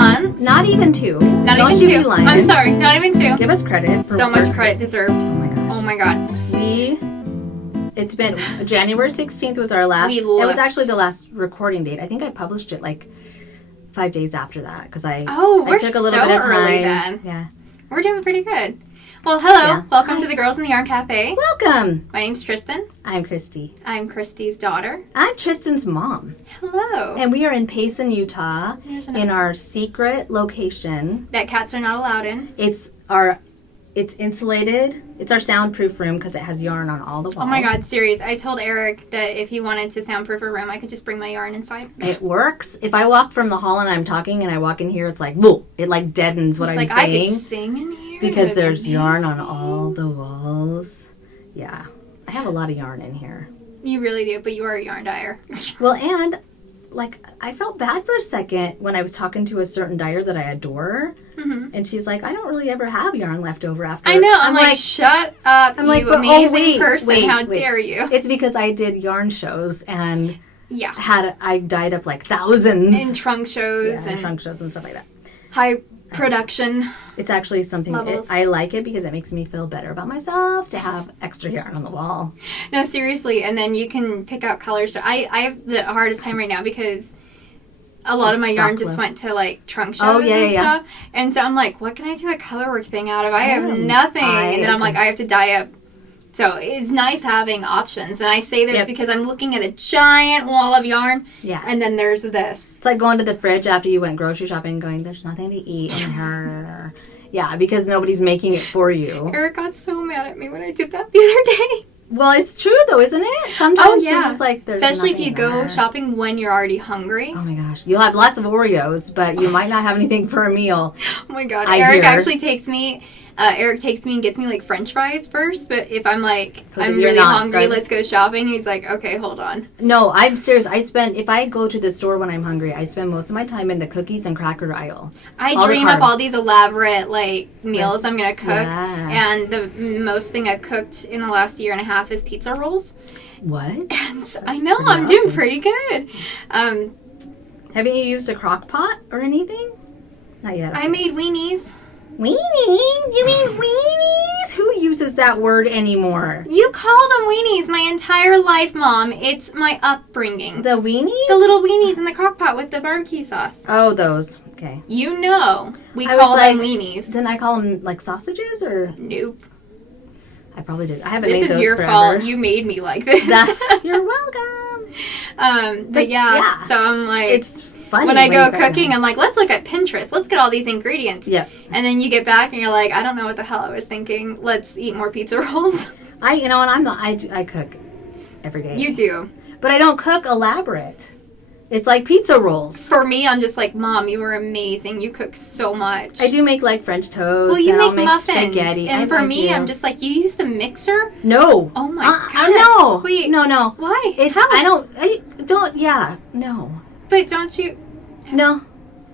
months. Not even 2. Not Don't even you 2. Be lying. I'm sorry, not even 2. Give us credit. So much credit deserved. Oh my gosh. Oh my god. It's been January 16th was our last. It was actually the last recording date. I think I published it like 5 days after that because I took a little bit of time. Then. Yeah. We're doing pretty good. Well, hello. Welcome to the Girls in the Yarn Cafe. Welcome. My name's Trysten. I'm Christy. I'm Christy's daughter. I'm Tristan's mom. Hello. And we are in Payson, Utah, in our secret location. That cats are not allowed in. It's insulated. It's our soundproof room because it has yarn on all the walls. Oh my god, serious. I told Eric that if he wanted to soundproof a room, I could just bring my yarn inside. It works. If I walk from the hall and I'm talking and I walk in here, it's like, whoa, it like deadens what I'm saying. I could sing in here. Because there's yarn on all the walls. Yeah. I have a lot of yarn in here. You really do, but you are a yarn dyer. Well, and like I felt bad for a second when I was talking to a certain dyer that I adore. Mm-hmm. And she's like, I don't really ever have yarn left over after. I know. I'm like, shut up, you amazing person. How dare you? It's because I did yarn shows and I dyed up like thousands. In trunk shows. And trunk shows and stuff like that. High production. It's actually something, I like it because it makes me feel better about myself to have extra yarn on the wall. No, seriously. And then you can pick out colors. I have the hardest time right now because a lot of my yarn just went to like trunk shows and stuff. And so I'm like, what can I do a colorwork thing out of? I have nothing. And then I'm like, I have to dye up. So it's nice having options. And I say this because I'm looking at a giant wall of yarn. Yeah. And then there's this. It's like going to the fridge after you went grocery shopping going, there's nothing to eat in here. Yeah, because nobody's making it for you. Eric got so mad at me when I did that the other day. Well, it's true though, isn't it? Sometimes you're just like, there's especially if you go there. Shopping when you're already hungry. Oh my gosh. You'll have lots of Oreos, but you might not have anything for a meal. Oh my god. Eric actually takes me and gets me like french fries first, but if I'm like, I'm really hungry, let's go shopping, he's like, okay, hold on. No, I'm serious. If I go to the store when I'm hungry, I spend most of my time in the cookies and cracker aisle. I dream up all these elaborate like meals I'm going to cook, and the most thing I've cooked in the last year and a half is pizza rolls. What? And so, I know, I'm doing pretty good. Haven't you used a crock pot or anything? Not yet. I made weenies. Weenies? You mean weenies? Who uses that word anymore? You called them weenies my entire life, Mom. It's my upbringing. The weenies? The little weenies in the crock pot with the barbecue sauce. Oh, those. Okay. You know. We call them weenies. Didn't I call them like sausages or? Nope. I probably did. I haven't made those This is your fault. You made me like this. You're welcome. But yeah, so I'm like... It's funny when I go cooking, I'm like, let's look at Pinterest. Let's get all these ingredients. Yeah. And then you get back and you're like, I don't know what the hell I was thinking. Let's eat more pizza rolls. I cook every day. You do. But I don't cook elaborate. It's like pizza rolls. For me, I'm just like, Mom, you were amazing. You cook so much. I do make like French toast. Well, you and make muffins. Spaghetti. And for me, I'm just like, you used a mixer? No. Oh my god. No. Wait. No. Why? No. But don't you? No.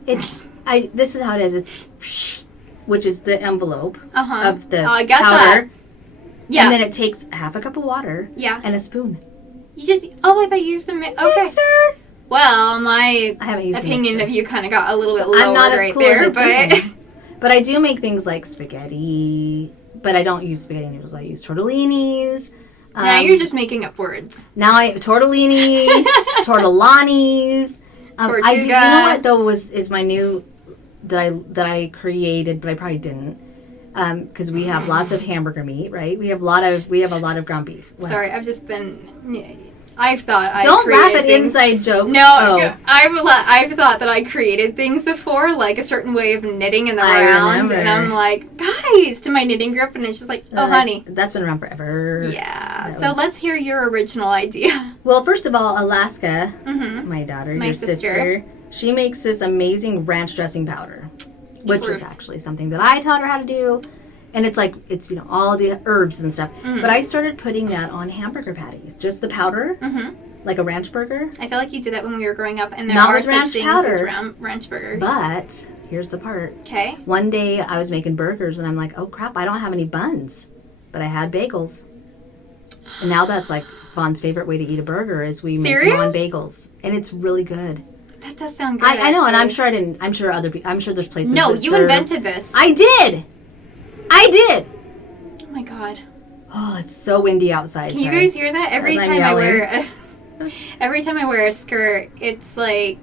This is how it is. It's which is the envelope of the I got powder. That. Yeah. And then it takes half a cup of water. Yeah. And a spoon. I thought you used a mixer. Well, my opinion of you kind of got a little bit lower I'm not as cool there, but but I do make things like spaghetti. But I don't use spaghetti noodles. I use tortellinis. Now you're just making up words. Now tortellini, tortellanis. Tortuga. You know what though is my new that I created, but I probably didn't. Because we have lots of hamburger meat, right? We have a lot of ground beef. Wow. Sorry, I've just been. I've thought I don't laugh at things. inside jokes. No, I've thought that I created things before, like a certain way of knitting in the round, and I'm like, guys, to my knitting group, and it's just like, oh, honey, that's been around forever. Yeah. Let's hear your original idea. Well, first of all, Alaska, my daughter, your sister, she makes this amazing ranch dressing powder, which is actually something that I taught her how to do. And it's all the herbs and stuff. Mm-hmm. But I started putting that on hamburger patties. Just the powder, like a ranch burger. I feel like you did that when we were growing up, and there are such things as ranch burgers. But here's the part. Okay. One day I was making burgers, and I'm like, oh crap, I don't have any buns. But I had bagels. And now that's like Vaughn's favorite way to eat a burger is we make them on bagels. And it's really good. That does sound good. I know, and I'm sure there's places. No, you invented this. I did. Oh my god. Oh, it's so windy outside. Can you guys hear that? Every time I wear a skirt, it's like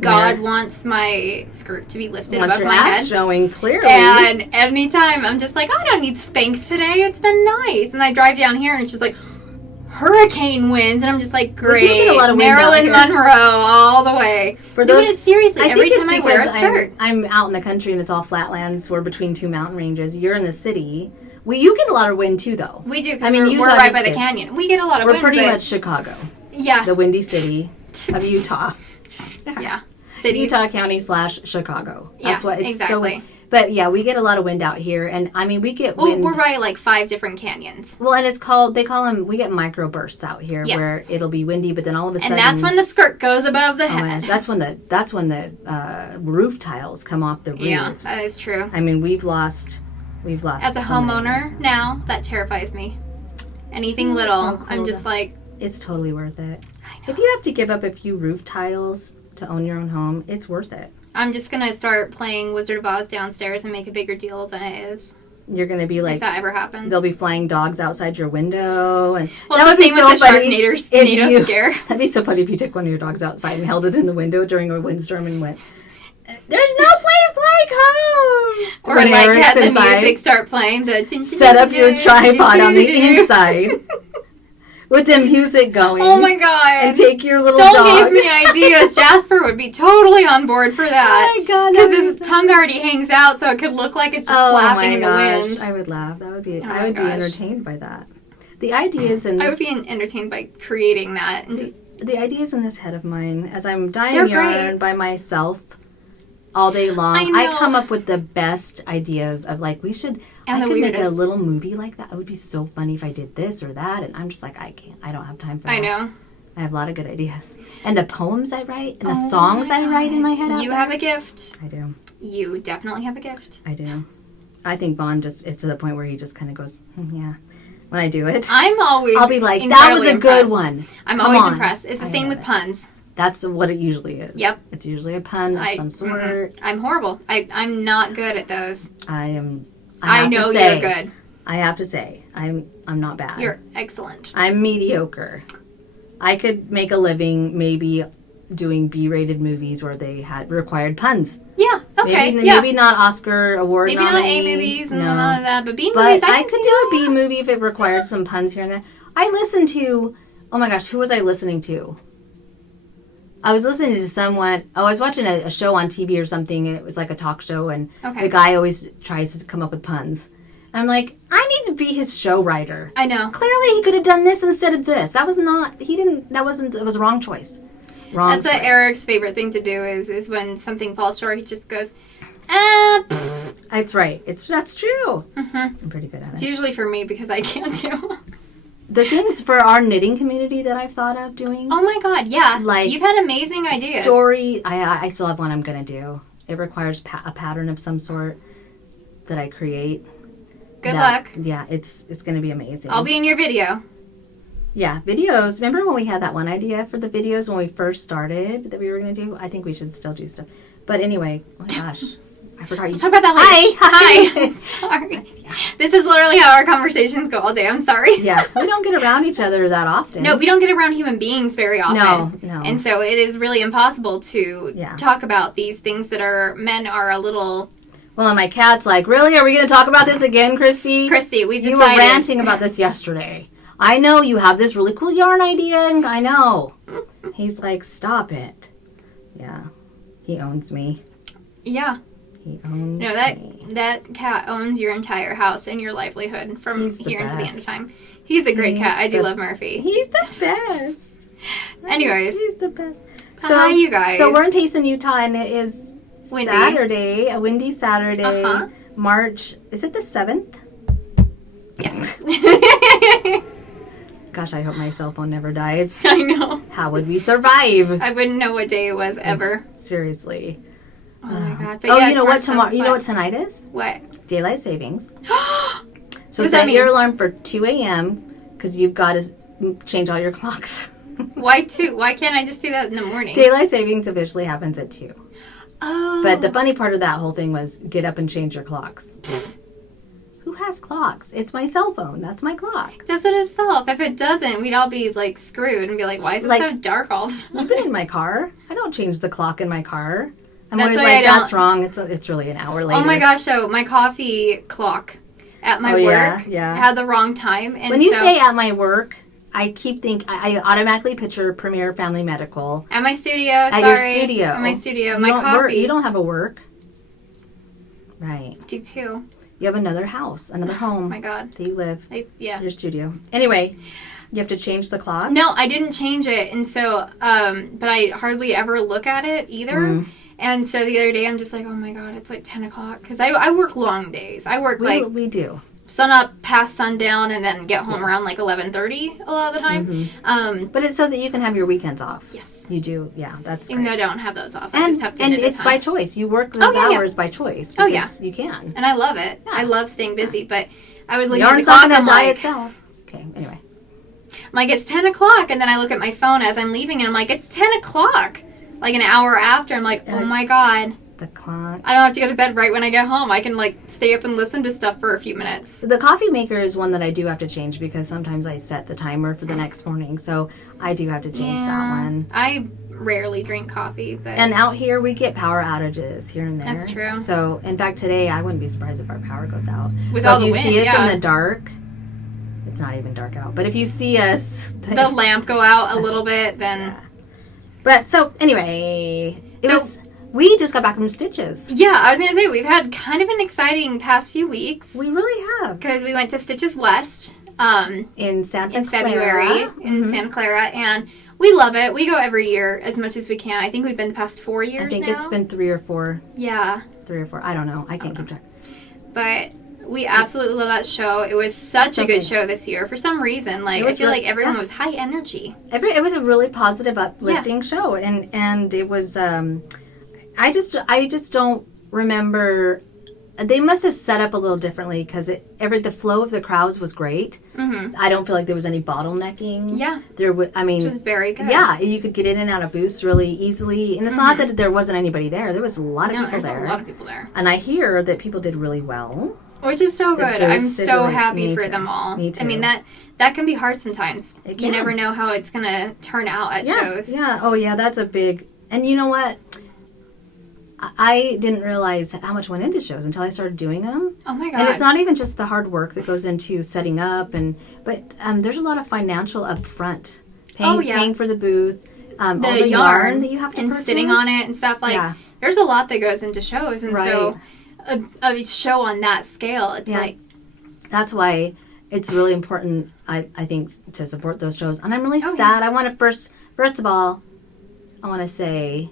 God wants my skirt to be lifted above my head. Showing clearly. And anytime I'm just like, I don't need Spanx today. It's been nice. And I drive down here and it's just like hurricane winds, and I'm just like, great. Marilyn Monroe all the way. Seriously, every time I wear a skirt. I'm out in the country and it's all flatlands. We're between two mountain ranges. You're in the city. You get a lot of wind too, though. We do, because we're right by the canyon. We get a lot of wind. We're pretty much Chicago. Yeah. The windy city of Utah. Yeah. Utah County / Chicago. That's what it's exactly. So. But yeah, we get a lot of wind out here, and I mean we get wind. We're by like 5 different canyons. Well, and they call them. We get microbursts out here where it'll be windy, but then all of a sudden, and that's when the skirt goes above the head. That's when the roof tiles come off the roofs. Yeah, that is true. I mean, we've lost. As a homeowner now, that terrifies me. Anything little, so cool. I'm just like, it's totally worth it. If you have to give up a few roof tiles to own your own home, it's worth it. I'm just going to start playing Wizard of Oz downstairs and make a bigger deal than it is. You're going to be like... If that ever happens. There'll be flying dogs outsid your window. And well, that would be so funny. Sharknado scare. That'd be so funny if you took one of your dogs outside and held it in the window during a windstorm and went, there's no place like home! Or like have the music start playing. Set up your tripod on the inside. With the music going. Oh my god. And take your little dog. Don't give me ideas. Jasper would be totally on board for that. Oh my god. Because his tongue already hangs out, so it could look like it's just flapping in the wind. I would laugh. That would be I would be entertained by that. The ideas in this... I would be entertained by creating that. And the ideas in this head of mine, as I'm dyeing yarn by myself all day long, I come up with the best ideas of like, I could make a little movie like that. It would be so funny if I did this or that. And I'm just like, I don't have time for that. I know. I have a lot of good ideas. And the poems I write and the songs I write in my head. You have a gift. I do. You definitely have a gift. I do. I think Vaughn just is to the point where he just kind of goes, yeah. When I do it, I'll be like, that was a good one. I'm always impressed. It's the same with puns. That's what it usually is. Yep. It's usually a pun of some sort. I'm horrible. I'm not good at those. I know you're good. I have to say, I'm not bad. You're excellent. I'm mediocre. I could make a living maybe doing B-rated movies where they had required puns. Yeah, okay. Maybe not Oscar award maybe nominee. Not A movies and none of that, but B movies, I could do a B movie if it required some puns here and there. I listened to, oh my gosh, who was I listening to? I was listening to someone, I was watching a show on TV or something, and it was like a talk show, and the guy always tries to come up with puns. I'm like, I need to be his show writer. I know. Clearly he could have done this instead of this. It was a wrong choice. That's what Eric's favorite thing to do is when something falls short, he just goes, That's right. That's true. Mm-hmm. I'm pretty good at it. It's usually for me because I can't do the things for our knitting community that I've thought of doing. Oh my god, yeah. Like, you've had amazing ideas. Story, I still have one I'm going to do. It requires a pattern of some sort that I create. Good luck. Yeah, it's going to be amazing. I'll be in your video. Yeah, videos. Remember when we had that one idea for the videos when we first started that we were going to do? I think we should still do stuff. But anyway, oh my gosh. I forgot you. We'll talk about that later. Hi. Sorry. Yeah. This is literally how our conversations go all day. I'm sorry. Yeah. We don't get around each other that often. No, we don't get around human beings very often. No. And so it is really impossible to talk about these things that men are a little... Well, and my cat's like, really? Are we going to talk about this again, Christy? Christy, we decided... You were ranting about this yesterday. I know you have this really cool yarn idea, and I know. He's like, stop it. Yeah. He owns me. Yeah. He owns me. That cat owns your entire house and your livelihood from here until the end of time. He's a great cat. I do love Murphy. He's the best. Anyways. He's the best. So, hi, you guys. So we're in Payson, Utah, and it is windy. Saturday, a windy Saturday, March, is it the 7th? Yes. Gosh, I hope my cell phone never dies. I know. How would we survive? I wouldn't know what day it was ever. Seriously. Oh my god. But you know what tomorrow? You know what tonight is? What? Daylight savings. So set your alarm for 2 a.m. because you've got to change all your clocks. Why 2? Why can't I just do that in the morning? Daylight savings officially happens at 2. Oh. But the funny part of that whole thing was get up and change your clocks. Who has clocks? It's my cell phone. That's my clock. It does it itself. If it doesn't, we'd all be like screwed and be like, why is it so dark all the time? I've been in my car. I don't change the clock in my car. I'm always like, that's wrong. It's really an hour later. Oh my gosh, so my coffee clock at my work had the wrong time. And when you say at my work, I automatically picture Premier Family Medical. At my studio, At your studio. At my studio. My coffee. You don't have a work. Right. I do too. You have another house, another home. Oh my God. That you live. Yeah. Your studio. Anyway, you have to change the clock? No, I didn't change it. And so, but I hardly ever look at it either. Mm. And so the other day, I'm just like, oh my God, it's like 10 o'clock. Because I work long days. I work We do. Sun up past sundown and then get home around like 11:30 a lot of the time. Mm-hmm. But it's so that you can have your weekends off. Yes. You do. Yeah, that's Even great. though I don't have those off. I just have to. And it's by choice. You work those hours by choice. Because you can. And I love it. Yeah. I love staying busy. But I was looking at the clock. I'm like, itself. Okay, anyway. I'm like, it's 10 o'clock. And then I look at my phone as I'm leaving and I'm like, it's 10 o'clock. Like an hour after. I'm like, oh my God. The clock. I don't have to go to bed right when I get home. I can like stay up and listen to stuff for a few minutes. The coffee maker is one that I do have to change because sometimes I set the timer for the next morning, so I do have to change that one. I rarely drink coffee, but and out here we get power outages here and there. That's true. So in fact today I wouldn't be surprised if our power goes out. With all the wind, if you see us in the dark, it's not even dark out. But if you see us, the lamp go out a little bit, then. Yeah. But so anyway, we just got back from Stitches. Yeah, I was going to say, we've had kind of an exciting past few weeks. We really have. Because we went to Stitches West. In Santa Clara. February. In Santa Clara. And we love it. We go every year as much as we can. I think we've been the past 4 years now. I think it's been 3 or 4. Yeah. 3 or 4. I don't know. I can't keep track. But we absolutely love that show. It was such a good show this year. For some reason, like I feel like everyone was high energy. It was a really positive, uplifting show. And it was... I just don't remember. They must have set up a little differently because the flow of the crowds was great. Mm-hmm. I don't feel like there was any bottlenecking. Yeah, which was very good. Yeah, you could get in and out of booths really easily, and it's not that there wasn't anybody there. There was a lot of people there. A lot of people there, and I hear that people did really well, which is so good. I'm so happy for them all. Me too. I mean that can be hard sometimes. You never know how it's gonna turn out at shows. Yeah. Oh yeah, that's a big. And you know what? I didn't realize how much went into shows until I started doing them. Oh my God. And it's not even just the hard work that goes into setting up, but there's a lot of financial upfront. Paying for the booth, all the yarn that you have to and purchase. Sitting on it and stuff. Like, there's a lot that goes into shows. And so a show on that scale, it's like... That's why it's really important, I think, to support those shows. And I'm really sad. Yeah. I want to first of all, I want to say...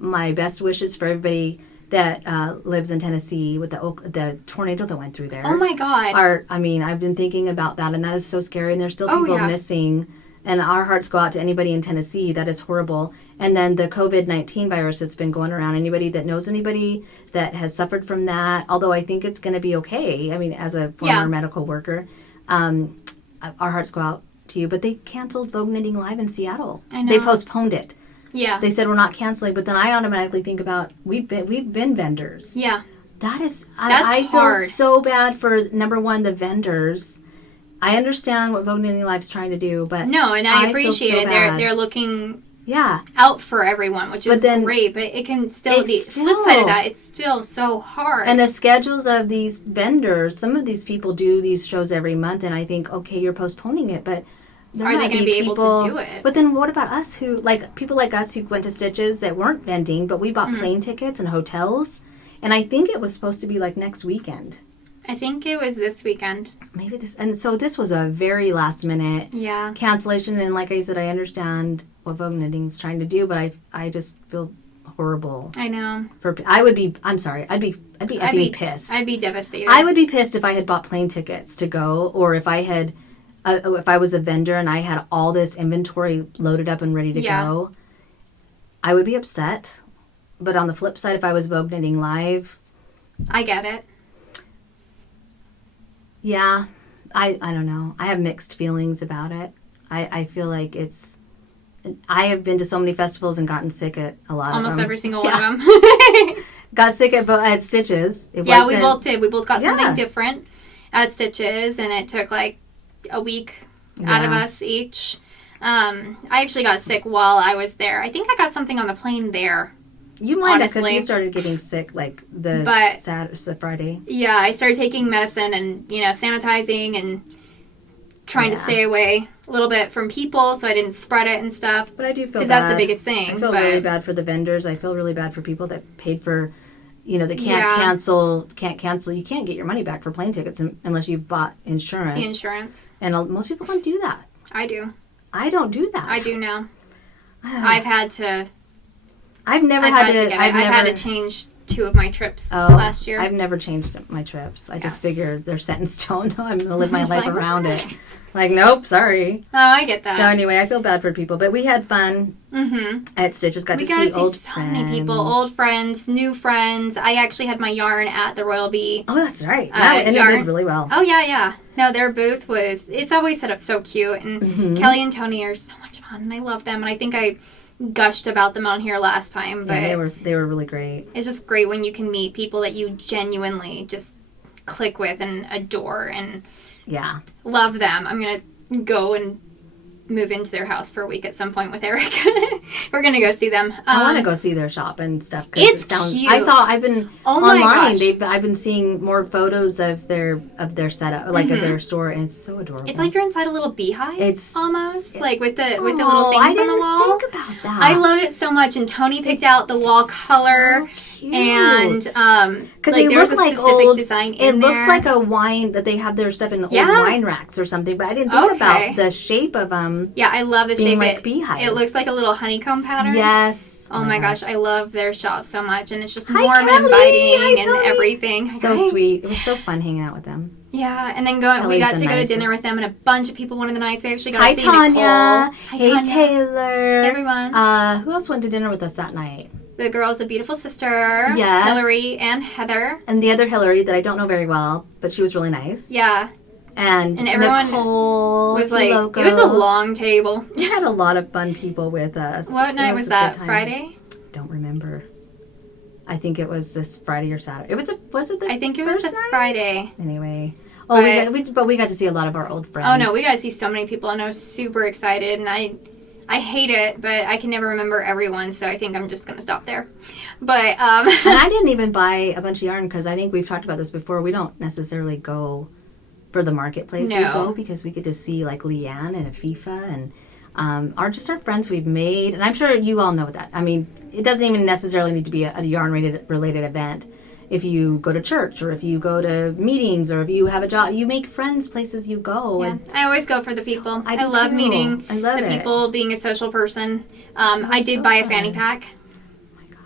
my best wishes for everybody that lives in Tennessee with the tornado that went through there. Oh my God! I've been thinking about that, and that is so scary. And there's still people missing, and our hearts go out to anybody in Tennessee. That is horrible. And then the COVID-19 virus that's been going around. Anybody that knows anybody that has suffered from that, although I think it's going to be okay. I mean, as a former medical worker, our hearts go out to you. But they canceled Vogue Knitting Live in Seattle. I know. They postponed it. Yeah. They said we're not canceling, but then I automatically think about we've been vendors. Yeah. That's I feel so bad for number one, the vendors. I understand what Vogue Knitting Live's trying to do, but no, and I appreciate it. They're looking out for everyone, which is great, but it can still be flip side of that, it's still so hard. And the schedules of these vendors, some of these people do these shows every month, and I think, okay, you're postponing it, but are they going to be able to do it? But then what about us people like us who went to Stitches that weren't vending, but we bought plane tickets and hotels? And I think it was supposed to be like next weekend. I think it was this weekend. Maybe this. And so this was a very last minute cancellation. And like I said, I understand what Vogue Knitting's trying to do, but I just feel horrible. I know. I'm sorry. I'd be pissed. I'd be devastated. I would be pissed if I had bought plane tickets to go, or if I had... if I was a vendor and I had all this inventory loaded up and ready to go, I would be upset. But on the flip side, if I was Vogue Knitting Live... I get it. Yeah. I don't know. I have mixed feelings about it. I feel like it's... I have been to so many festivals and gotten sick at a lot of them. Almost every single one of them. Got sick at Stitches. We both did. We both got something different at Stitches, and it took like a week out of us each. I actually got sick while I was there. I think I got something on the plane there. You might have, because you started getting sick like the Friday. Yeah, I started taking medicine and, sanitizing and trying to stay away a little bit from people so I didn't spread it and stuff. But I do feel bad. Because that's the biggest thing. I feel really bad for the vendors. I feel really bad for people that paid for, they can't cancel. You can't get your money back for plane tickets unless you've bought insurance. The insurance. And most people don't do that. I do. I don't do that. I do now. I've had to... I've had to change 2 of my trips last year. I've never changed my trips. I just figured they're set in stone. I'm going to live my life around it. Like, nope, sorry. Oh, I get that. So anyway, I feel bad for people. But we had fun at Stitches. We got to see old friends. So many people. Old friends, new friends. I actually had my yarn at the Royal Bee. Oh, that's right. And it did really well. Oh, yeah. No, their booth it's always set up so cute. And Kelly and Tony are so much fun. And I love them. And I think I gushed about them on here last time. But they were really great. It's just great when you can meet people that you genuinely just click with and adore and love them. I'm going to go and move into their house for a week at some point with Eric. We're going to go see them. I want to go see their shop and stuff. It's cute. I've been online. I've been seeing more photos of their setup, like of their store, and it's so adorable. It's like you're inside a little beehive. It's almost like with the little things on the wall. I didn't think about that. I love it so much. And Tony picked out the wall color. So cute. And because like, there's a specific old design in it there. looks like a wine that they have their stuff in old wine racks or something, but I didn't think about the shape of them. Yeah, I love the shape. Like beehives. It looks like a little honeycomb pattern. Yes. Oh my gosh, I love their shop so much, and it's just warm and inviting and everything. So sweet. It was so fun hanging out with them. Yeah, and then we got to go to dinner with them and a bunch of people one of the nights. We actually got to see Tanya. Nicole. Hey, Taylor. Hey, everyone. Who else went to dinner with us that night? The girls, a beautiful sister. Yes. Hillary and Heather. And the other Hillary that I don't know very well, but she was really nice. Yeah. And everyone Nicole was like, Loco. It was a long table. We had a lot of fun people with us. What night was that? Friday? Don't remember. I think it was this Friday or Saturday. I think it was the Friday. Anyway. But we got to see a lot of our old friends. Oh no, we got to see so many people, and I was super excited, and I hate it, but I can never remember everyone, so I think I'm just going to stop there. But and I didn't even buy a bunch of yarn because I think we've talked about this before. We don't necessarily go for the marketplace. We go because we get to see like Leanne and Afifa and our friends we've made. And I'm sure you all know that. I mean, it doesn't even necessarily need to be a yarn-related event. If you go to church or if you go to meetings or if you have a job, you make friends places you go. Yeah, I always go for the people. I love meeting the people, being a social person. I did buy a fanny pack. Oh my gosh.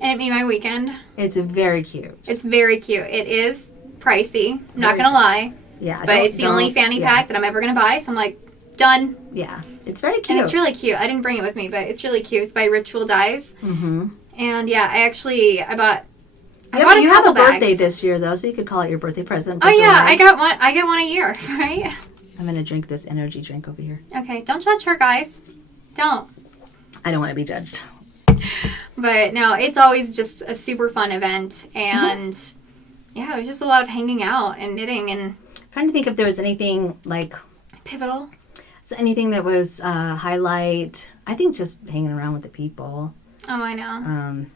And it made my weekend. It's very cute. It's very cute. It is pricey, I'm not going to lie. Yeah. But it's the only fanny pack that I'm ever going to buy, so I'm like, done. Yeah. It's very cute. And it's really cute. I didn't bring it with me, but it's really cute. It's by Ritual Dyes. Mm-hmm. And yeah, I bought you have a birthday this year, though, so you could call it your birthday present. Oh, yeah. I get one a year, right? I'm going to drink this energy drink over here. Okay. Don't judge her, guys. Don't. I don't want to be judged. But, no, it's always just a super fun event. And, yeah, it was just a lot of hanging out and knitting. And I'm trying to think if there was anything, like... pivotal. So anything that was highlight. I think just hanging around with the people. Oh, I know.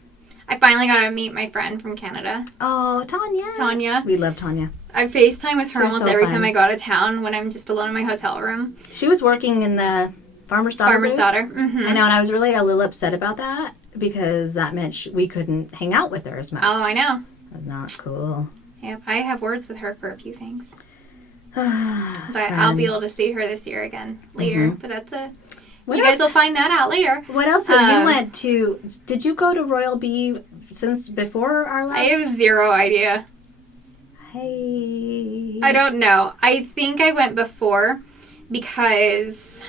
I finally got to meet my friend from Canada. Oh, Tanya. We love Tanya. I FaceTime with her almost every time I go out of town when I'm just alone in my hotel room. She was working in the Farmer's Daughter. Mm-hmm. I know, and I was really a little upset about that because that meant we couldn't hang out with her as much. Oh, I know. That's not cool. Yep, I have words with her for a few things. But I'll be able to see her this year again later. Mm-hmm. But that's you guys will find that out later. What else have you went to? Did you go to Royal Bee since before our last? I have zero idea. Hey. I don't know. I think I went before last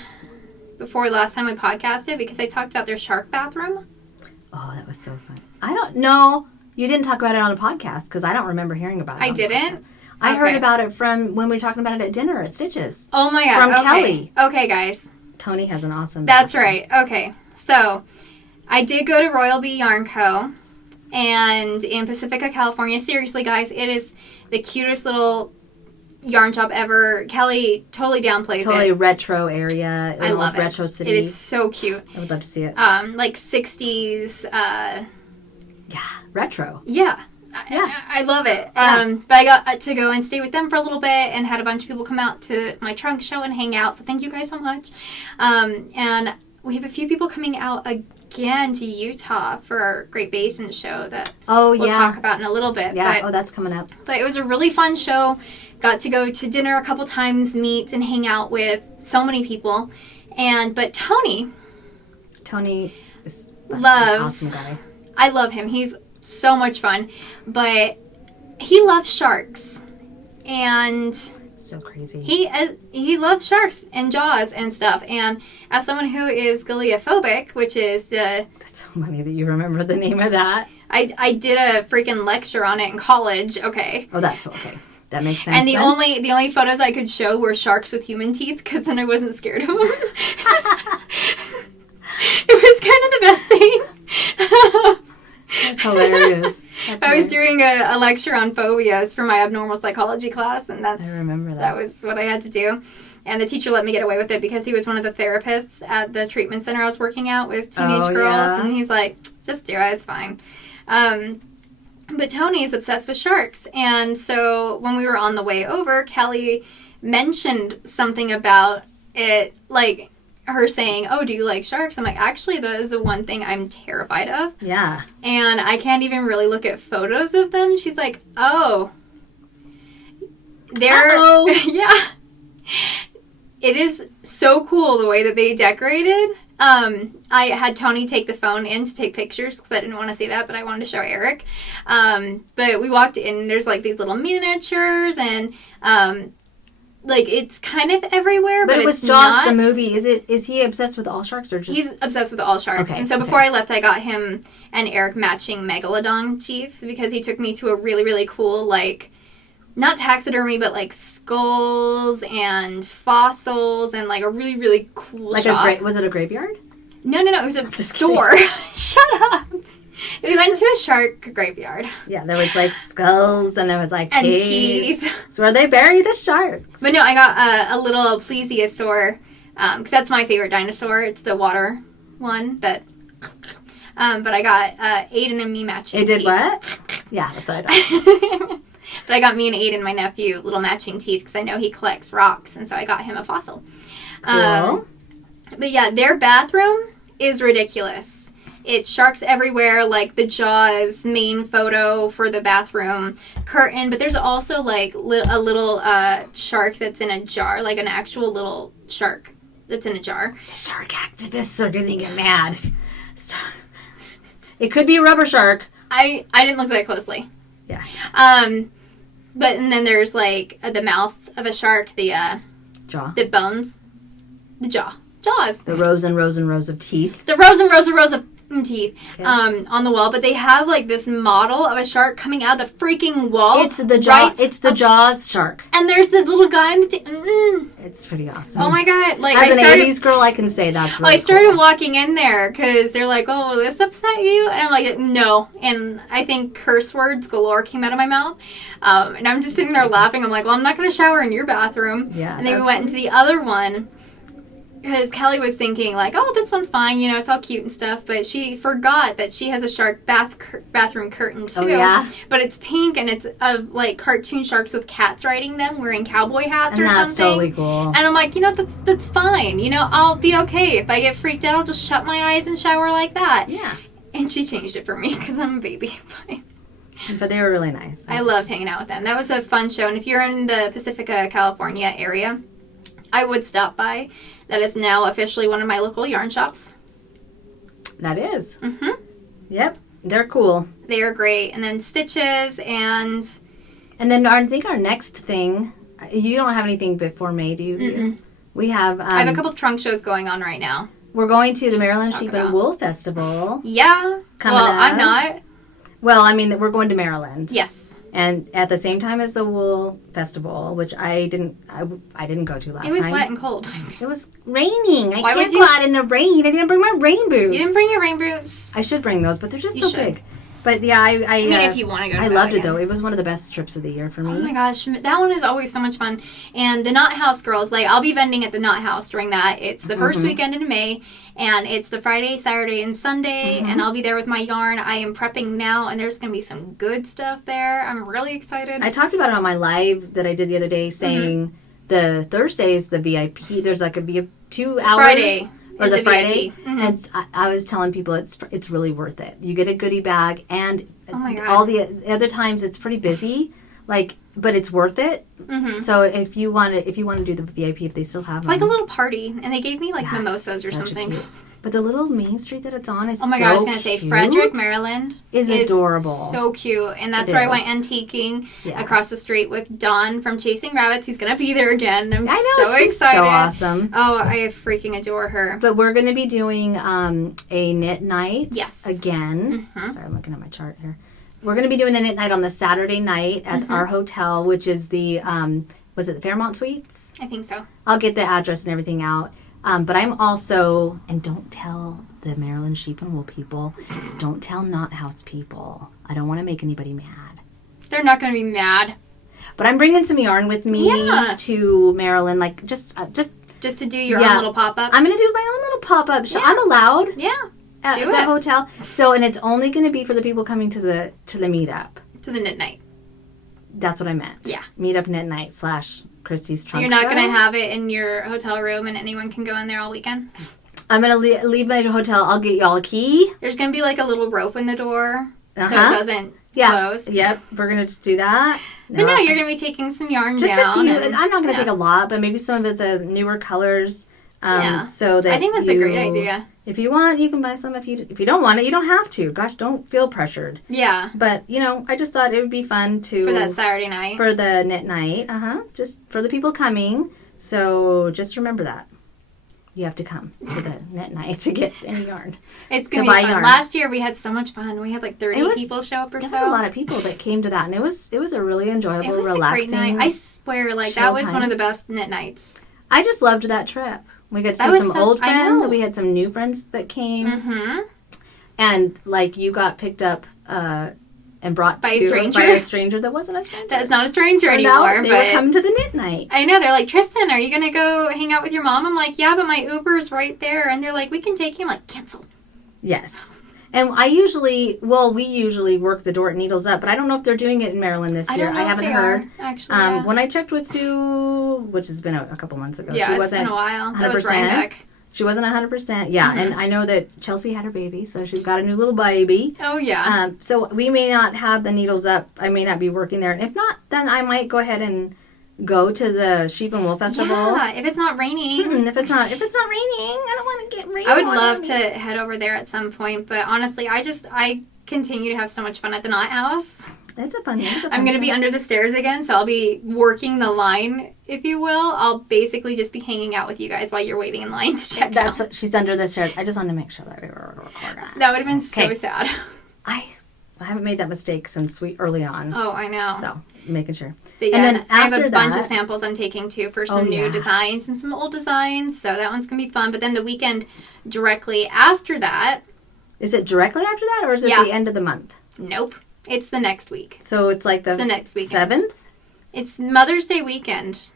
time we podcasted because I talked about their shark bathroom. Oh, that was so fun. I don't know. You didn't talk about it on a podcast because I don't remember hearing about it. I didn't? I heard about it from when we were talking about it at dinner at Stitches. Oh my God. From Kelly. Okay, guys. Tony has an awesome... That's right. Okay. So, I did go to Royal Bee Yarn Co. And in Pacifica, California. Seriously, guys, it is the cutest little yarn shop ever. Kelly totally downplays it. Totally retro area. I love it. Retro city. It is so cute. I would love to see it. Like 60s. Yeah, retro. Yeah. Yeah. I love it. But I got to go and stay with them for a little bit and had a bunch of people come out to my trunk show and hang out. So thank you guys so much. And we have a few people coming out again to Utah for our Great Basin show that we'll talk about in a little bit. Yeah, that's coming up. But it was a really fun show. Got to go to dinner a couple times, meet and hang out with so many people. But Tony is an awesome guy. I love him. He's so much fun, but he loves sharks, and so crazy. He loves sharks and jaws and stuff. And as someone who is Galiaphobic, which is that's so funny that you remember the name of that. I did a freaking lecture on it in college. Okay. Oh, that's okay. That makes sense. And the only photos I could show were sharks with human teeth, because then I wasn't scared of them. It was kind of the best thing. That's hilarious. I was doing a lecture on phobias for my abnormal psychology class, and I remember that. That was what I had to do. And the teacher let me get away with it because he was one of the therapists at the treatment center I was working at with teenage girls. Yeah. And he's like, just do it, it's fine. But Tony is obsessed with sharks. And so when we were on the way over, Kelly mentioned something about it, like her saying, oh, do you like sharks? I'm like, actually, that is the one thing I'm terrified of. Yeah. And I can't even really look at photos of them. She's like, oh. Uh-oh. Yeah. It is so cool the way that they decorated. I had Tony take the phone in to take pictures because I didn't want to see that, but I wanted to show Eric. But we walked in, there's like these little miniatures and like it's kind of everywhere, but it was it's Jaws not. The movie. Is he obsessed with all sharks or just? He's obsessed with all sharks. Okay, and so before I left, I got him and Eric matching megalodon teeth because he took me to a really, really cool, like, not taxidermy, but like skulls and fossils and like a really, really cool shop. Was it a graveyard? No. It was a store. Shut up. We went to a shark graveyard. Yeah, there was like skulls and there was like teeth. It's where they bury the sharks. But no, I got a little plesiosaur because that's my favorite dinosaur. It's the water one that. But I got Aiden and me matching. It did teeth. What? Yeah, that's what I thought. But I got me and Aiden, my nephew, little matching teeth because I know he collects rocks, and so I got him a fossil. Cool. But yeah, their bathroom is ridiculous. It's sharks everywhere, like the Jaws main photo for the bathroom curtain. But there's also like a little shark that's in a jar, like an actual little shark that's in a jar. Shark activists are going to get mad. It could be a rubber shark. I didn't look that closely. Yeah. But and then there's like the mouth of a shark, the jaw, the bones, the jaws, the rows and rows and rows of teeth, the rows and rows and rows of teeth, okay. On the wall. But they have like this model of a shark coming out of the freaking wall. It's the jaw. Right? It's the Jaws shark. And there's the little guy in the It's pretty awesome. Oh my god! Like as an 80s girl, I can say that's really I started walking in there because they're like, "Oh, will this upset you?" And I'm like, "No." And I think curse words galore came out of my mouth. And I'm just sitting there laughing. I'm like, "Well, I'm not going to shower in your bathroom." Yeah. And then we went into the other one. Because Kelly was thinking, like, oh, this one's fine, you know, it's all cute and stuff. But she forgot that she has a shark bathroom curtain, too. Oh, yeah? But it's pink, and it's, like, cartoon sharks with cats riding them, wearing cowboy hats and or that's something. Totally cool. And I'm like, you know, that's fine. You know, I'll be okay. If I get freaked out, I'll just shut my eyes and shower like that. Yeah. And she changed it for me, because I'm a baby. But they were really nice. I loved hanging out with them. That was a fun show. And if you're in the Pacifica, California area, I would stop by. That is now officially one of my local yarn shops. That is. Mm-hmm. Yep. They're cool. They are great. And then Stitches and then I think our next thing, you don't have anything before May, do you? Mm-mm. We have... I have a couple trunk shows going on right now. We're going to the Maryland Sheep and Wool Festival. Yeah. Coming up. I'm not. Well, I mean, we're going to Maryland. Yes. And at the same time as the Wool Festival, which I didn't go to last time. It was wet and cold. It was raining. I can't go out in the rain. I didn't bring my rain boots. You didn't bring your rain boots? I should bring those, but they're just so big. But yeah, I mean, if you want to go to I loved it, though. It was one of the best trips of the year for me. Oh, my gosh. That one is always so much fun. And the Knot House girls, like, I'll be vending at the Knot House during that. It's the first weekend in May, and it's the Friday, Saturday, and Sunday, and I'll be there with my yarn. I am prepping now, and there's going to be some good stuff there. I'm really excited. I talked about it on my live that I did the other day, saying the Thursdays, the VIP, there's like a 2 hours. Friday. Or the Friday, and I was telling people it's really worth it. You get a goodie bag, and all the other times it's pretty busy, but it's worth it. So if you want to do the VIP, if they still have them, it's like a little party, and they gave me like mimosas or something. But the little main street that it's on is oh my god, I was gonna say Frederick, Maryland is adorable, so cute, and that's where I went antiquing across the street with Dawn from Chasing Rabbits. He's gonna be there again. I'm so excited. So awesome. Oh, I freaking adore her. But we're gonna be doing a knit night again. Sorry, I'm looking at my chart here. We're gonna be doing a knit night on the Saturday night at our hotel, which is the was it the Fairmont Suites? I think so. I'll get the address and everything out. But I'm also, and don't tell the Maryland Sheep and Wool people, don't tell Knot House people. I don't want to make anybody mad. They're not going to be mad. But I'm bringing some yarn with me to Maryland, like just to do your own little pop-up? I'm going to do my own little pop-up. I'm allowed at the hotel. So, and it's only going to be for the people coming to the meetup. To the knit night. That's what I meant. Yeah. Meetup knit night / Christy's trunk. You're not going to have it in your hotel room and anyone can go in there all weekend? I'm going to leave my hotel. I'll get y'all a key. There's going to be like a little rope in the door so it doesn't close. Yep. We're going to just do that. But no, you're going to be taking some yarn just down. Just a few. I'm not going to take a lot, but maybe some of the newer colors. So that I think that's a great idea. If you want, you can buy some. If you don't want it, you don't have to. Gosh, don't feel pressured. Yeah. But, I just thought it would be fun to... For that Saturday night. For the knit night. Just for the people coming. So just remember that. You have to come to the knit night to get any yarn. It's going to be fun. Yarn. Last year we had so much fun. We had like 30 people show up or so. There was a lot of people that came to that. And it was a really enjoyable, relaxing... a great night. I swear, that was one of the best knit nights. I just loved that trip. We got to see some old friends. We had some new friends that came. And, you got picked up and brought by a stranger that wasn't a stranger. That's not a stranger anymore. They were coming to the knit night. I know. They're like, Trysten, are you going to go hang out with your mom? I'm like, yeah, but my Uber's right there. And they're like, we can take you. I'm like, cancel. Yes. And we usually work the door at Needles Up, but I don't know if they're doing it in Maryland this year. I haven't heard. Actually, when I checked with Sue, which has been a couple months ago, she wasn't. It's been a while. 100%. She wasn't 100%. Yeah, and I know that Chelsea had her baby, so she's got a new little baby. Oh yeah. So we may not have the Needles Up. I may not be working there, and if not, then I might go ahead and go to the Sheep and Wool Festival. Yeah, if it's not raining. If it's not raining, I don't want to get rain. I would love to head over there at some point, but honestly, I continue to have so much fun at the Knot House. It's a fun I'm going to be under the stairs again, so I'll be working the line, if you will. I'll basically just be hanging out with you guys while you're waiting in line to check out. She's under the stairs. I just wanted to make sure that we were recording. That would have been so sad. I haven't made that mistake since early on. Oh, I know. So, making sure. But yeah, and then I have a bunch of samples I'm taking, too, for some new designs and some old designs. So that one's going to be fun. But then the weekend directly after that... Is it directly after that, or is it the end of the month? Nope. It's the next week. So it's like the next weekend. 7th? It's Mother's Day weekend.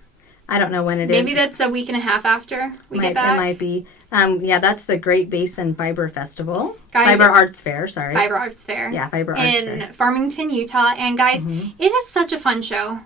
I don't know when it is. is. Maybe that's a week and a half after we get back. It might be. That's the Great Basin Fiber Festival. Guys, Fiber Arts Fair, sorry. Fiber Arts Fair. Yeah, Fiber Arts Fair. In Farmington, Utah. And guys, it is such a fun show.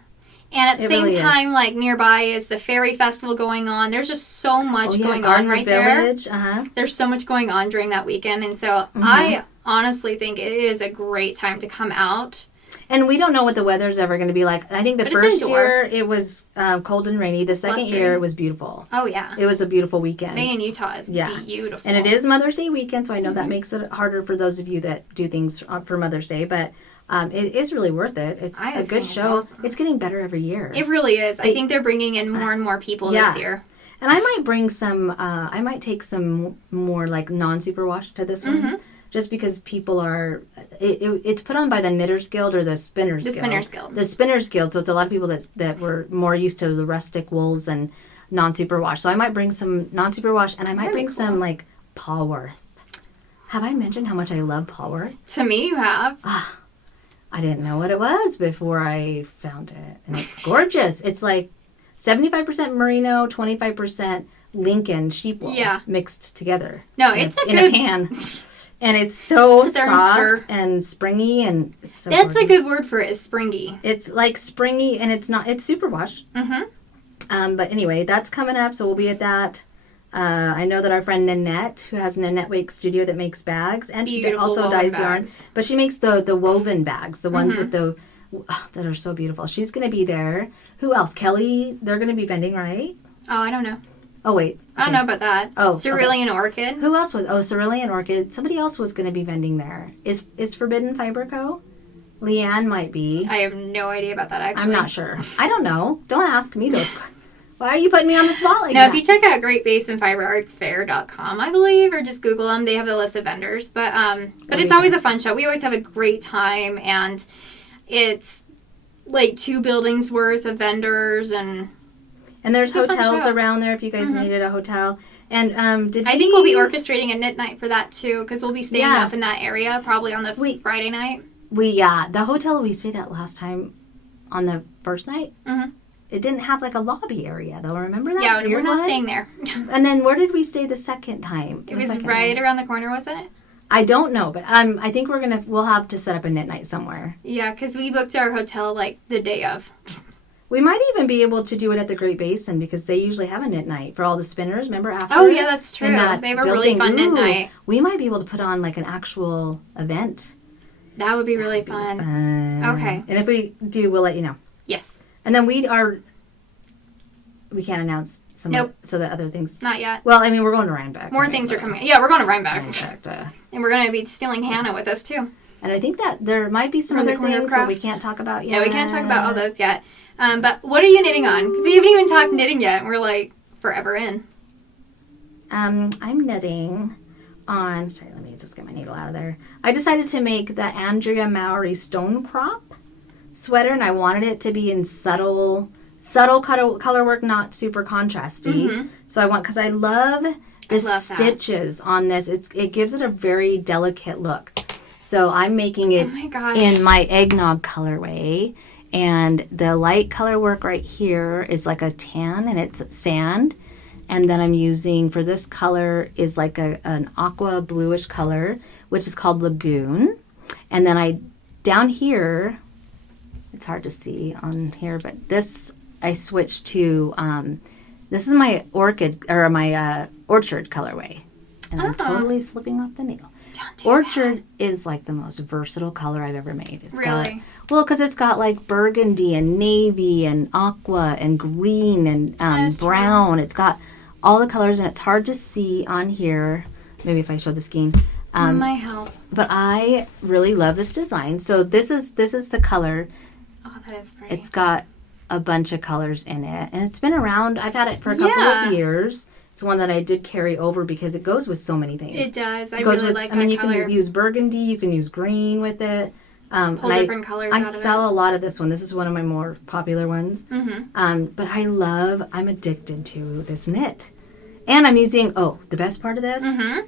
And at the same time, nearby is the Fairy Festival going on. There's just so much going on right Village. there. There's so much going on during that weekend. And so I honestly think it is a great time to come out. And we don't know what the weather's ever going to be like. I think the first year it was cold and rainy. The second year it was beautiful. Oh, yeah. It was a beautiful weekend. May in Utah is beautiful. And it is Mother's Day weekend, so I know that makes it harder for those of you that do things for Mother's Day. But it is really worth it. It's a good show. It's awesome. It's getting better every year. It really is. I think they're bringing in more and more people this year. And I might bring some, I might take some more non-superwash to this one. just because people are, it's put on by the Knitters Guild or the Spinners Guild. The Spinners Guild. So it's a lot of people that were more used to the rustic wools and non-superwash. So I might bring some non-superwash, and I might bring some like Polworth. Have I mentioned how much I love Polworth? To me, you have. I didn't know what it was before I found it. And it's gorgeous. It's like 75% merino, 25% Lincoln sheep wool mixed together. No, it's in a pan. And it's so soft and springy, and it's so That's gorgeous. A good word for it, is springy. It's like springy, and it's superwash. Mm-hmm. But anyway, that's coming up, so we'll be at that. I know that our friend Nanette, who has Nanette Wake Studio that makes bags, and she also dyes yarn, but she makes the woven bags, the ones with the that are so beautiful. She's going to be there. Who else? Kelly, they're going to be vending, right? Oh, I don't know. Oh, wait. Okay. I don't know about that. Oh, Cerulean Orchid. Who else was? Oh, Cerulean Orchid. Somebody else was going to be vending there. Is Forbidden Fiber Co.? Leanne might be. I have no idea about that, actually. I'm not sure. I don't know. Don't ask me those questions. Why are you putting me on the spot like that? No, if you check out greatbasinfiberartsfair.com, I believe, or just Google them, they have the list of vendors. But it's always a fun show. We always have a great time, and it's like 2 buildings worth of vendors, and there's hotels around there if you guys needed a hotel. And I think we'll be orchestrating a knit night for that too, because we'll be staying up in that area probably on the Friday night. The hotel we stayed at last time on the first night. Mm-hmm. It didn't have like a lobby area though. Remember that? Yeah, we're not staying there. And then where did we stay the second time? It was right around the corner, wasn't it? I don't know, but I think we'll have to set up a knit night somewhere. Yeah, because we booked our hotel like the day of. We might even be able to do it at the Great Basin, because they usually have a knit night for all the spinners. Remember after? Oh yeah, that's true. They have a really fun knit night. We might be able to put on like an actual event. That would be really fun. Okay. And if we do, we'll let you know. Yes. And then we can't announce some of the other things. Not yet. Well, I mean, we're going to Rhinebeck. More things are coming. Yeah, we're going to Rhinebeck. And we're going to be stealing Hannah with us too. And I think that there might be some other things that we can't talk about yet. Yeah, we can't talk about all those yet. But what are you knitting on? Because we haven't even talked knitting yet. And we're like forever in. I'm knitting on... Sorry, let me just get my needle out of there. I decided to make the Andrea Mowry Stonecrop sweater. And I wanted it to be in subtle color work, not super contrasty. Mm-hmm. So because I love the stitches on this. It gives it a very delicate look. So I'm making it in my eggnog colorway, and the light color work right here is like a tan, and it's sand. And then I'm using, for this color, is like an aqua bluish color, which is called Lagoon. And then down here, it's hard to see on here, but this I switched to, this is my orchid, or my orchard colorway. And I'm totally slipping off the needle. Orchard is like the most versatile color I've ever made. It's really? Because it's got like burgundy and navy and aqua and green and brown. It's got all the colors, and it's hard to see on here. Maybe if I show the skein. My help. But I really love this design. So this is the color. Oh, that is pretty. It's got a bunch of colors in it, and it's been around. I've had it for a couple of years. It's one that I did carry over because it goes with so many things. It does. I really like that color. You can use burgundy. You can use green with it. Pull different colors out of it. I sell a lot of this one. This is one of my more popular ones. Mm-hmm. But I'm addicted to this knit. And I'm using, the best part of this. Mm-hmm.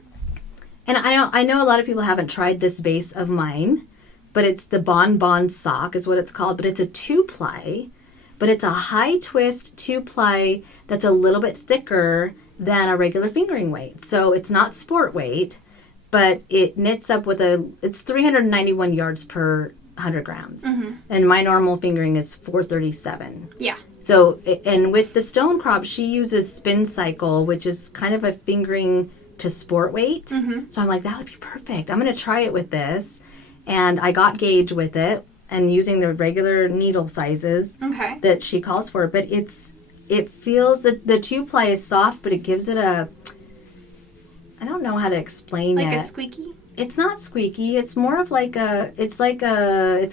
And I know a lot of people haven't tried this base of mine, but it's the Bon Bon sock is what it's called. But it's a 2-ply. But it's a high twist 2-ply that's a little bit thicker than a regular fingering weight. So it's not sport weight, but it knits up with it's 391 yards per 100 grams. Mm-hmm. And my normal fingering is 437. Yeah. So, and with the Stonecrop, she uses spin cycle, which is kind of a fingering to sport weight. Mm-hmm. So I'm like, that would be perfect. I'm going to try it with this. And I got gauge with it and using the regular needle sizes that she calls for. But it feels that the 2-ply is soft, but it gives it I don't know how to explain it. Like a squeaky? It's not squeaky. It's more of it's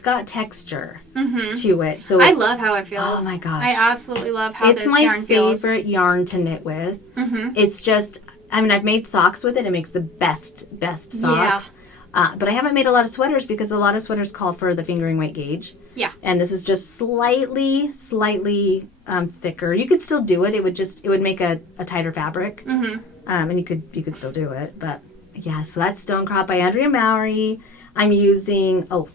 got texture to it. So I love how it feels. Oh my gosh. I absolutely love how this yarn feels. It's my favorite yarn to knit with. Mm-hmm. It's just, I've made socks with it. It makes the best socks. But I haven't made a lot of sweaters because a lot of sweaters call for the fingering weight gauge. Yeah. And this is just slightly thicker. You could still do it. It would make a tighter fabric. Mm-hmm. And you could still do it. But yeah, so that's Stonecrop by Andrea Mowry. I'm using, I'm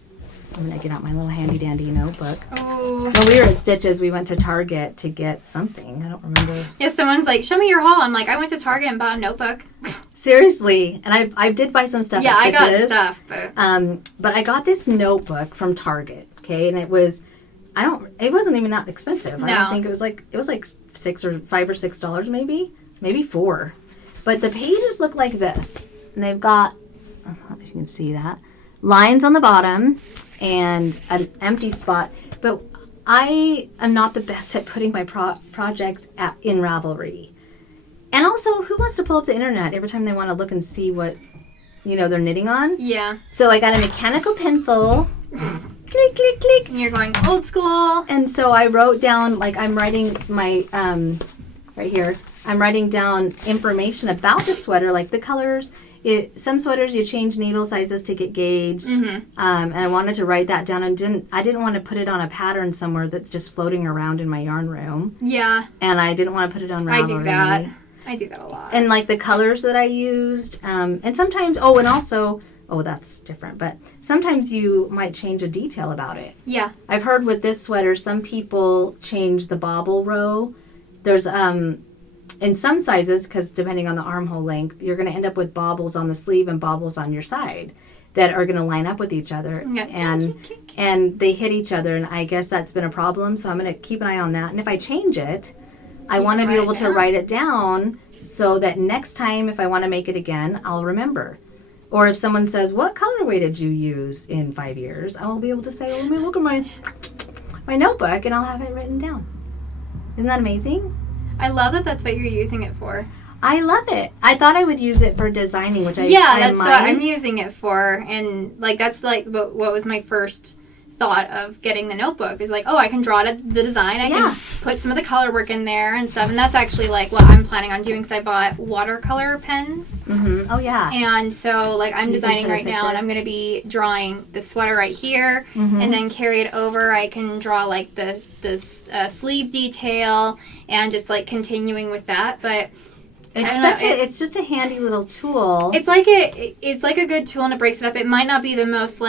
going to get out my little handy dandy notebook. Oh. When we were at Stitches, we went to Target to get something. I don't remember. Yeah, someone's like, show me your haul. I'm like, I went to Target and bought a notebook. Seriously. And I did buy some stuff at Stitches. Yeah, I got stuff. But I got this notebook from Target, okay? And it wasn't even that expensive. No. I don't think it was like $5 or $6 maybe 4. But the pages look like this. And they've got, I don't know if you can see that, lines on the bottom and an empty spot. But I am not the best at putting my projects in Ravelry. And also, who wants to pull up the internet every time they want to look and see what, they're knitting on? Yeah. So I got a mechanical pencil. Click, click, click. And you're going old school. And so I wrote down, I'm writing my, right here, I'm writing down information about the sweater, like the colors. Some sweaters you change needle sizes to get gauged, and I wanted to write that down. And I didn't want to put it on a pattern somewhere that's just floating around in my yarn room. Yeah. And I didn't want to put it on Ravelry. I do that a lot. And the colors that I used, and sometimes, and also, that's different. But sometimes you might change a detail about it. Yeah. I've heard with this sweater, some people change the bobble row. There's in some sizes, because depending on the armhole length, you're going to end up with bobbles on the sleeve and bobbles on your side that are going to line up with each other. Yeah. And they hit each other, and I guess that's been a problem, so I'm going to keep an eye on that. And if I change it, I want to be able to write it down so that next time, if I want to make it again, I'll remember. Or if someone says, what colorway did you use in 5 years? I will be able to say, let me look at my notebook, and I'll have it written down. Isn't that amazing? I love that that's what you're using it for. I love it. I thought I would use it for designing, which that's what I'm using it for. And that's what was my first thought of getting the notebook is I can draw the design. I can put some of the color work in there and stuff. And that's actually what I'm planning on doing, because I bought watercolor pens. Mm-hmm. Oh, yeah. And so I'm designing right now, and I'm going to be drawing the sweater right here, and then carry it over. I can draw this sleeve detail and just continuing with that. But it's just a handy little tool. It's like a good tool, and it breaks it up. It might not be the most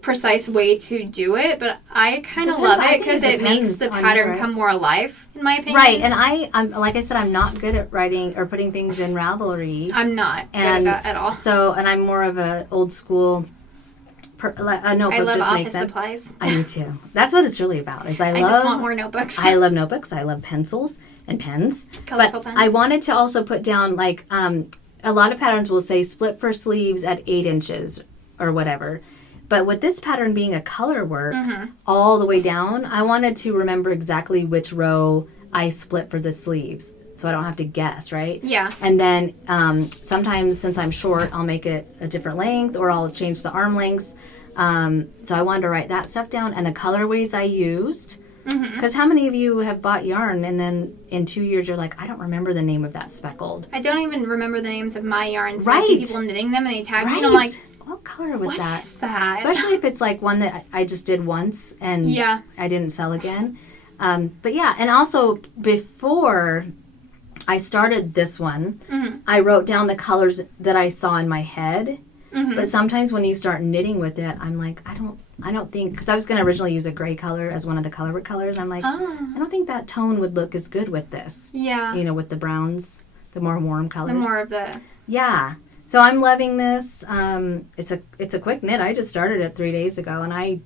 precise way to do it, but I kind of love it because it makes the pattern come more alive, in my opinion. Right, and I'm like I said, I'm not good at writing or putting things in Ravelry. I'm not good at that at all. So, and I'm more of a old school. A notebook I love just office makes sense. supplies. I do too. That's what it's really about. I just want more notebooks. I love notebooks. I love pencils and pens. Colorful pens. I wanted to also put down a lot of patterns will say split for sleeves at 8 inches or whatever. But with this pattern being a color work all the way down, I wanted to remember exactly which row I split for the sleeves, so I don't have to guess, right? Yeah. And then sometimes, since I'm short, I'll make it a different length, or I'll change the arm lengths. So I wanted to write that stuff down, and the colorways I used. Because how many of you have bought yarn, and then in 2 years you're like, I don't remember the name of that speckled. I don't even remember the names of my yarns. Right. I see people knitting them, and they tag me, and I'm like, what color was that? What is that? Especially if it's one that I just did once and I didn't sell again. But yeah, and also before I started this one, I wrote down the colors that I saw in my head. But sometimes when you start knitting with it, I'm like, I don't think, because I was going to originally use a gray color as one of the colorwork colors. I'm like, I don't think that tone would look as good with this. Yeah. With the browns, the more warm colors. The more of the... Yeah. So I'm loving this. It's a quick knit. I just started it 3 days ago, and I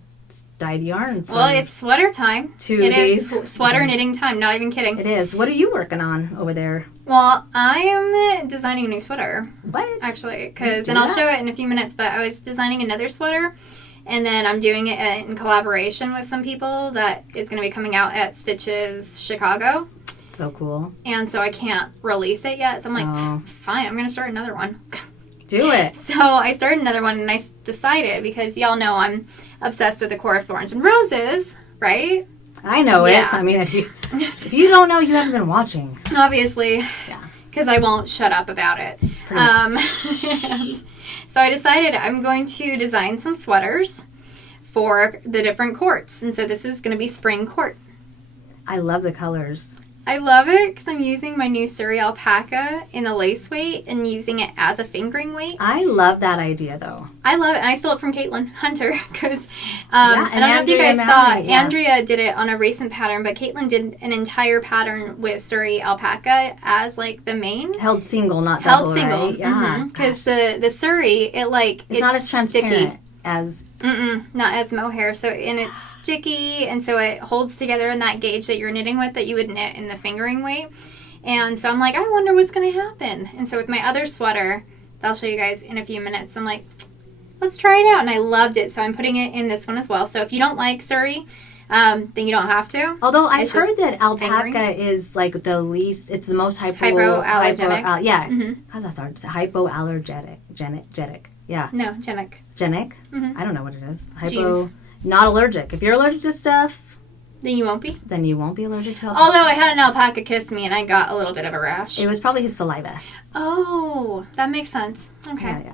dyed yarn. Well, it's sweater time. 2 days. It is sweater knitting time. Not even kidding. It is. What are you working on over there? Well, I am designing a new sweater. What? Actually, and I'll show it in a few minutes. But I was designing another sweater, and then I'm doing it in collaboration with some people that is going to be coming out at Stitches Chicago. So cool. And so I can't release it yet. So I'm like, fine, I'm going to start another one. Do it. So I started another one, and I decided, because y'all know I'm obsessed with the Core of Thorns and Roses, right? I know it. I mean, if you don't know, you haven't been watching. Obviously. Yeah. Because I won't shut up about it. And So I decided I'm going to design some sweaters for the different courts. And so this is going to be spring court. I love the colors. I love it because I'm using my new Surrey alpaca in a lace weight and using it as a fingering weight. I love that idea, though. I love it. And I stole it from Caitlin Hunter because I don't know if you guys saw, Andrea did it on a recent pattern, but Caitlin did an entire pattern with Surrey alpaca as like the main. Held single, not double, held single. Right? Yeah. Because the Surrey, it's not as transparent. Sticky. As not as mohair, and it's sticky, and so it holds together in that gauge that you're knitting with that you would knit in the fingering weight. And so I'm like, I wonder what's going to happen. And so with my other sweater that I'll show you guys in a few minutes, I'm like, let's try it out. And I loved it, so I'm putting it in this one as well. So if you don't like Surrey, then you don't have to. Although I've heard that alpaca is like the least, it's the most hypoallergenic. That's hard. Hypoallergenic. Yeah. No, genic. Genic? Mm-hmm. I don't know what it is. Not allergic. If you're allergic to stuff... Then you won't be? Then you won't be allergic to alpaca. Although I had an alpaca kiss me and I got a little bit of a rash. It was probably his saliva. Oh, that makes sense. Okay.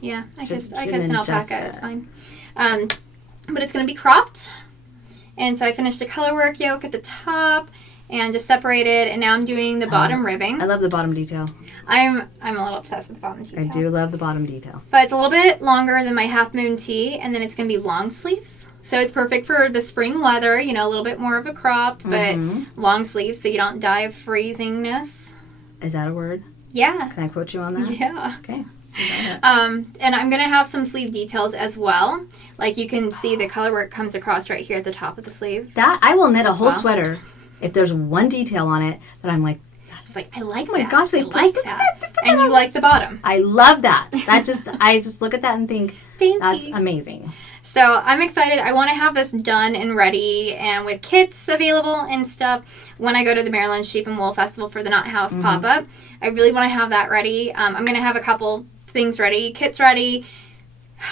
Yeah, I kissed an alpaca. It's fine. But it's going to be cropped. And so I finished the colorwork yoke at the top and just separated, and now I'm doing the bottom ribbing. I love the bottom detail. I'm a little obsessed with the bottom detail. I do love the bottom detail. But it's a little bit longer than my half moon tee, and then it's going to be long sleeves. So it's perfect for the spring weather, a little bit more of a cropped, but long sleeves so you don't die of freezingness. Is that a word? Yeah. Can I quote you on that? Yeah. Okay. And I'm going to have some sleeve details as well. Like you can see the color work comes across right here at the top of the sleeve. That I will knit a whole sweater if there's one detail on it that I'm like, just like, I like that. Oh my gosh, I like that. And you like the bottom. I love that. I just look at that and think, dainty. That's amazing. So I'm excited. I want to have this done and ready and with kits available and stuff when I go to the Maryland Sheep and Wool Festival for the Knot House pop-up. I really want to have that ready. I'm going to have a couple things ready, kits ready.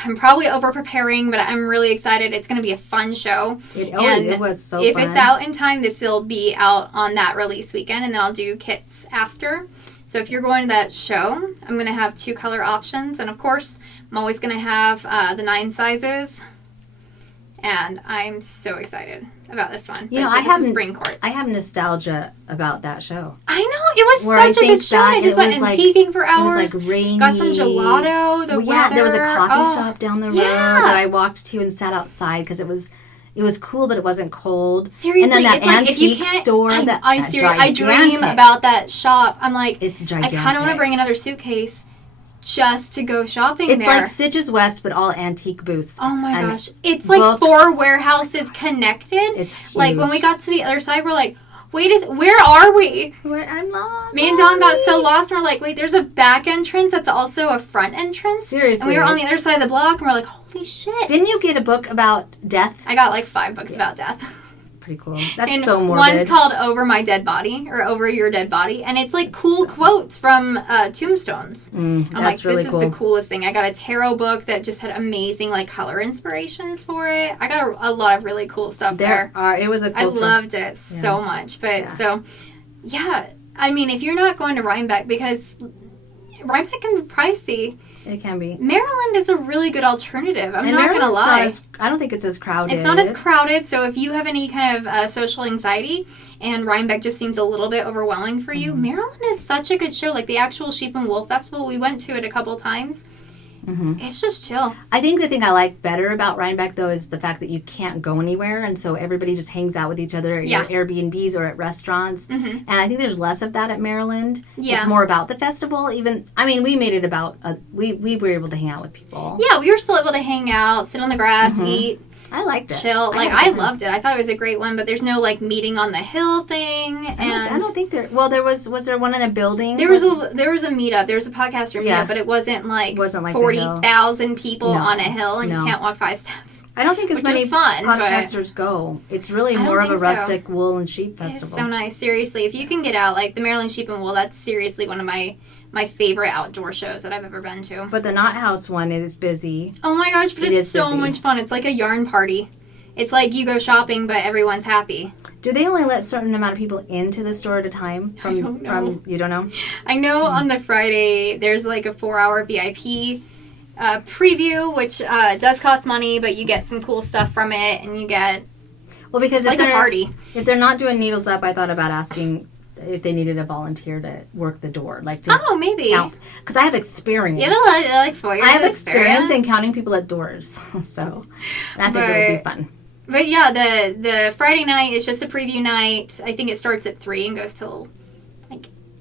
I'm probably over-preparing, but I'm really excited. It's going to be a fun show. It was so fun. If it's out in time, this will be out on that release weekend, and then I'll do kits after. So if you're going to that show, I'm going to have 2 color options. And, of course, I'm always going to have the 9 sizes. And I'm so excited about this one. I have spring court. I have nostalgia about that show. I know. It was such a good show. I just went antiquing for hours. It was like rainy. Got some gelato. There was a coffee shop down the road that I walked to and sat outside because it was cool, but it wasn't cold. Seriously, and then that it's antique store. I dream about that shop. I'm like, it's gigantic. I kind of want to bring another suitcase just to go shopping It's there. like Stitches West, but all antique booths. Oh my gosh. It's like 4 warehouses connected. It's huge. Like when we got to the other side, we're like, where are we? I'm lost. Me and Dawn got so lost, and we're like, wait, there's a back entrance that's also a front entrance? Seriously. And we were on the other side of the block, and we're like, holy shit. Didn't you get a book about death? I got like 5 books about death. Pretty cool. That's and so morbid. One's called Over My Dead Body, or Over Your Dead Body, and it's like cool quotes from tombstones. I'm like, this is the coolest thing. I got a tarot book that just had amazing like color inspirations for it. I got a lot of really cool stuff there. It was a cool I loved it so much. But I mean, if you're not going to Rhinebeck, because Rhinebeck can be pricey. It can be. Maryland is a really good alternative. I'm not going to lie. I don't think it's as crowded. It's not as crowded, so if you have any kind of social anxiety and Rhinebeck just seems a little bit overwhelming for you, Maryland is such a good show. Like the actual Sheep and Wool Festival, we went to it a couple times. It's just chill. I think the thing I like better about Rhinebeck, though, is the fact that you can't go anywhere, and so everybody just hangs out with each other at your Airbnbs or at restaurants. And I think there's less of that at Maryland. It's more about the festival. We made it about, we were able to hang out with people. Yeah, we were still able to hang out, sit on the grass, eat. I liked it. Chill. I loved it. I thought it was a great one, but there's no, meeting on the hill thing. I don't think there... Well, was there one in a building? There was a meetup. There was a podcaster meetup, but it wasn't like 40,000 people on a hill, and you can't walk 5 steps. I don't think as many podcasters go. It's really more of a rustic wool and sheep festival. It's so nice. Seriously, if you can get out, the Maryland Sheep and Wool, that's seriously one of my favorite outdoor shows that I've ever been to. But the Knot House one is busy. Oh my gosh, but it's so much fun. It's like a yarn party. It's like you go shopping, but everyone's happy. Do they only let a certain amount of people into the store at a time? I don't know. You don't know? I know on the Friday, there's a 4-hour VIP preview, which does cost money, but you get some cool stuff from it, and you get because like a party. If they're not doing needles up, I thought about asking if they needed a volunteer to work the door, like to maybe because I have experience. You have I have experience in counting people at doors, so I think it would be fun. But yeah, the Friday night is just a preview night. I think it starts at 3 and goes till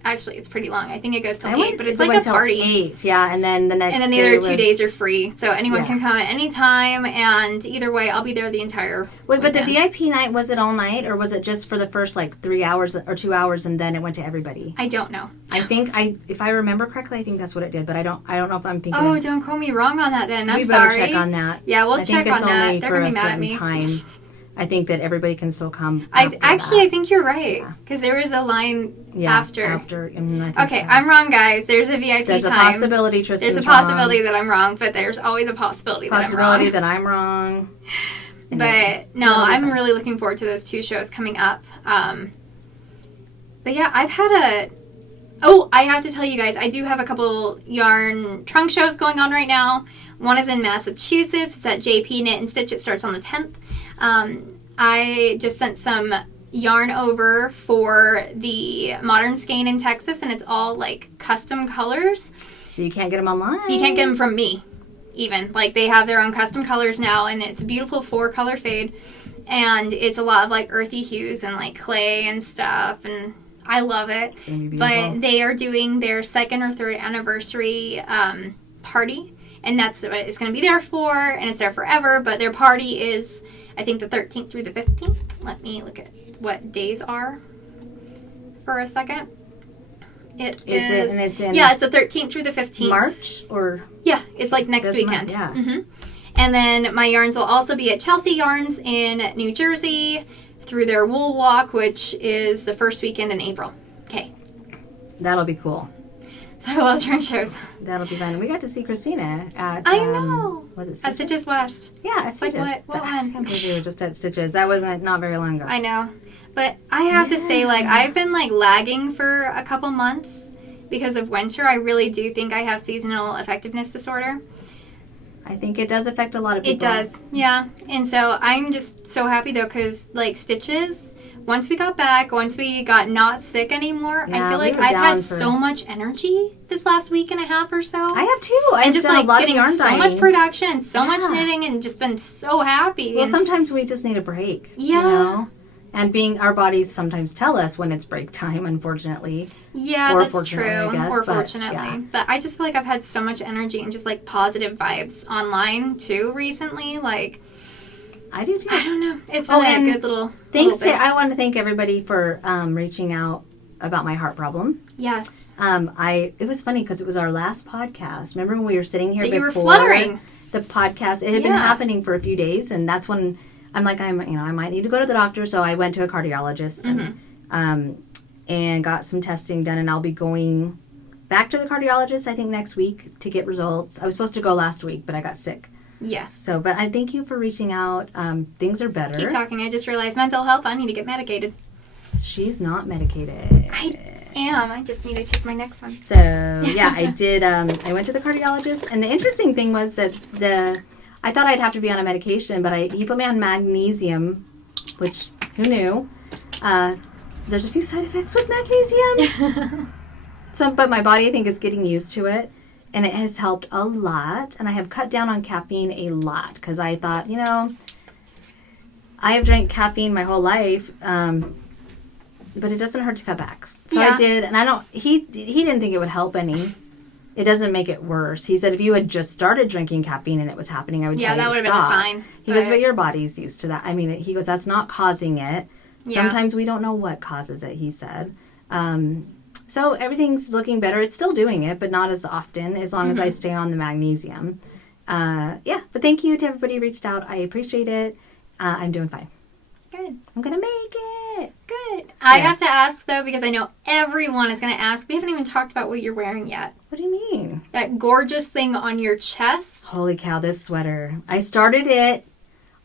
actually it's pretty long. I think it goes till 8, but it's like a party. 8, yeah, and then the other 2 days are free, so anyone can come at any time. And either way, I'll be there the entire. Wait, but the VIP night, was it all night, or was it just for the first 3 hours or 2 hours, and then it went to everybody? I don't know. I think if I remember correctly, I think that's what it did, but I don't know if I'm thinking. Oh, don't quote me wrong on that. Then I'm sorry. We better check on that. Yeah, we'll check on that. They're gonna be mad at me. Time. I think that everybody can still come. I think you're right, because there is a line after. Okay, so. I'm wrong, guys. There's a VIP There's time. A possibility, Trysten. There's a possibility that I'm wrong, but there's always a possibility that I'm wrong. But no, I'm really looking forward to those 2 shows coming up. But yeah, I've had I have to tell you guys, I do have a couple yarn trunk shows going on right now. One is in Massachusetts. It's at JP Knit and Stitch. It starts on the 10th. I just sent some yarn over for the Modern Skein in Texas, and it's all custom colors. So you can't get them online. So you can't get them from me, even. They have their own custom colors now, and it's a beautiful 4-color fade, and it's a lot of earthy hues and clay and stuff, and I love it. It's gonna be beautiful. But they are doing their 2nd or 3rd anniversary party, and that's what it's going to be there for, and it's there forever. But their party is, I think, the 13th through the 15th. Let me look at what days are for a second. It's the 13th through the 15th. March? Or? Yeah, it's next weekend. Yeah. Mm-hmm. And then my yarns will also be at Chelsea Yarns in New Jersey through their Wool Walk, which is the first weekend in April. Okay. That'll be cool. So I love trunk shows. That'll be fun. We got to see Christina at... I know. Was it Stitches? At Stitches West. Yeah, at Stitches. What one? I can't believe we were just at Stitches. That wasn't not very long ago. I know. But I have to say, I've been, lagging for a couple months because of winter. I really do think I have seasonal effectiveness disorder. I think it does affect a lot of people. It does, yeah. And so I'm just so happy, though, because, Stitches... Once we got back, once we got not sick anymore, I feel I've had so much energy this last week and a half or so. I have too. I've just done a lot of yarn so much production and so much knitting and just been so happy. Well, sometimes we just need a break. Yeah. You know? And our bodies sometimes tell us when it's break time, unfortunately. Yeah, or that's true. I guess, or fortunately. But I just feel I've had so much energy and just positive vibes online too recently. I do too. I don't know. It's been a good little thanks to I want to thank everybody for reaching out about my heart problem. Yes. It was funny because it was our last podcast. Remember when we were sitting here before you were fluttering. The podcast? It had been happening for a few days, and that's when I'm I might need to go to the doctor. So I went to a cardiologist and got some testing done, and I'll be going back to the cardiologist I think next week to get results. I was supposed to go last week, but I got sick. Yes. But I thank you for reaching out. Things are better. Keep talking. I just realized mental health. I need to get medicated. She's not medicated. I am. I just need to take my next one. So, yeah, I did. I went to the cardiologist. And the interesting thing was that I thought I'd have to be on a medication, but he put me on magnesium, which, who knew? There's a few side effects with magnesium. But my body, I think, is getting used to it. And it has helped a lot. And I have cut down on caffeine a lot. Because I thought, I have drank caffeine my whole life. But it doesn't hurt to cut back. So I did. And he didn't think it would help any. It doesn't make it worse. He said if you had just started drinking caffeine and it was happening, I would tell you to stop. Yeah, that would have been a sign. He goes, but your body's used to that. I mean, he goes, that's not causing it. Yeah. Sometimes we don't know what causes it, he said. So everything's looking better. It's still doing it, but not as often, as long as I stay on the magnesium. But thank you to everybody who reached out. I appreciate it. I'm doing fine. Good. I'm going to make it. Good. I have to ask, though, because I know everyone is going to ask. We haven't even talked about what you're wearing yet. What do you mean? That gorgeous thing on your chest. Holy cow, this sweater. I started it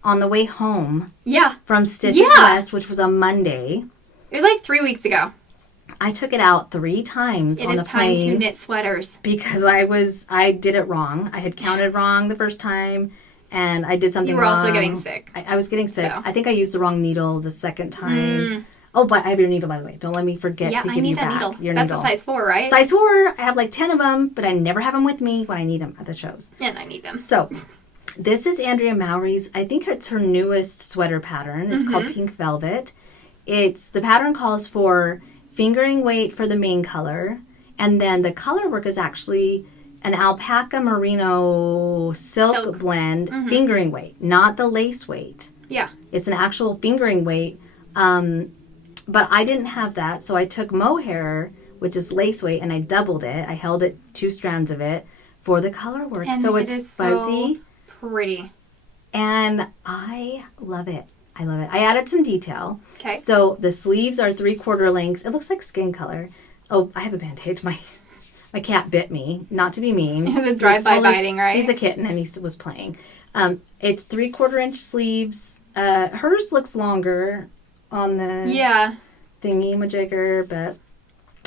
on the way home. Yeah. From Stitches West, which was on Monday. It was 3 weeks ago. I took it out 3 times on the plane. It is time to knit sweaters. Because I did it wrong. I had counted wrong the first time, and I did something wrong. You were also getting sick. I was getting sick. So. I think I used the wrong needle the second time. Oh, but I have your needle, by the way. Don't let me forget to give you back needle. your That's needle. That's a size 4, right? Size 4. I have like 10 of them, but I never have them with me when I need them at the shows. And I need them. So, this is Andrea Mowry's, I think it's her newest sweater pattern. It's called Pink Velvet. The pattern calls for fingering weight for the main color, and then the color work is actually an alpaca merino silk blend fingering weight, not the lace weight. Yeah. It's an actual fingering weight, but I didn't have that, so I took mohair, which is lace weight, and I doubled it. I held it 2 strands of it for the color work. And so it's fuzzy. So pretty. And I love it. I love it. I added some detail. Okay. So the sleeves are 3/4 lengths. It looks like skin color. Oh, I have a Band-Aid. My cat bit me. Not to be mean. The drive-by biting, right? He's a kitten and he was playing. It's 3/4 inch sleeves. Hers looks longer on the thingy-majigger, but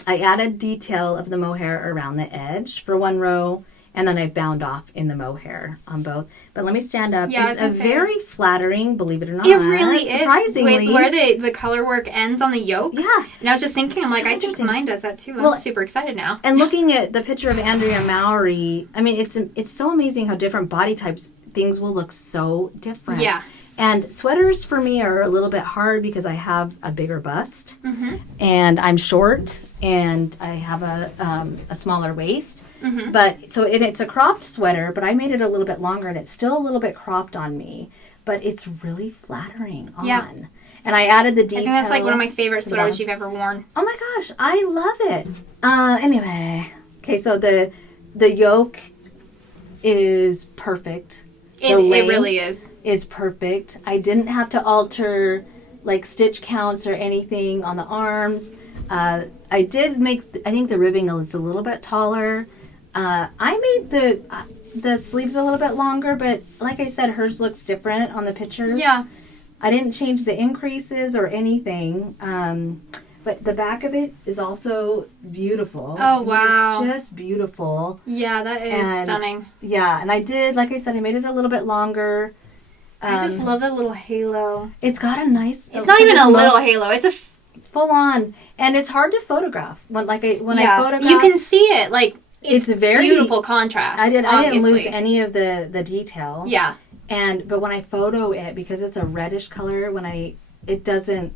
I added detail of the mohair around the edge for 1 row. And then I bound off in the mohair on both. But let me stand up. Yeah, it's very flattering, believe it or not. It really surprisingly. is. With where the color work ends on the yoke. Yeah. And I was just thinking, I'm like, I think mine does that too. I'm super excited now. And looking at the picture of Andrea Mowry, I mean, it's so amazing how different body types, things will look so different. Yeah. And sweaters for me are a little bit hard because I have a bigger bust. And I'm short and I have a smaller waist. But so it's a cropped sweater, but I made it a little bit longer and it's still a little bit cropped on me, but it's really flattering on. Yeah. And I added the detail. I think that's like one of my favorite sweaters you've ever worn. Oh my gosh, I love it. Anyway, okay, so the yoke is perfect. It really is. Is perfect. I didn't have to alter like stitch counts or anything on the arms. I did make, I think the ribbing is a little bit taller. I made the sleeves a little bit longer, but like I said, hers looks different on the pictures. Yeah. I didn't change the increases or anything. But the back of it is also beautiful. Oh, wow. It's just beautiful. Yeah, that is stunning. Yeah, and I did, like I said, I made it a little bit longer. I just love the little halo. It's got a nice... It's not even a little halo. It's a... full on. And it's hard to photograph. When I photograph... You can see it. Like, it's very... beautiful contrast, I didn't lose any of the detail. Yeah. But when I photo it, because it's a reddish color, it doesn't...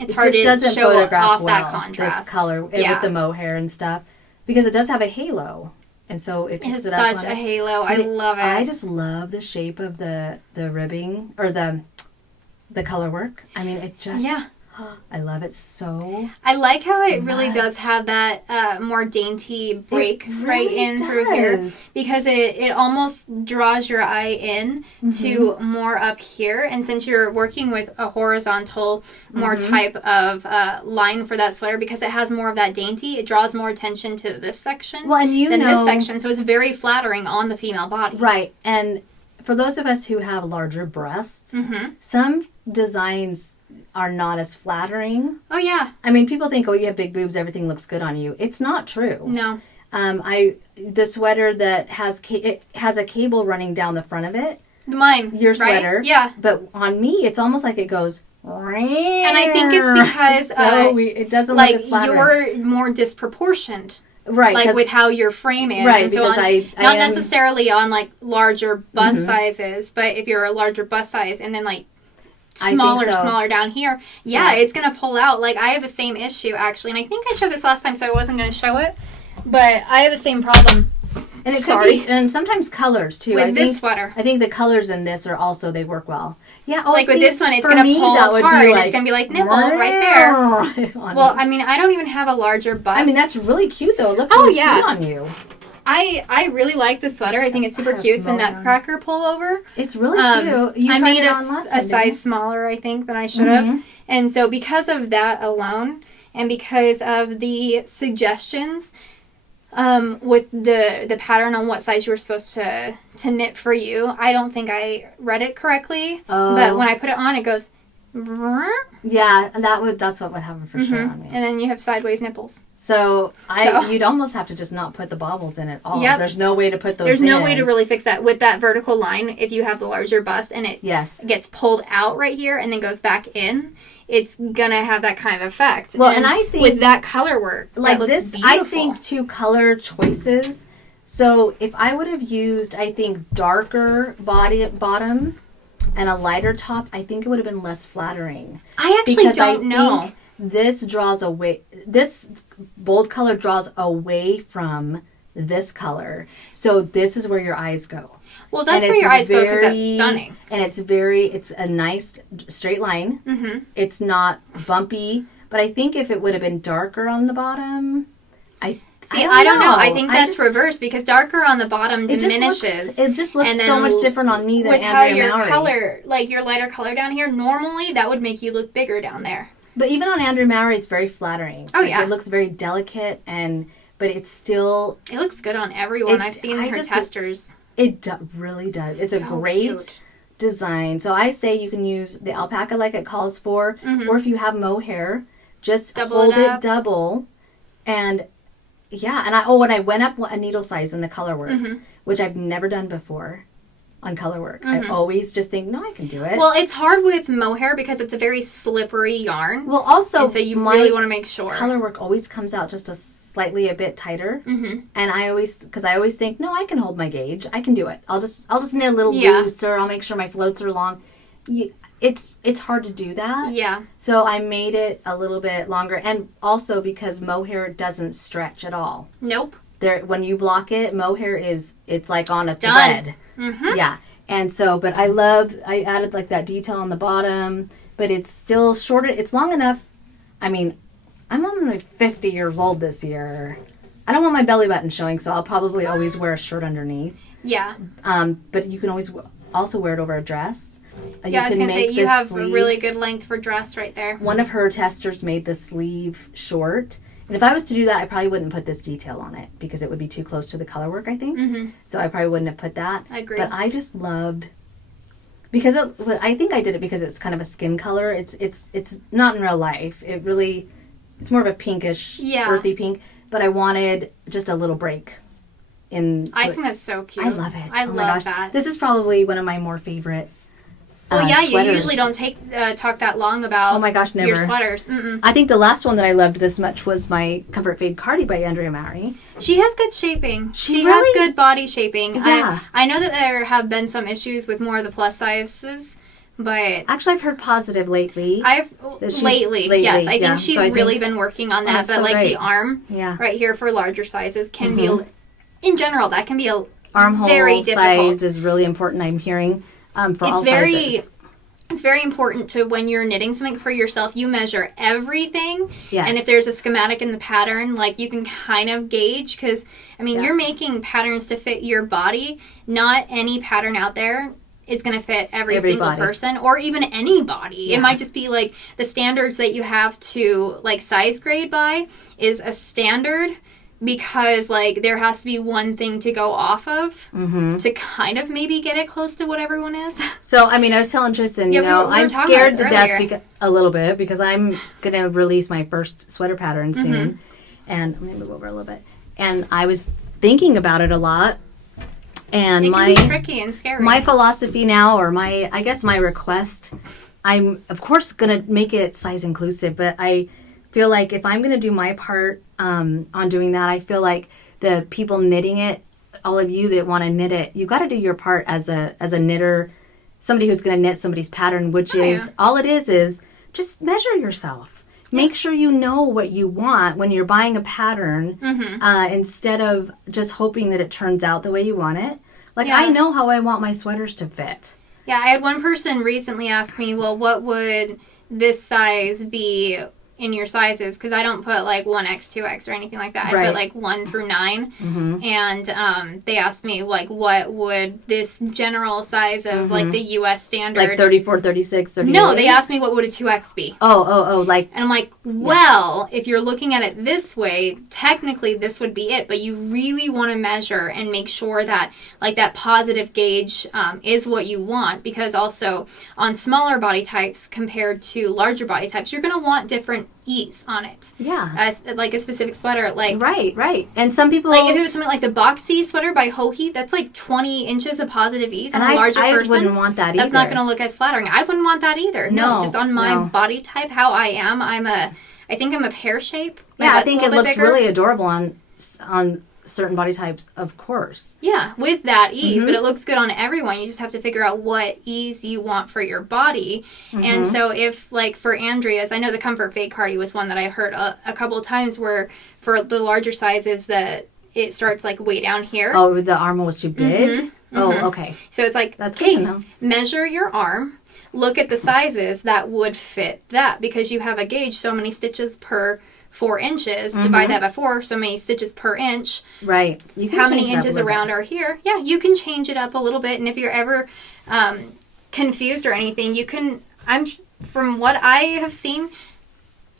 It's hard to show off that contrast. This color with the mohair and stuff. Because it does have a halo. And so it picks it up. It's such a halo. I love it. I just love the shape of the ribbing, or the color work. I mean, it just... Yeah. I love it so I like how it really does have that more dainty break right in through here. Because it almost draws your eye in to more up here. And since you're working with a horizontal, more type of line for that sweater, because it has more of that dainty, it draws more attention to this section than this section. So it's very flattering on the female body. Right. And for those of us who have larger breasts, some designs are not as flattering. Oh, yeah. I mean, people think, you have big boobs, everything looks good on you. It's not true. No. The sweater that has it has a cable running down the front of it. Mine. Your sweater. Right? Yeah. But on me, it's almost like it goes... And I think it's because... it doesn't look as flattering. You're more disproportioned. Right. Like with how your frame is. Right, and so because I not am, necessarily on like larger bust sizes, but if you're a larger bust size and then like smaller down here, it's going to pull out. Like I have the same issue actually, and I think I showed this last time, so I wasn't going to show it, but I have the same problem. And it could be, and sometimes colors too. With this sweater. I think the colors in this are also, they work well. Yeah. Like with this one, it's going to pull apart and it's going to be like nipple right there. Well, I mean, I don't even have a larger bust. I mean, that's really cute though. It looks really cute on you. I really like the sweater. I think it's super cute. It's a nutcracker pullover. It's really cute. I made a size smaller, I think, than I should have. And so because of that alone, and because of the suggestions with the pattern on what size you were supposed to knit for you, I don't think I read it correctly. But when I put it on, it goes Yeah, and that's what would happen for sure on me. And then you have sideways nipples. So you'd almost have to just not put the bobbles in at all. Yep. There's no way to put those There's in. no way to really fix that. With that vertical line, if you have the larger bust and it gets pulled out right here and then goes back in, it's going to have that kind of effect. Well, and I think... with that color work, like that looks this, beautiful. I think 2 color choices. So if I would have used, I think, darker bottom and a lighter top, I think it would have been less flattering. I actually don't know. This draws away. This bold color draws away from this color. So this is where your eyes go. Well, that's where your eyes go because that's stunning. And it's a nice straight line. Mm-hmm. It's not bumpy. But I think if it would have been darker on the bottom, I don't know. I think that's reversed because darker on the bottom diminishes. It just looks so much different on me than with Andrea how your Mowry. color, like your lighter color down here, normally that would make you look bigger down there. But even on Andrea Mowry, it's very flattering. Oh, yeah. It looks very delicate, but it's still... It looks good on everyone. I've seen her testers. It really does. It's a great design. So I say you can use the alpaca like it calls for, or if you have mohair, just hold it double. And yeah, and I went up a needle size in the color work, which I've never done before on color work. I always just think, no, I can do it. Well, it's hard with mohair because it's a very slippery yarn. Well, also, and so you really want to make sure. Color work always comes out just slightly a bit tighter. And I always think, no, I can hold my gauge. I can do it. I'll just knit a little looser. I'll make sure my floats are long. It's hard to do that. Yeah. So I made it a little bit longer, and also because mohair doesn't stretch at all. Nope. When you block it, mohair it's like on a thread. Yeah. And so, but I added like that detail on the bottom, but it's still shorter. It's long enough. I mean, I'm only 50 years old this year. I don't want my belly button showing, so I'll probably always wear a shirt underneath. Yeah. But you can always also wear it over a dress. Yeah, I was going to say, you have a really good length for dress right there. One of her testers made the sleeve short. And if I was to do that, I probably wouldn't put this detail on it because it would be too close to the color work, I think. So I probably wouldn't have put that. I agree. But I just loved... Because I think I did it because it's kind of a skin color. It's not in real life. It's more of a pinkish, earthy pink. But I wanted just a little break. I think that's so cute. I love it. I love that. This is probably one of my more favorite sweaters. You usually don't talk that long about your sweaters. I think the last one that I loved this much was my Comfort Fade Cardi by Andrea Mowry. She has good shaping. She has good body shaping. Yeah. I know that there have been some issues with more of the plus sizes, but... Actually, I've heard positive lately. Lately, yes. I think she's really been working on that. But the arm right here for larger sizes can be... In general, that can be a armhole very difficult. Size is really important, I'm hearing, for all sizes. It's very important to, when you're knitting something for yourself, you measure everything. Yes. And if there's a schematic in the pattern, you can kind of gauge. Because, you're making patterns to fit your body. Not any pattern out there is going to fit every single person or even anybody. Yeah. It might just be, the standards that you have to, size grade by is a standard. Because, there has to be one thing to go off of to kind of maybe get it close to what everyone is. So, I was telling Trysten, I'm scared to death a little bit because I'm going to release my first sweater pattern soon. And I'm going to move over a little bit. And I was thinking about it a lot. And it can be tricky and scary. My philosophy now, or my request, I'm, of course, going to make it size inclusive, but I feel like if I'm going to do my part on doing that, I feel like the people knitting it, all of you that want to knit it, you've got to do your part as a knitter, somebody who's going to knit somebody's pattern, which all it is just measure yourself. Make sure you know what you want when you're buying a pattern instead of just hoping that it turns out the way you want it. I know how I want my sweaters to fit. Yeah, I had one person recently ask me, well, what would this size be in your sizes, because I don't put like 1X, 2X or anything like that. I put like 1 through 9. Mm-hmm. And they asked me like, what would this general size of like the U.S. standard, like 34, 36, 38? No, they asked me what would a 2X be. Like, and I'm like, well, if you're looking at it this way, technically this would be it, but you really want to measure and make sure that like that positive gauge is what you want, because also on smaller body types compared to larger body types, you're going to want different ease on it. Yeah. Like a specific sweater. Like Right. And some people... Like if it was something like the boxy sweater by Houghton, that's like 20 inches of positive ease on a larger person. I wouldn't want that either. That's not going to look as flattering. I wouldn't want that either. No, just on my body type, how I am, I think I'm a pear shape. Yeah, I think it looks really adorable on certain body types, of course. Yeah, with that ease, but it looks good on everyone. You just have to figure out what ease you want for your body. And so if, like, for Andrea's, I know the Comfort Fade Cardi was one that I heard a couple of times where for the larger sizes that it starts, like, way down here. Oh, the arm was too big? Oh, okay. So it's like, that's good to know. Measure your arm, look at the sizes that would fit that, because you have a gauge, so many stitches per 4 inches, divide that by 4, so many stitches per inch. Right. You can how many inches around are here? Yeah, you can change it up a little bit, and if you're ever confused or anything, you can, from what I have seen,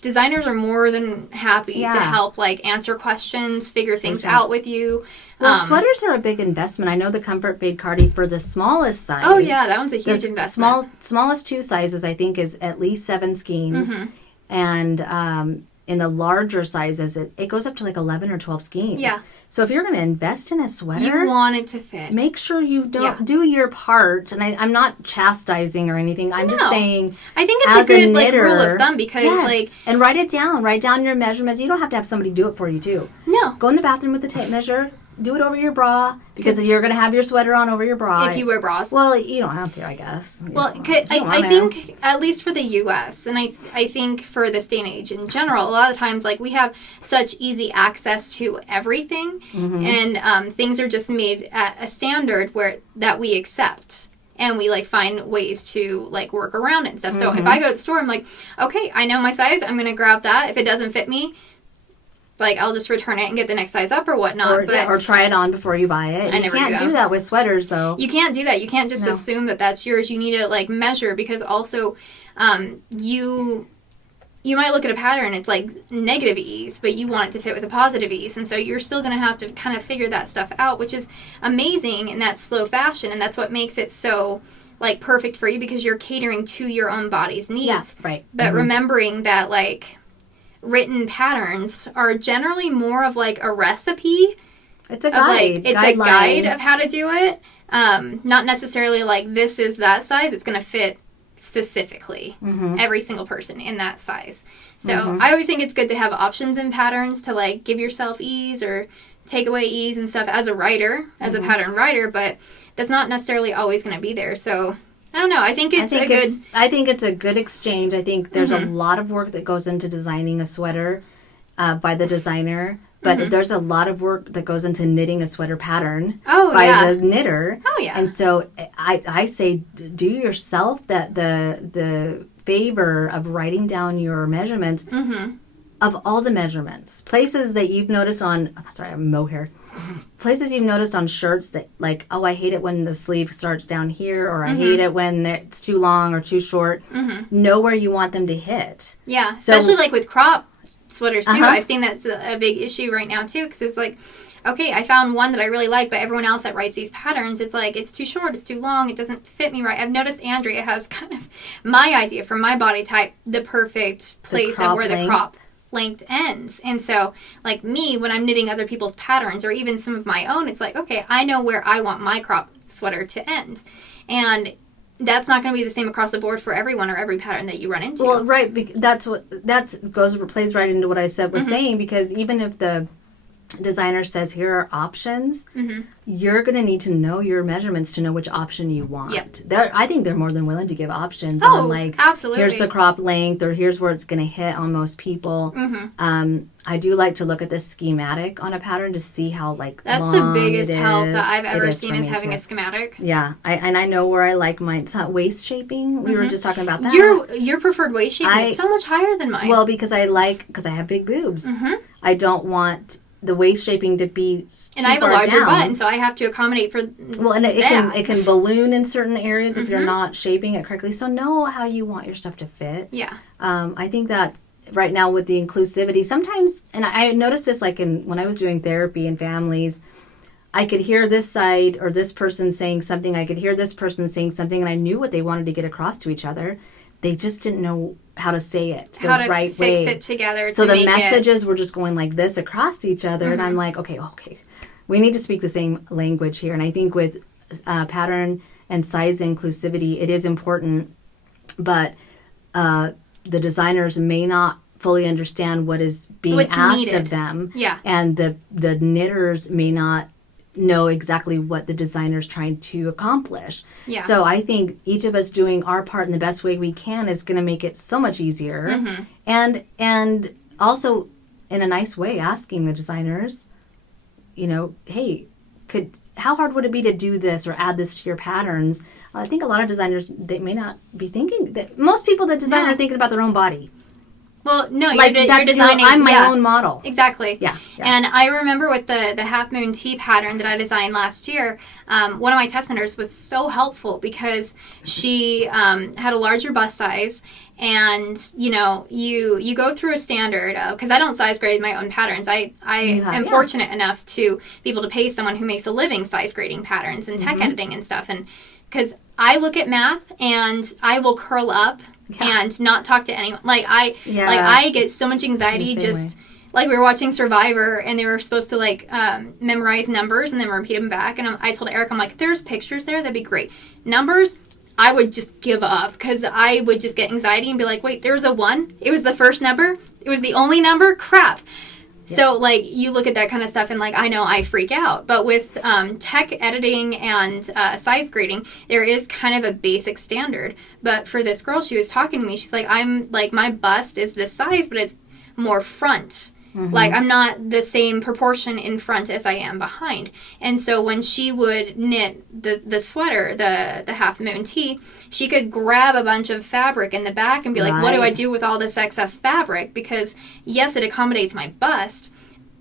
designers are more than happy to help, like, answer questions, figure things out with you. Well, sweaters are a big investment. I know the Comfort Fade Cardi for the smallest size. Oh, yeah, that one's a huge investment. Smallest 2 sizes, I think, is at least 7 skeins. And in the larger sizes, it goes up to like 11 or 12 skeins. Yeah. So if you're going to invest in a sweater, you want it to fit. Make sure you do your part. And I'm not chastising or anything. I'm just saying, I think it's a good knitter, like, rule of thumb, because like, and write it down. Write down your measurements. You don't have to have somebody do it for you too. No. Go in the bathroom with the tape measure. Do it over your bra, because you're going to have your sweater on over your bra. If you wear bras. Well, you don't have to, I guess. Well, I think, at least for the U.S., and I think for this day and age in general, a lot of times, like, we have such easy access to everything, and things are just made at a standard that we accept. And we, like, find ways to, like, work around it and stuff. So if I go to the store, I'm like, okay, I know my size. I'm going to grab that. If it doesn't fit me, like, I'll just return it and get the next size up or whatnot. Or try it on before you buy it. You can't do that with sweaters, though. You can't do that. You can't just assume that that's yours. You need to, like, measure, because also you might look at a pattern, it's like negative ease, but you want it to fit with a positive ease. And so you're still going to have to kind of figure that stuff out, which is amazing in that slow fashion. And that's what makes it so, like, perfect for you, because you're catering to your own body's needs. Yeah, right. But remembering that, like, written patterns are generally more of like a recipe. It's a guide. It's a guide of how to do it. Not necessarily like this is that size. It's going to fit specifically every single person in that size. So I always think it's good to have options in patterns to, like, give yourself ease or take away ease and stuff as a writer, as a pattern writer, but that's not necessarily always going to be there. So I don't know. I think it's a good exchange. I think there's a lot of work that goes into designing a sweater by the designer, but there's a lot of work that goes into knitting a sweater pattern by the knitter. Oh, yeah. And so I say do yourself the favor of writing down your measurements of all the measurements. Places that you've noticed on... sorry, I have mohair. Places you've noticed on shirts that, like, oh, I hate it when the sleeve starts down here, or I hate it when it's too long or too short. Know where you want them to hit. Yeah, especially, like, with crop sweaters, too. I've seen that's a big issue right now, too, because it's like, okay, I found one that I really like, but everyone else that writes these patterns, it's like, it's too short, it's too long, it doesn't fit me right. I've noticed Andrea has kind of my idea for my body type, the perfect place of where the crop length ends. And so, like me, when I'm knitting other people's patterns or even some of my own, it's like, okay, I know where I want my crop sweater to end. And that's not going to be the same across the board for everyone or every pattern that you run into. Well, right, plays right into what I said was saying, because even if the designer says, here are options, you're going to need to know your measurements to know which option you want. Yep. I think they're more than willing to give options on, like, absolutely. Here's the crop length, or here's where it's going to hit on most people. I do like to look at the schematic on a pattern to see how, like, that's long the biggest it help is. that I've ever seen is having a schematic. Yeah, I know where I like mine. It's not waist shaping. We were just talking about that. Your preferred waist shape is so much higher than mine. Well, because I have big boobs. I don't want the waist shaping to be too and I have a larger butt, and so I have to accommodate for and it can balloon in certain areas if you're not shaping it correctly. So know how you want your stuff to fit. Yeah. I think that right now with the inclusivity, sometimes, and I noticed this like when I was doing therapy in families, I could hear this side or this person saying something, I could hear this person saying something, and I knew what they wanted to get across to each other. They just didn't know how to say it the right way. How to fix it together. So the messages were just going like this across to each other, and I'm like, okay, we need to speak the same language here. And I think with pattern and size inclusivity, it is important, but the designers may not fully understand what is being asked of them. Yeah. And the knitters may not know exactly what the designer's trying to accomplish. Yeah. So I think each of us doing our part in the best way we can is going to make it so much easier. And also in a nice way asking the designers, hey, how hard would it be to do this or add this to your patterns? I think a lot of designers, they may not be thinking that most people that design are thinking about their own body. Well, no, like you're designing. I'm my own model. Exactly. Yeah. And I remember with the Half Moon Tea pattern that I designed last year, one of my test knitters was so helpful because she had a larger bust size. And, you go through a standard because I don't size grade my own patterns. I am fortunate enough to be able to pay someone who makes a living size grading patterns and tech editing and stuff. And because I look at math and I will curl up and not talk to anyone. I get so much anxiety just way. Like we were watching Survivor and they were supposed to memorize numbers and then repeat them back. And I told Eric, I'm like, if there's pictures there, that'd be great. Numbers, I would just give up because I would just get anxiety and be like, wait, there's a 1. It was the first number. It was the only number. Crap. Yeah. So, you look at that kind of stuff and, I know I freak out. But with tech editing and size grading, there is kind of a basic standard. But for this girl, she was talking to me. She's like, my bust is this size, but it's more front. I'm not the same proportion in front as I am behind. And so when she would knit the sweater, the Half Moon Tea, she could grab a bunch of fabric in the back and be like, what do I do with all this excess fabric? Because, yes, it accommodates my bust,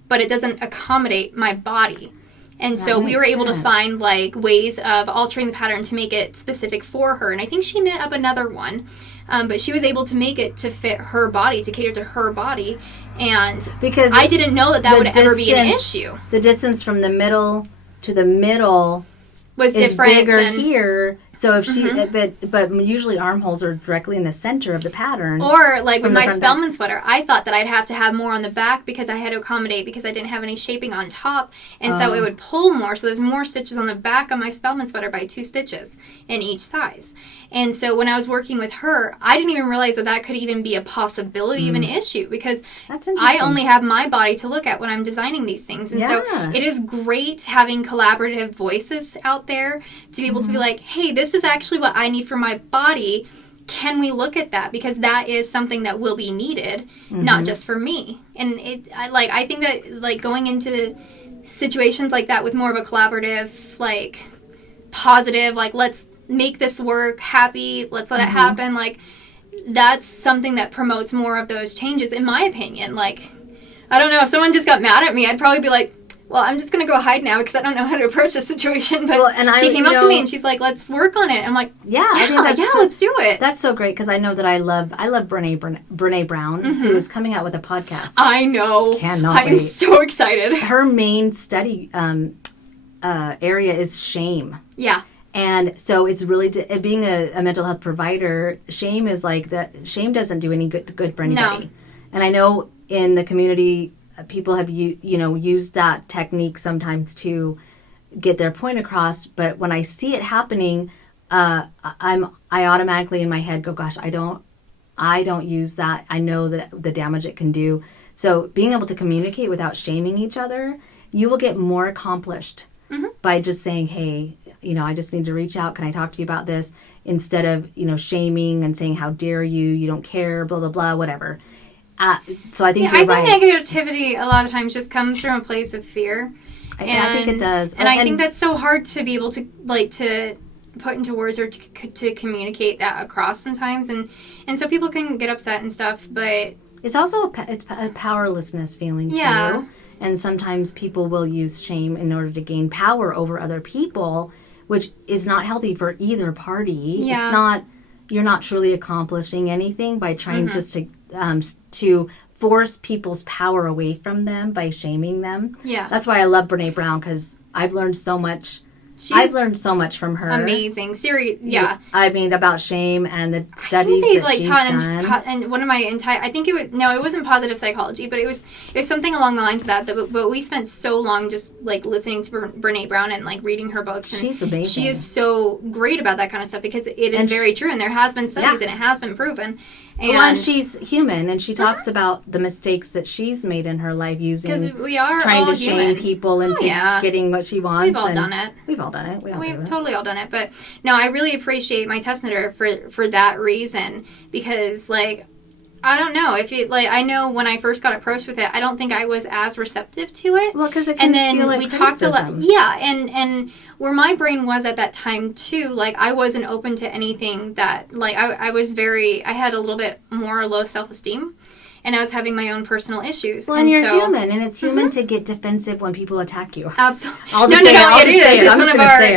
but it doesn't accommodate my body. And so we were able to find, ways of altering the pattern to make it specific for her. And I think she knit up another one. But she was able to make it to fit her body, to cater to her body. And because I didn't know that would ever be an issue. The distance from the middle to the middle was is bigger here. So if she, but usually armholes are directly in the center of the pattern. Or with my Spellman sweater, I thought that I'd have to have more on the back because I had to accommodate because I didn't have any shaping on top, and so it would pull more. So there's more stitches on the back of my Spellman sweater by 2 stitches in each size. And so when I was working with her, I didn't even realize that could even be a possibility of an issue because I only have my body to look at when I'm designing these things. And so it is great having collaborative voices out there to be able to be like, hey, this is actually what I need for my body. Can we look at that? Because that is something that will be needed, not just for me. And I think that going into situations like that with more of a collaborative, positive, let's make this work, happy, let's let it happen, that's something that promotes more of those changes, in my opinion. I don't know, if someone just got mad at me, I'd probably be like, well, I'm just going to go hide now because I don't know how to approach the situation. But she came up to me and she's like, let's work on it. I'm like, let's do it. That's so great because I know that I love Brene Brown, who is coming out with a podcast. I know. I'm so excited. Her main study area is shame. Yeah. And so it's really, being a mental health provider, shame is shame doesn't do any good for anybody. No. And I know in the community, people have used that technique sometimes to get their point across. But when I see it happening, I automatically in my head go, gosh, I don't use that. I know that the damage it can do. So being able to communicate without shaming each other, you will get more accomplished by just saying, hey, I just need to reach out. Can I talk to you about this? Instead of, shaming and saying, how dare you? You don't care, blah, blah, blah, whatever. So I think you're right. I think negativity a lot of times just comes from a place of fear. I think it does. And I think that's so hard to be able to, to put into words or to communicate that across sometimes. And so people can get upset and stuff, but... It's also a powerlessness feeling, too. And sometimes people will use shame in order to gain power over other people, which is not healthy for either party. Yeah. It's not... You're not truly accomplishing anything by trying just to force people's power away from them by shaming them. Yeah. That's why I love Brene Brown, because I've learned so much. I've learned so much from her. Amazing. Serious. Yeah. I mean, about shame and the studies that she's done. And one of my I think it wasn't positive psychology, but it was something along the lines of that. But we spent so long just listening to Brene Brown and reading her books. And she's amazing. She is so great about that kind of stuff because it is very true, and there has been studies and it has been proven. And she's human, and she talks about the mistakes that she's made in her life trying to shame people into getting what she wants. We've all done it. We've all done it. We've totally all done it. But no, I really appreciate my test knitter for that reason, because I don't know if it I know when I first got approached with it, I don't think I was as receptive to it. Well, because it can feel like criticism. Talked a lot. Yeah, and where my brain was at that time too, I wasn't open to anything that I was I had a little bit more low self-esteem, and I was having my own personal issues. Well, and you're human, and it's human to get defensive when people attack you. Absolutely.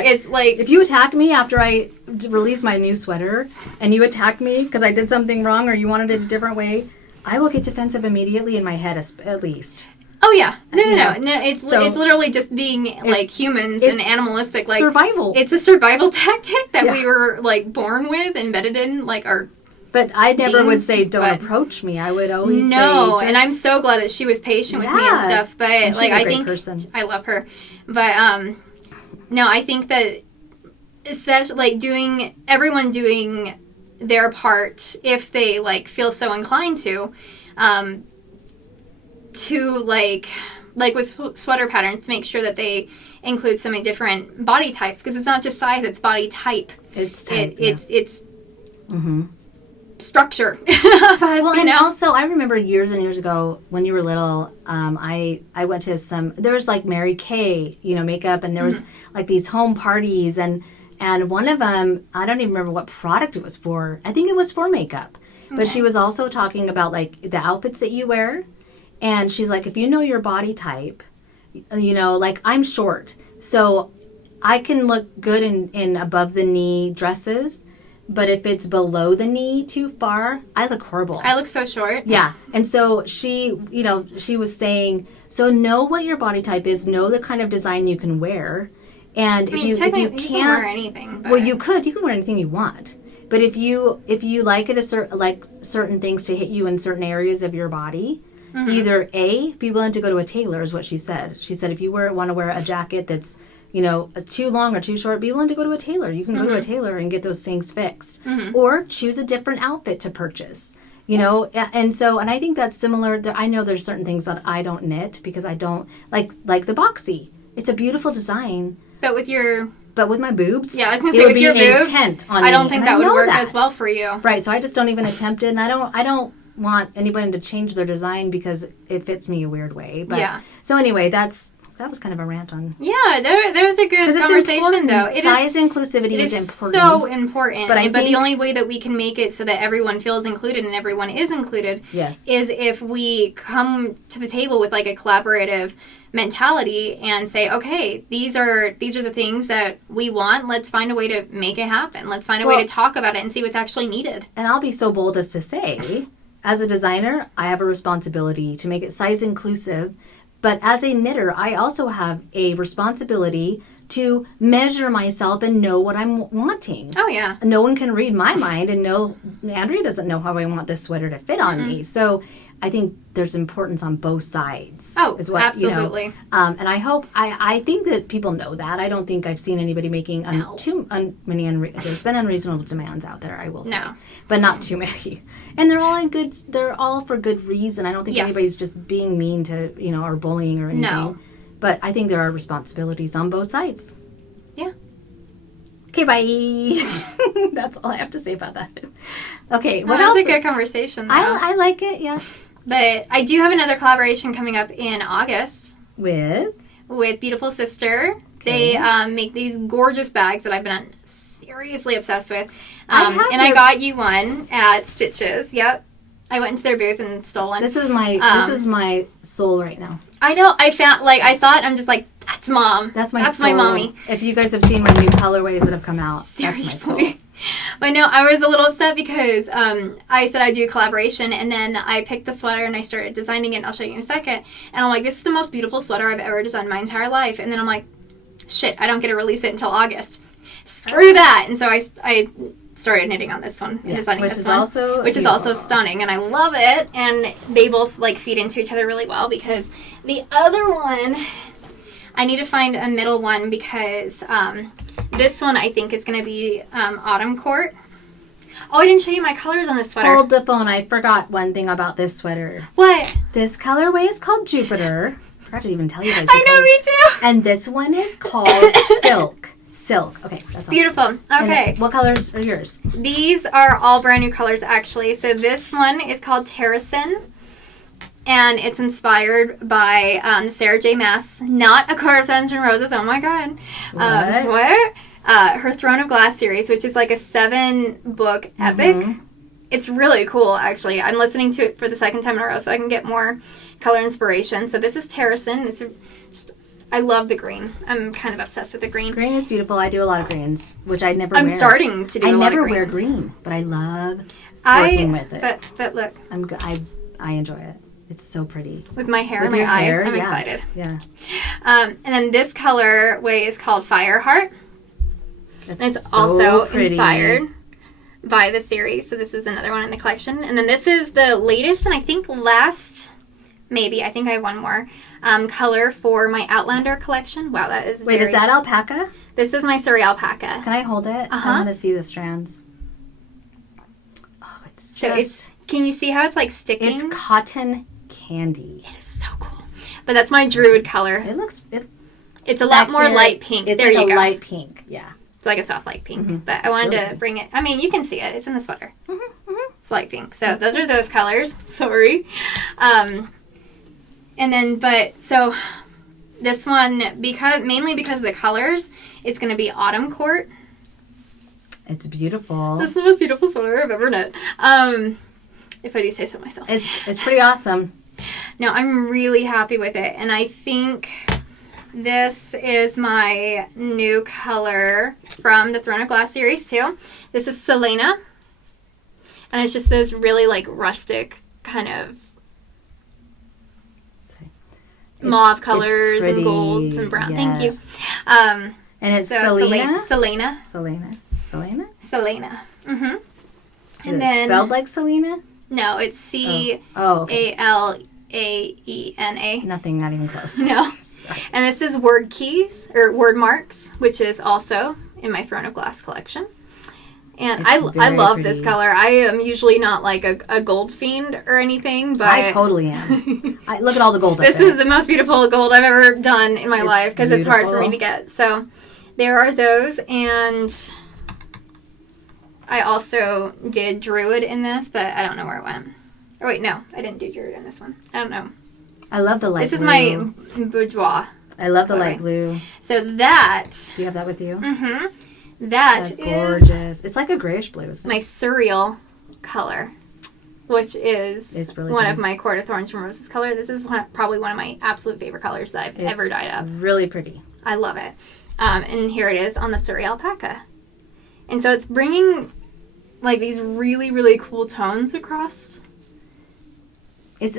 It's if you attack me after I release my new sweater, and you attack me because I did something wrong or you wanted it a different way, I will get defensive immediately in my head, at least. Oh yeah, no. It's literally just being humans and animalistic, survival. It's a survival tactic that we were born with, embedded in our. But I never would say, "Don't approach me." I would always say, "No." And I'm so glad that she was patient with me and stuff. But and she's a great person. I love her. But no, I think that especially everyone doing their part if they feel so inclined to with sweater patterns, to make sure that they include so many different body types, because it's not just size, it's body type. It's type. It's structure. And also I remember years and years ago when you were little, I went to there was Mary Kay, makeup, and there was these home parties, and one of them, I don't even remember what product it was for. I think it was for makeup. But she was also talking about the outfits that you wear. And she's if you know your body type, I'm short. So I can look good in above the knee dresses. But if it's below the knee too far, I look horrible. I look so short. Yeah. And so she was saying, so know what your body type is. Know the kind of design you can wear. And if you can't wear anything. But... Well, you can wear anything you want. But if you like it certain things to hit you in certain areas of your body, either be willing to go to a tailor, is what she said. She said if you want to wear a jacket that's too long or too short, be willing to go to a tailor. You can go to a tailor and get those things fixed, or choose a different outfit to purchase. And I think that's similar. I know there's certain things that I don't knit because I don't like the boxy. It's a beautiful design, but with my boobs, yeah, I was gonna say with your boobs, I don't think that would work as well for you. Right, so I just don't even attempt it, and I don't want anybody to change their design because it fits me a weird way. But yeah. So anyway, that was kind of a rant on. Yeah, there's a good conversation though. Size inclusivity is important. So important. But the only way that we can make it so that everyone feels included and everyone is included is if we come to the table with a collaborative mentality and say, okay, these are the things that we want. Let's find a way to make it happen. Let's find a way to talk about it and see what's actually needed. And I'll be so bold as to say, as a designer, I have a responsibility to make it size inclusive. But as a knitter, I also have a responsibility to measure myself and know what I'm wanting. Oh, yeah. No one can read my mind and know, Andrea doesn't know how I want this sweater to fit on me. So I think there's importance on both sides. Oh, is what, absolutely. You know, and I hope, I think that people know that. I don't think I've seen anybody making many there's been unreasonable demands out there, I will say. No. But not too many. And they're all for good reason. I don't think anybody's just being mean to, you know, or bullying or anything. No. But I think there are responsibilities on both sides. Yeah. Okay, bye. That's all I have to say about that. Okay, what else? That was a good conversation, though. I like it, yeah. But I do have another collaboration coming up in August. With Beautiful Sister. Okay. They make these gorgeous bags that I've been seriously obsessed with. I got you one at Stitches. Yep. I went into their booth and stole one. This is my soul right now. I know. I saw it. I'm just like, that's Mom. That's my mommy. If you guys have seen my new colorways that have come out, seriously. That's my soul. But no, I was a little upset because I said I'd do a collaboration, and then I picked the sweater and I started designing it, and I'll show you in a second. And I'm like, this is the most beautiful sweater I've ever designed in my entire life. And then I'm like, shit, I don't get to release it until August. Screw that. And so I started knitting on this one and designing this one. Which is also stunning, and I love it. And they both like feed into each other really well, because the other one, I need to find a middle one, because this one I think is going to be Autumn Court. Oh, I didn't show you my colors on this sweater. Hold the phone. I forgot one thing about this sweater. What? This colorway is called Jupiter. I forgot to even tell you guys. I know, me too. And this one is called Silk. Silk. Okay, that's beautiful. Okay. What colors are yours? These are all brand new colors, actually. So this one is called Trysten, and it's inspired by Sarah J. Maas, not A Court of Thorns and Roses. Oh my God. What? Her Throne of Glass series, which is like a 7-book epic. Mm-hmm. It's really cool, actually. I'm listening to it for the second time in a row, so I can get more color inspiration. So this is Trysten. I love the green. I'm kind of obsessed with the green. Green is beautiful. I do a lot of greens, which I never wear. I'm starting to do a lot of greens. I never wear green, but I love working with it. But look. I enjoy it. It's so pretty. With my hair and my eyes, I'm excited. Yeah. And then this colorway is called Fireheart. It's so also pretty. Inspired by the series. So this is another one in the collection. And then this is the latest, and I think last, maybe, I think I have one more, color for my Outlander collection. Wow, that is Wait, is that alpaca? This is my Surrey alpaca. Can I hold it? I want to see the strands. Oh, it's just... can you see how it's like sticking? It's cotton candy. It is so cool. But that's my Druid color. It's a lot more light pink. It's there like you go. Light pink, yeah. It's like a soft light pink. Mm-hmm. But I wanted to bring it. I mean, you can see it. It's in the sweater. Mm-hmm. Mm-hmm. It's light pink. So those are those colors. Sorry. And then, so this one, mainly because of the colors, it's going to be Autumn Court. It's beautiful. This is the most beautiful sweater I've ever knit. If I do say so myself. It's pretty awesome. No, I'm really happy with it. And I think this is my new color from the Throne of Glass series too. This is Selena. And it's just those really like rustic kind of mauve colors and golds and brown. Yes. Thank you. And it's Selena? Selena. Mm-hmm. And then spelled like Selena? No, it's Calaena. Nothing, not even close. No. Sorry. And this is Word Keys, or Word Marks, which is also in my Throne of Glass collection. And I love pretty. This color. I am usually not like a gold fiend or anything, but I totally am. Look at all the gold. This is the most beautiful gold I've ever done in my life, because it's hard for me to get. So there are those, and I also did Druid in this, but I don't know where it went. Oh wait, no, I didn't do Druid in this one. I don't know. I love the light blue. This is my boudoir. I love the light blue. So that. Do you have that with you? Mm-hmm. That's gorgeous. It's like a grayish blue, isn't it? My surreal color, which is really one of my Court of Thorns from Roses color. This is probably one of my absolute favorite colors that I've ever dyed up. Really pretty. I love it. And here it is on the Surrey alpaca. And so it's bringing like these really, really cool tones across. That's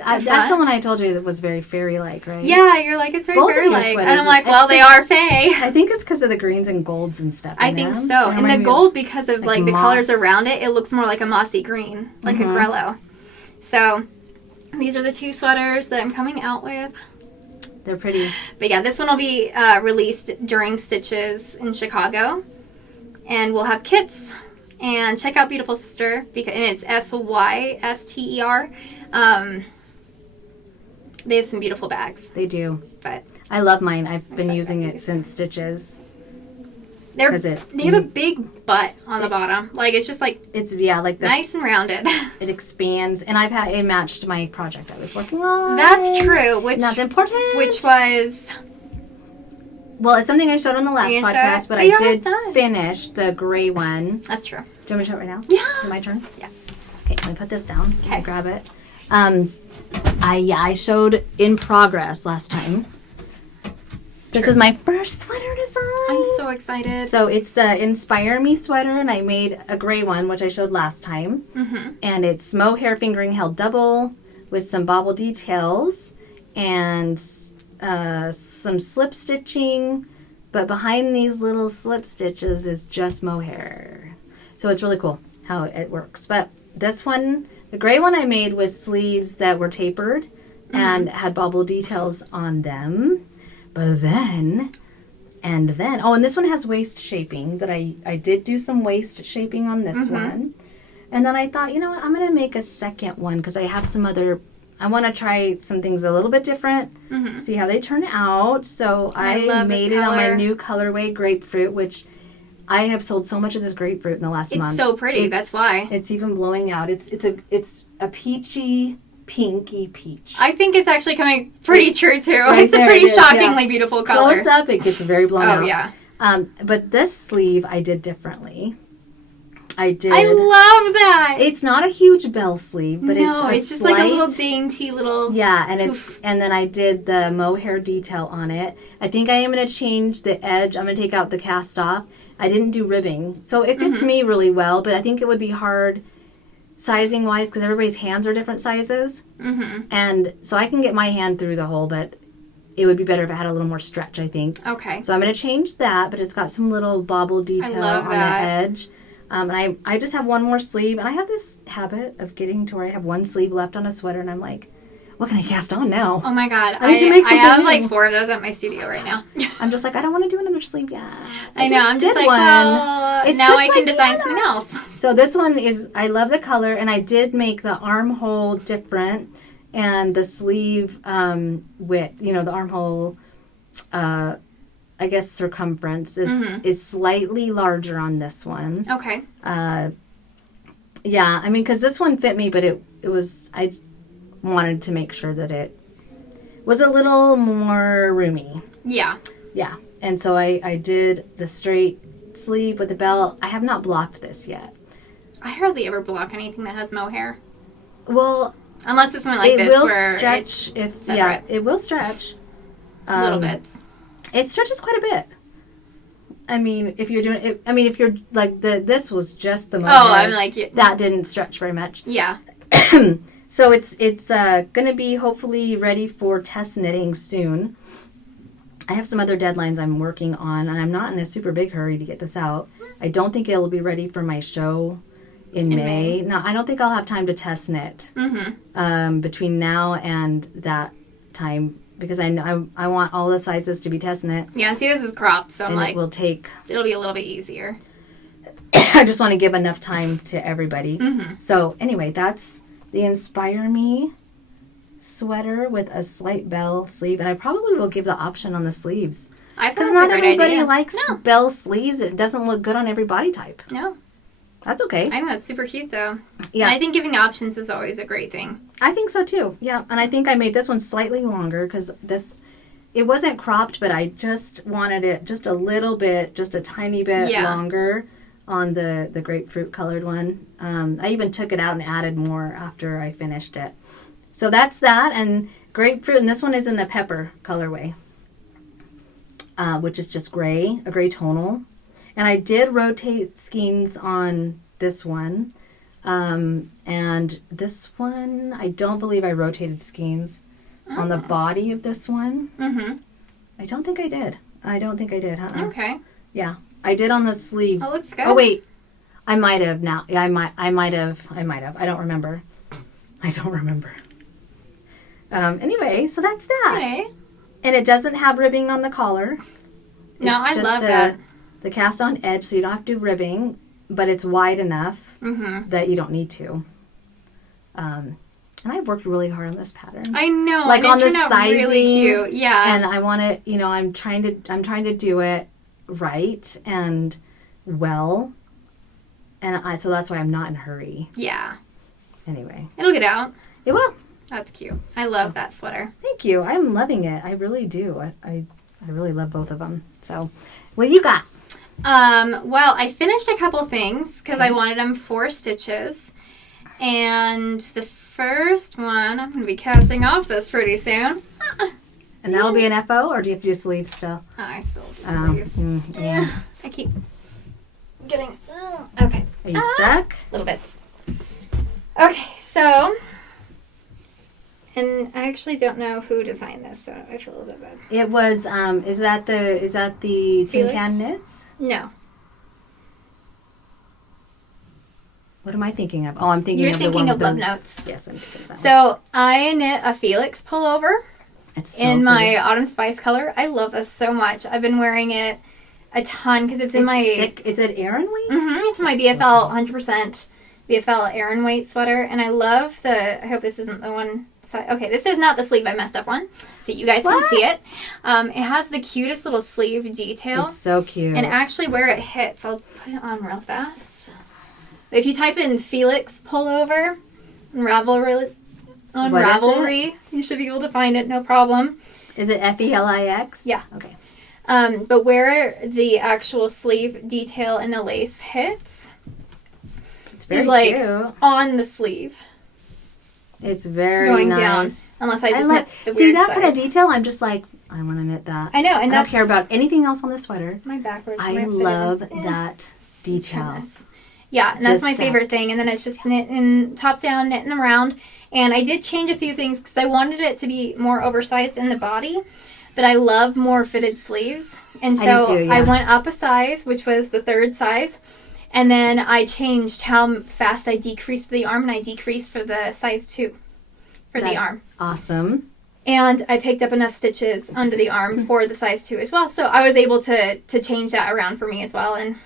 the one I told you that was very fairy-like, right? Yeah, you're like, it's very fairy-like. And I'm like, well, they are fae. I think it's because of the greens and golds and stuff. I think so. And the gold, because of like the colors around it, it looks more like a mossy green, like a grello. So these are the 2 sweaters that I'm coming out with. They're pretty. But yeah, this one will be released during Stitches in Chicago. And we'll have kits. And check out Beautiful Sister. And it's SYSTER. They have some beautiful bags. They do. But I love mine. I've been using it since Stitches. They have a big butt on the bottom. Like, it's just like... It's, like... nice and rounded. It expands. And it matched my project I was working on. That's true. That's important. Which was... Well, it's something I showed on the last podcast, but I did finish the gray one. That's true. Do you want me to show it right now? Yeah. My turn? Yeah. Okay, I'm going to put this down. Okay. Grab it. I showed in progress last time. This is my first sweater design. I'm so excited. So it's the Inspire Me sweater, and I made a gray one, which I showed last time. Mm-hmm. And it's mohair fingering held double with some bobble details and some slip stitching. But behind these little slip stitches is just mohair. So it's really cool how it works. But this one, the gray one I made with sleeves that were tapered and had bobble details on them. But then, and this one has waist shaping that I did do some waist shaping on this one. And then I thought, you know what, I'm going to make a second one because I have some other, I want to try some things a little bit different, see how they turn out. So I made it on my new colorway, Grapefruit, which I have sold so much of this grapefruit in the last month. It's so pretty, that's why. It's even blowing out. It's a peachy, pinky peach. I think it's actually coming pretty true too. Right, it's a pretty shockingly beautiful color. Close up, it gets very blown out. Oh yeah. But this sleeve I did differently. I love that. It's not a huge bell sleeve, but it's just like a little dainty little. Yeah, and then I did the mohair detail on it. I think I am going to change the edge. I'm going to take out the cast off. I didn't do ribbing, so it fits me really well. But I think it would be hard sizing wise because everybody's hands are different sizes, and so I can get my hand through the hole, but it would be better if it had a little more stretch, I think. Okay. So I'm going to change that, but it's got some little bobble detail on the edge. And I just have one more sleeve, and I have this habit of getting to where I have one sleeve left on a sweater, and I'm like, what can I cast on now? Oh my god, I have like 4 of those at my studio right now. I'm just like, I don't want to do another sleeve yet. I know, I'm just like, well, it's now just I can design something else. So this one is, I love the color, and I did make the armhole different, and the sleeve width, the armhole, I guess circumference is slightly larger on this one. Okay. Yeah, I mean, because this one fit me, but it was, I wanted to make sure that it was a little more roomy. Yeah. Yeah, and so I did the straight sleeve with the belt. I have not blocked this yet. I hardly ever block anything that has mohair. Well, unless it's something like this where stretch it will stretch. Little bits. It stretches quite a bit. I mean, if you're doing it, if you're like this was just the mohair. Oh, I'm like that didn't stretch very much. Yeah. So it's going to be hopefully ready for test knitting soon. I have some other deadlines I'm working on, and I'm not in a super big hurry to get this out. I don't think it'll be ready for my show in May. No, I don't think I'll have time to test knit between now and that time because I want all the sizes to be test knit. Yeah, see, this is cropped, so I'm like, it'll be a little bit easier. I just want to give enough time to everybody. So anyway, that's the Inspire Me sweater with a slight bell sleeve, and I probably will give the option on the sleeves because not everybody likes bell sleeves. It doesn't look good on every body type. No, that's okay. I think that's super cute though. Yeah, and I think giving options is always a great thing. I think so too. Yeah, and I think I made this one slightly longer because it wasn't cropped, but I just wanted it just a little bit, just a tiny bit longer on the grapefruit colored one. I even took it out and added more after I finished it. So that's that, and grapefruit, and this one is in the pepper colorway, which is just gray, a gray tonal. And I did rotate skeins on this one, and this one, I don't believe I rotated skeins on the body of this one. I don't think I did. Okay. Yeah. I did on the sleeves. Oh, looks good. Oh, wait. I might have now. Yeah, I might have. I don't remember. Anyway, so that's that. Okay. And it doesn't have ribbing on the collar. No, I love that. The cast on edge, so you don't have to do ribbing, but it's wide enough that you don't need to. And I've worked really hard on this pattern. I know, like on the sizing, really cute. Yeah. And I want to, you know, I'm trying to do it right and well, and so that's why I'm not in a hurry. Yeah. Anyway, it'll get out. It will. That's cute. I love that sweater. Thank you. I'm loving it. I really do. I really love both of them. So, what do you got? Well, I finished a couple things because I wanted them 4 stitches. And the first one, I'm going to be casting off this pretty soon. And that'll be an FO, or do you have to do sleeves still? I still do sleeves. Yeah. I keep getting... Okay. Are you stuck? Little bits. Okay, so... And I actually don't know who designed this, so I feel a little bit bad. It was, is that the Tin Can Knits? No. What am I thinking of? Oh, I'm thinking You're of thinking the one of with Love Notes. Yes, I'm thinking of that. So I knit a Felix pullover in my Autumn Spice color. I love this so much. I've been wearing it a ton because it's in my... Thick. It's an Aran weight? Mm-hmm. It's my BFL 100% BFL Aran weight sweater. And I love the... I hope this isn't the one... Okay, this is not the sleeve I messed up on. So you guys can see it. It has the cutest little sleeve detail. It's so cute. And actually where it hits, I'll put it on real fast. If you type in Felix pullover Ravelry, you should be able to find it, no problem. Is it Felix? Yeah. Okay. But where the actual sleeve detail and the lace hits it's very cute. On the sleeve. It's very going nice. Down. Unless I just knit the weird see that size. kind of detail. I'm just like, I want to knit that. I know, and I don't care about anything else on this sweater. My backwards. I love that detail. Yeah, and that's my favorite thing. And then it's just knitting top down, knitting around. And I did change a few things because I wanted it to be more oversized in the body. But I love more fitted sleeves. And so I went up a size, which was the 3rd size. And then I changed how fast I decreased for the arm, and I decreased for the size 2 for the arm. Awesome. And I picked up enough stitches under the arm for the size 2 as well. So I was able to change that around for me as well. And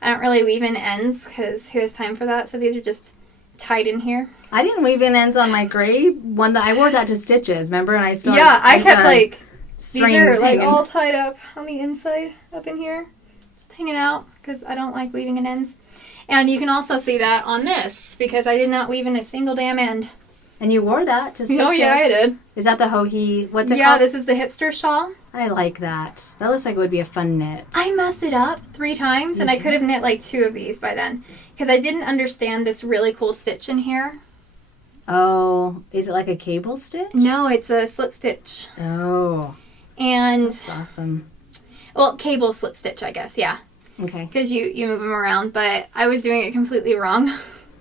I don't really weave in ends because who has time for that? So these are just tied in here. I didn't weave in ends on my gray one. I wore that to stitches, remember? And I still I kept like these are like hanging. all tied up on the inside up in here, just hanging out because I don't like weaving in ends. And you can also see that on this because I did not weave in a single damn end. And you wore that to stitches? Oh yeah, I did. Is that the Hohi? What's it called? Yeah, this is the hipster shawl. I like that. That looks like it would be a fun knit. I messed it up 3 times, and I could have knit like 2 of these by then because I didn't understand this really cool stitch in here. Oh, is it like a cable stitch? No, it's a slip stitch. Oh. And that's awesome. Well, cable slip stitch, I guess, yeah. Okay. Because you move them around, but I was doing it completely wrong.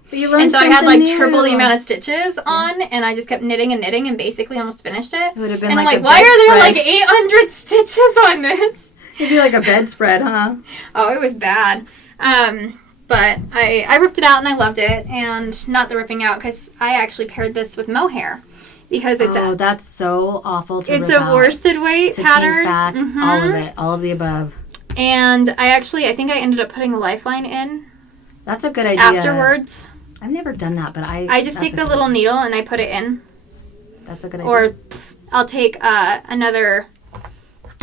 But you learned and so I had like triple the amount of stitches Yeah. on, and I just kept knitting and basically almost finished it. It would have been and like I'm like, why are there like 800 stitches on this? It'd be like a bedspread, huh? Oh, it was bad. But I ripped it out and I loved it, and not the ripping out because I actually paired this with mohair because it's that's so awful to it's rip a out. worsted weight to pattern. Back, all of it, all of the above. And I think I ended up putting a lifeline in. That's a good idea. Afterwards. I've never done that, but I just take a little needle and I put it in. That's a good idea. Or I'll take another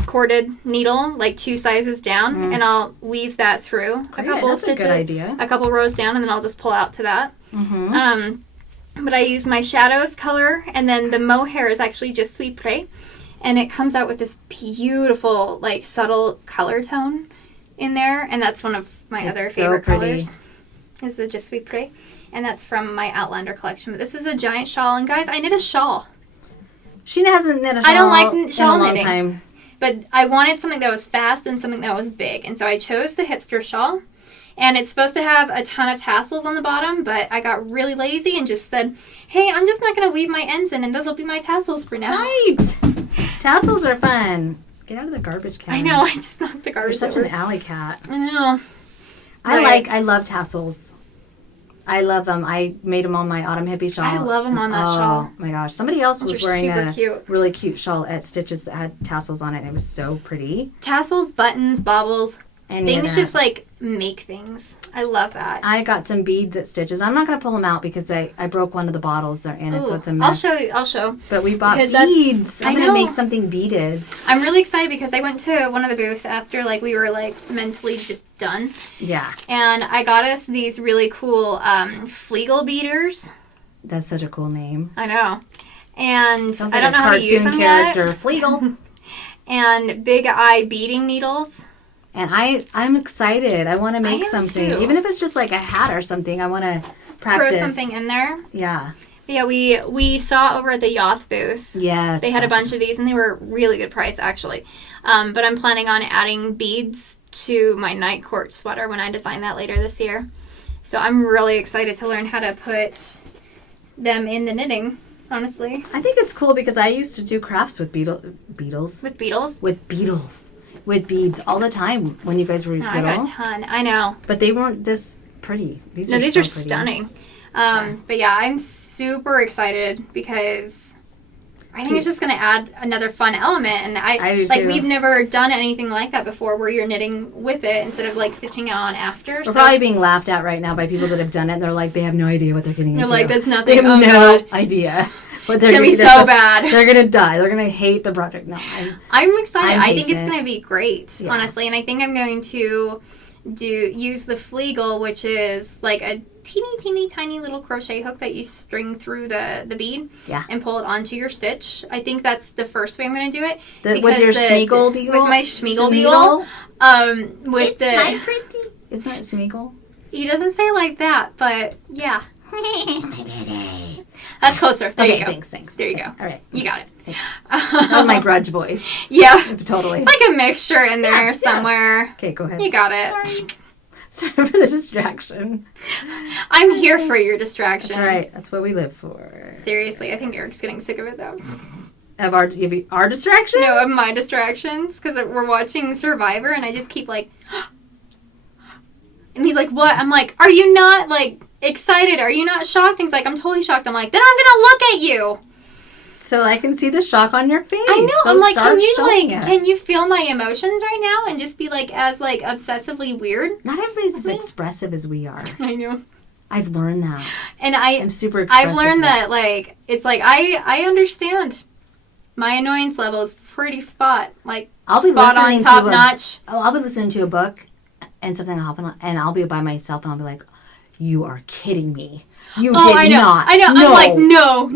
corded needle, like 2 sizes down, and I'll weave that through a couple of stitches. That's a good idea. A couple rows down, and then I'll just pull out to that. Mm-hmm. But I use my shadows color, and then the mohair is actually just Sweet Pré, and it comes out with this beautiful, like, subtle color tone in there, and that's one of my other favorite colors. Is the Just Sweet Pré. And that's from my Outlander collection. But this is a giant shawl. And guys, I knit a shawl. She hasn't knit a shawl I don't like shawl in a long knitting. Time. But I wanted something that was fast and something that was big. And so I chose the hipster shawl. And it's supposed to have a ton of tassels on the bottom. But I got really lazy and just said, hey, I'm just not going to weave my ends in. And those will be my tassels for now. Right. Tassels are fun. Get out of the garbage can. I know. I just knocked the garbage You're such over. an alley cat. I know. I love tassels. I love them. I made them on my Autumn Hippie shawl. I love them on that shawl. Oh my gosh. Somebody else was wearing a cute. really cute shawl at Stitches that had tassels on it. And it was so pretty. Tassels, buttons, baubles. Things just like make things. I love that. I got some beads at Stitches. I'm not going to pull them out because I broke one of the bottles they're in it, so it's a mess. I'll show. But we bought beads. I'm going to make something beaded. I'm really excited because I went to one of the booths after like we were like mentally just done. Yeah. And I got us these really cool Flegel beaters. That's such a cool name. I know. And sounds I like don't know how to use them yet. Flegel. And big eye beading needles. And I'm excited. I want to make something. Too. Even if it's just like a hat or something, I want to practice. Throw something in there. Yeah. Yeah, we saw over at the Yoth booth. Yes. They had a bunch of these, and they were really good price, actually. But I'm planning on adding beads to my night court sweater when I design that later this year. So I'm really excited to learn how to put them in the knitting, honestly. I think it's cool because I used to do crafts with beetles. With beetles? With beetles. With beads all the time when you guys were little. I got a ton. I know. But they weren't this pretty. These are stunning. But yeah, I'm super excited because I think it's just going to add another fun element. And I do like too. We've never done anything like that before where you're knitting with it instead of like stitching it on after. We're probably being laughed at right now by people that have done it. And they're like, they have no idea what they're getting into. They're like, that's nothing. They have no idea. But it's going to be so bad. They're going to die. They're going to hate the project. No, I'm excited. I think it's going to be great, honestly. And I think I'm going to use the Flegel, which is like a teeny tiny little crochet hook that you string through the bead and pull it onto your stitch. I think that's the first way I'm going to do it. With your Schmiegel beagle? With my Schmiegel beagle. With my pretty. Isn't it Schmiegel? He doesn't say it like that, but yeah. That's closer. There you go. Thanks. There you go. All right. You got it. Thanks. That was my grudge voice. Yeah. Totally. It's like a mixture in there somewhere. Okay, go ahead. You got it. Sorry for the distraction. I'm here for your distraction. That's right. That's what we live for. Seriously, I think Eric's getting sick of it, though. Of our distractions? No, of my distractions. Because we're watching Survivor, and I just keep like... And he's like, what? I'm like, are you not, like, excited? Are you not shocked? And he's like, I'm totally shocked. I'm like, then I'm going to look at you. So I can see the shock on your face. I know. So I'm like, can you feel my emotions right now? And just be, like, as, like, obsessively weird? Not everybody's as expressive as we are. I know. I've learned that. And I'm super expressive. I've learned that, like, it's like, I understand. My annoyance level is pretty spot on, top notch. I'll be listening to a book. And something will happen, and I'll be by myself, and I'll be like, "You are kidding me! You did I know. not! I know. No. I'm like, no.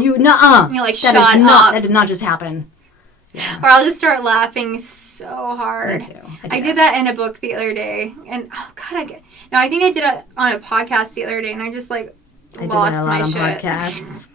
You nuh-uh. You're like, shut up! That did not just happen." Yeah. Or I'll just start laughing so hard. Me too. I did that in a book the other day, and I think I did it on a podcast the other day, and I just like lost my shit. Podcasts.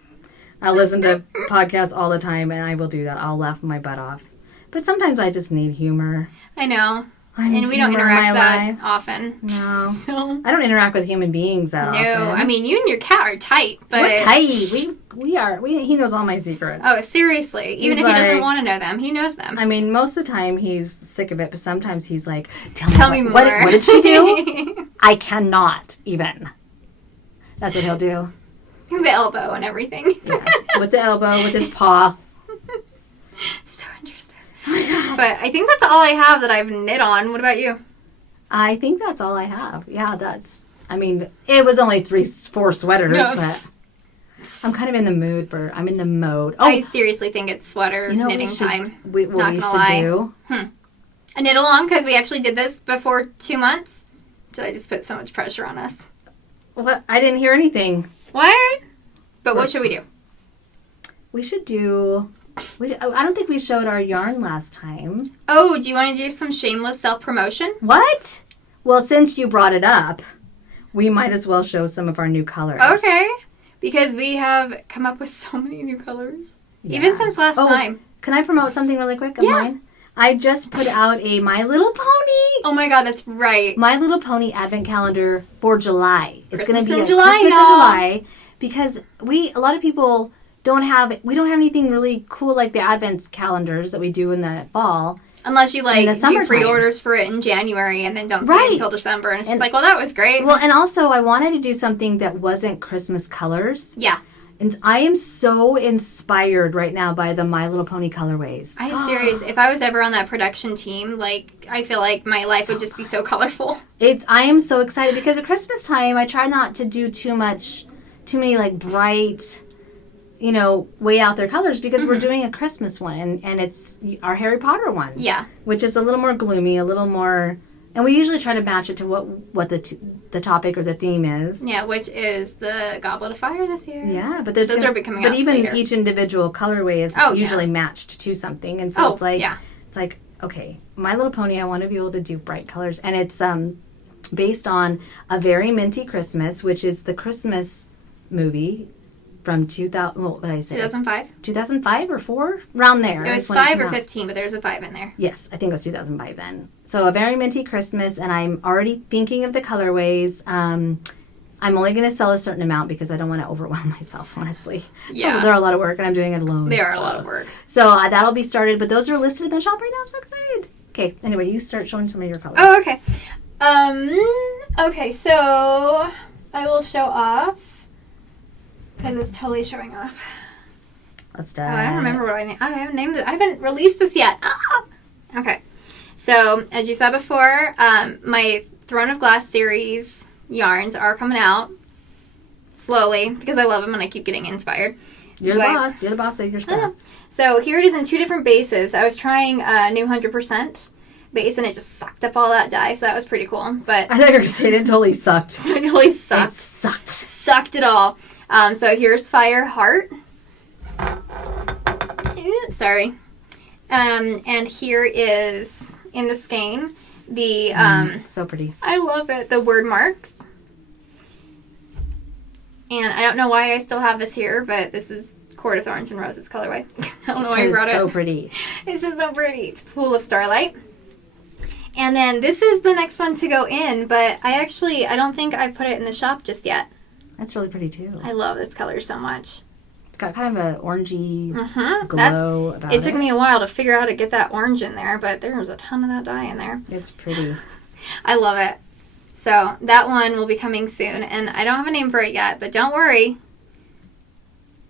I listen to podcasts all the time, and I will do that. I'll laugh my butt off, but sometimes I just need humor. I know. And we don't interact that often. No. So. I don't interact with human beings that often. No. I mean, you and your cat are tight. But we're tight. We are. He knows all my secrets. Oh, seriously. Even if he doesn't want to know them, he knows them. I mean, most of the time he's sick of it, but sometimes he's like, tell me more. What did she do? I cannot even. That's what he'll do. The elbow and everything. Yeah. With the elbow, with his paw. So interesting. But I think that's all I have that I've knit on. What about you? I think that's all I have. Yeah, it was only 4 sweaters, but I'm kind of in the mood I'm in the mode. Oh, I seriously think it's sweater knitting time. We should do? A knit along, because we actually did this before 2 months. So I just put so much pressure on us. What? I didn't hear anything. What? But what should we do? We should do... I don't think we showed our yarn last time. Oh, do you want to do some shameless self-promotion? What? Well, since you brought it up, we might as well show some of our new colors. Okay. Because we have come up with so many new colors. Yeah. Even since last time. Can I promote something really quick of mine? I just put out a My Little Pony. Oh my God, that's right. My Little Pony advent calendar for July. It's going to be July, Christmas in July. Because a lot of people... we don't have anything really cool like the advent calendars that we do in the fall. Unless you, like, do pre-orders for it in January and then don't see it until December. And it's just like, well, that was great. Well, and also, I wanted to do something that wasn't Christmas colors. Yeah. And I am so inspired right now by the My Little Pony colorways. I'm serious. If I was ever on that production team, like, I feel like my life would just be so colorful. I am so excited because at Christmas time, I try not to do too many, like, bright, way out there colors because we're doing a Christmas one and it's our Harry Potter one. Yeah. Which is a little more gloomy, a little more, and we usually try to match it to what the topic or the theme is. Yeah, which is the Goblet of Fire this year. Yeah, but those are becoming out even later. Each individual colorway is usually matched to something, and so it's like okay, My Little Pony, I want to be able to do bright colors, and it's based on A Very Minty Christmas, which is the Christmas movie from 2000. What did I say? 2005. 2005 or 4, around there. It was 5 or 15, but there's a 5 in there. Yes, I think it was 2005 then. So A Very Minty Christmas, and I'm already thinking of the colorways. I'm only going to sell a certain amount because I don't want to overwhelm myself, honestly. Yeah. So they're a lot of work, and I'm doing it alone. They are a lot of work. So that'll be started, but those are listed in the shop right now. I'm so excited. Okay, anyway, you start showing some of your colors. Oh, okay. Okay, so I will show off. And it's totally showing off. Let's do it. I don't remember what I named. I haven't named it. I haven't released this yet. Ah! Okay. So, as you saw before, my Throne of Glass series yarns are coming out slowly because I love them and I keep getting inspired. You're the boss. You're the boss of your stuff. So, here it is in 2 different bases. I was trying a new 100% base and it just sucked up all that dye, so that was pretty cool. But I thought you were going to say it totally sucked. It totally sucked. It sucked. Sucked it all. So here's Fire Heart. Sorry. And here is, in the skein, the... it's so pretty. I love it. The word marks. And I don't know why I still have this here, but this is Court of Thorns and Roses colorway. I don't know why I brought it. It's so pretty. It's just so pretty. It's Pool of Starlight. And then this is the next one to go in, but I don't think I put it in the shop just yet. That's really pretty, too. I love this color so much. It's got kind of an orangey glow about it. It took me a while to figure out how to get that orange in there, but there's a ton of that dye in there. It's pretty. I love it. So that one will be coming soon, and I don't have a name for it yet, but don't worry.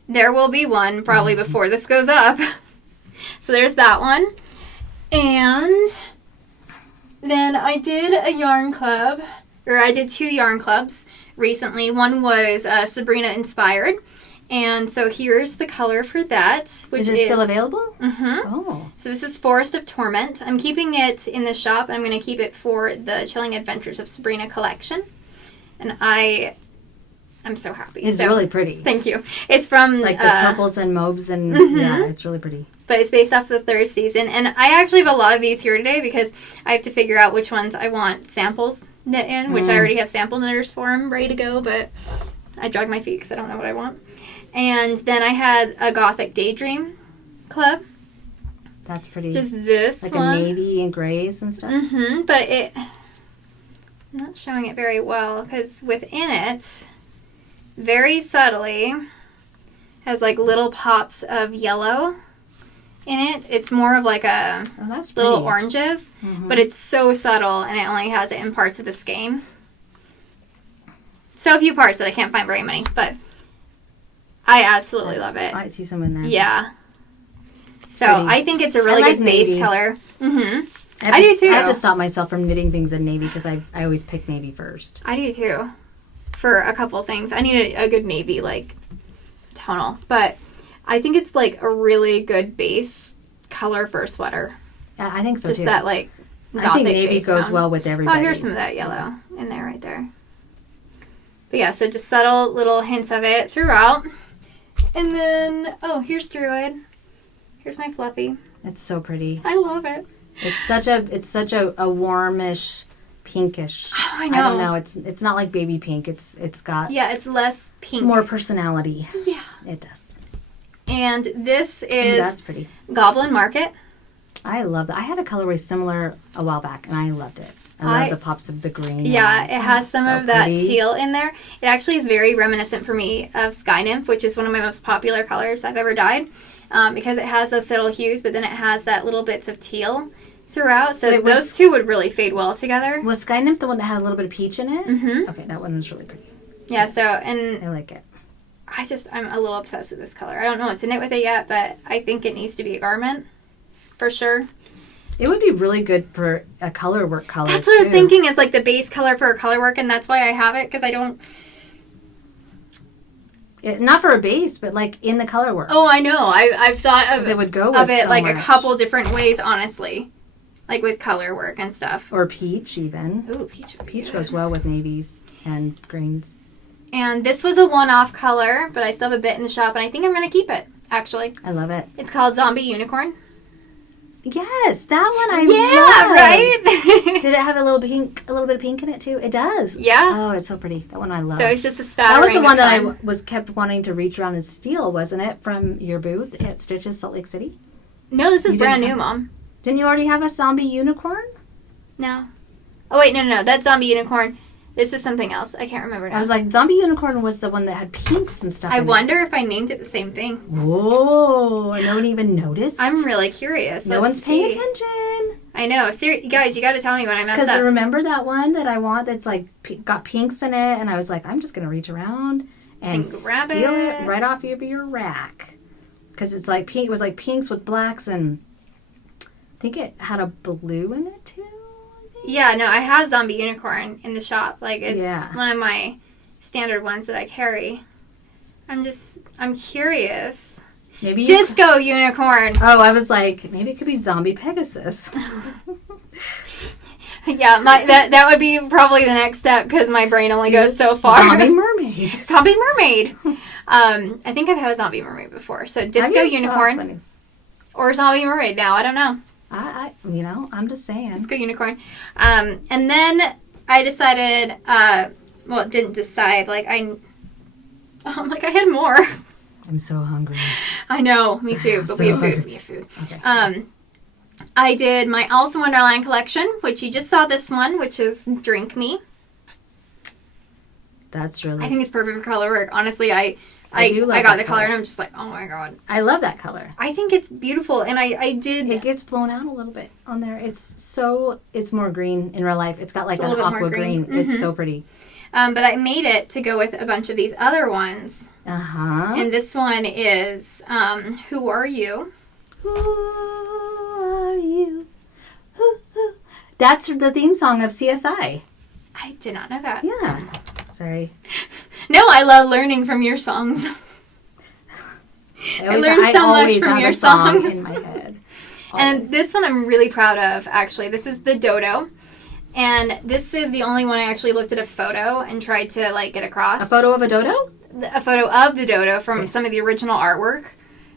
There will be one probably before this goes up. So there's that one. And then I did a yarn club, or I did 2 yarn clubs recently. One was Sabrina inspired, and so here's the color for that. Which is it still available? Mm-hmm. Oh. So this is Forest of Torment. I'm keeping it in the shop, and I'm going to keep it for the Chilling Adventures of Sabrina collection. And I'm so happy. It's really pretty. Thank you. It's from... like the purples and mauves, and yeah, it's really pretty. But it's based off the 3rd season. And I actually have a lot of these here today because I have to figure out which ones I want samples knit in, which I already have sample knitters for them ready to go, but I drag my feet because I don't know what I want. And then I had a Gothic Daydream club. That's pretty. Just this like one. A navy and grays and stuff. Mm-hmm. But I'm not showing it very well because within it, very subtly, has like little pops of yellow in it. It's more of like a little oranges, but it's so subtle, and it only has it in parts of the skein. So a few parts that I can't find very many, but I absolutely love it. I see some in there. Yeah. So I think it's a really good base color. Mm-hmm. I do too. I have to stop myself from knitting things in navy because I always pick navy first. I do too. For a couple things. I need a good navy, like, tonal. But I think it's, like, a really good base color for a sweater. Yeah, I think so, too. Just that, like, I think navy goes well with everybody. Oh, here's some of that yellow in there right there. But, yeah, so just subtle little hints of it throughout. And then, here's Druid. Here's my Fluffy. It's so pretty. I love it. It's such a warmish, pinkish. Oh, I know. I don't know. It's not like baby pink. It's got it's less pink. More personality. Yeah. It does. And this is that's pretty. Goblin Market. I love that. I had a colorway similar a while back, and I loved it. I love the pops of the green. Yeah, it has some of that teal in there. It actually is very reminiscent for me of Sky Nymph, which is one of my most popular colors I've ever dyed, because it has those subtle hues, but then it has that little bits of teal throughout. So those two would really fade well together. Was Sky Nymph the one that had a little bit of peach in it? Mm-hmm. Okay, that one was really pretty. Yeah, so, and... I like it. I'm a little obsessed with this color. I don't know what to knit with it yet, but I think it needs to be a garment. For sure. It would be really good for a color work color, That's what I was thinking. It's like the base color for a color work, and that's why I have it, because I don't... not for a base, but like in the color work. Oh, I know. I've thought of it would go with it so like much. a couple different ways, honestly. Like with color work and stuff. Or peach, even. Ooh, peach. Peach goes well with navies and greens. And this was a one-off color, but I still have a bit in the shop, and I think I'm going to keep it, actually. I love it. It's called Zombie Unicorn. Yes, that one I love. Right? Did it have a little bit of pink in it too? It does. Yeah. Oh, it's so pretty. That one I love. So it's just a spattering. That was the one that fun. I was kept wanting to reach around and steal, wasn't it? From your booth at Stitches Salt Lake City. No, this is brand new, Mom. Didn't you already have a zombie unicorn? No. Oh wait, no. That's Zombie Unicorn. This is something else. I can't remember now. I was like, Zombie Unicorn was the one that had pinks and stuff. I wonder if I named it the same thing. Whoa! No one even noticed. I'm really curious. No one's paying attention. I know. Guys, you got to tell me when I mess up. Because remember that one that I want that's like got pinks in it, and I was like, I'm just gonna reach around and grab steal it right off of your rack. Because it's like pink. It was like pinks with blacks, and I think it had a blue in it too. Yeah, no, I have Zombie Unicorn in the shop. Like, it's one of my standard ones that I carry. I'm curious. Maybe Disco Unicorn. Oh, I was like, maybe it could be Zombie Pegasus. Yeah, that would be probably the next step, because my brain only goes so far. Zombie Mermaid. Zombie Mermaid. I think I've had a Zombie Mermaid before. So Disco Unicorn. Or Zombie Mermaid now. I don't know. I'm just saying. Disco Unicorn. And then I decided, didn't decide. I had more. I'm so hungry. I know, me too. But we have food. Okay. I did my Alice in Wonderland collection, which you just saw this one, which is Drink Me. That's really... I think it's perfect for color work. Honestly, I got the color and I'm just like, oh my god. I love that color. I think it's beautiful, and I did... It gets blown out a little bit on there. It's more green in real life. It's got like an aqua green. Mm-hmm. It's so pretty. But I made it to go with a bunch of these other ones. Uh-huh. And this one is Who Are You? Who are you? That's the theme song of CSI. I did not know that. Yeah. Sorry. No, I love learning from your songs. I learned so much from your songs. In my head. And this one I'm really proud of, actually. This is the Dodo. And this is the only one I actually looked at a photo and tried to get across. A photo of a dodo? A photo of the dodo from some of the original artwork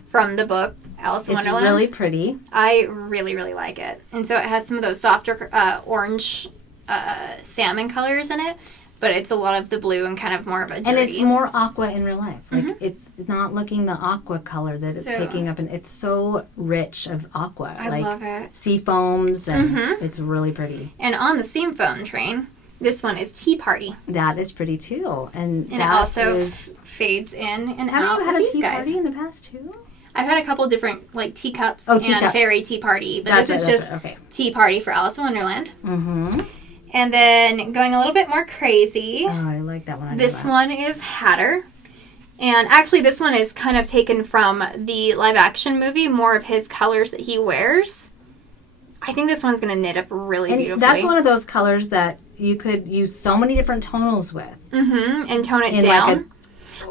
from the book, Alice in Wonderland. It's really pretty. I really, really like it. And so it has some of those softer orange salmon colors in it. But it's a lot of the blue and kind of more of a dirty. And it's more aqua in real life. It's not looking the aqua color that it's picking up. And it's so rich of aqua. I love it. Sea foams. And it's really pretty. And on the sea foam train, this one is Tea Party. That is pretty too. And it also fades in and out. Have you had a tea party in the past too? I've had a couple different teacups and fairy tea party. But this is just Tea Party for Alice in Wonderland. Mm-hmm. And then going a little bit more crazy. Oh, I like that one. This one is Hatter. And actually, this one is kind of taken from the live-action movie, more of his colors that he wears. I think this one's going to knit up really beautifully. That's one of those colors that you could use so many different tonals with. Mm-hmm. And tone it down.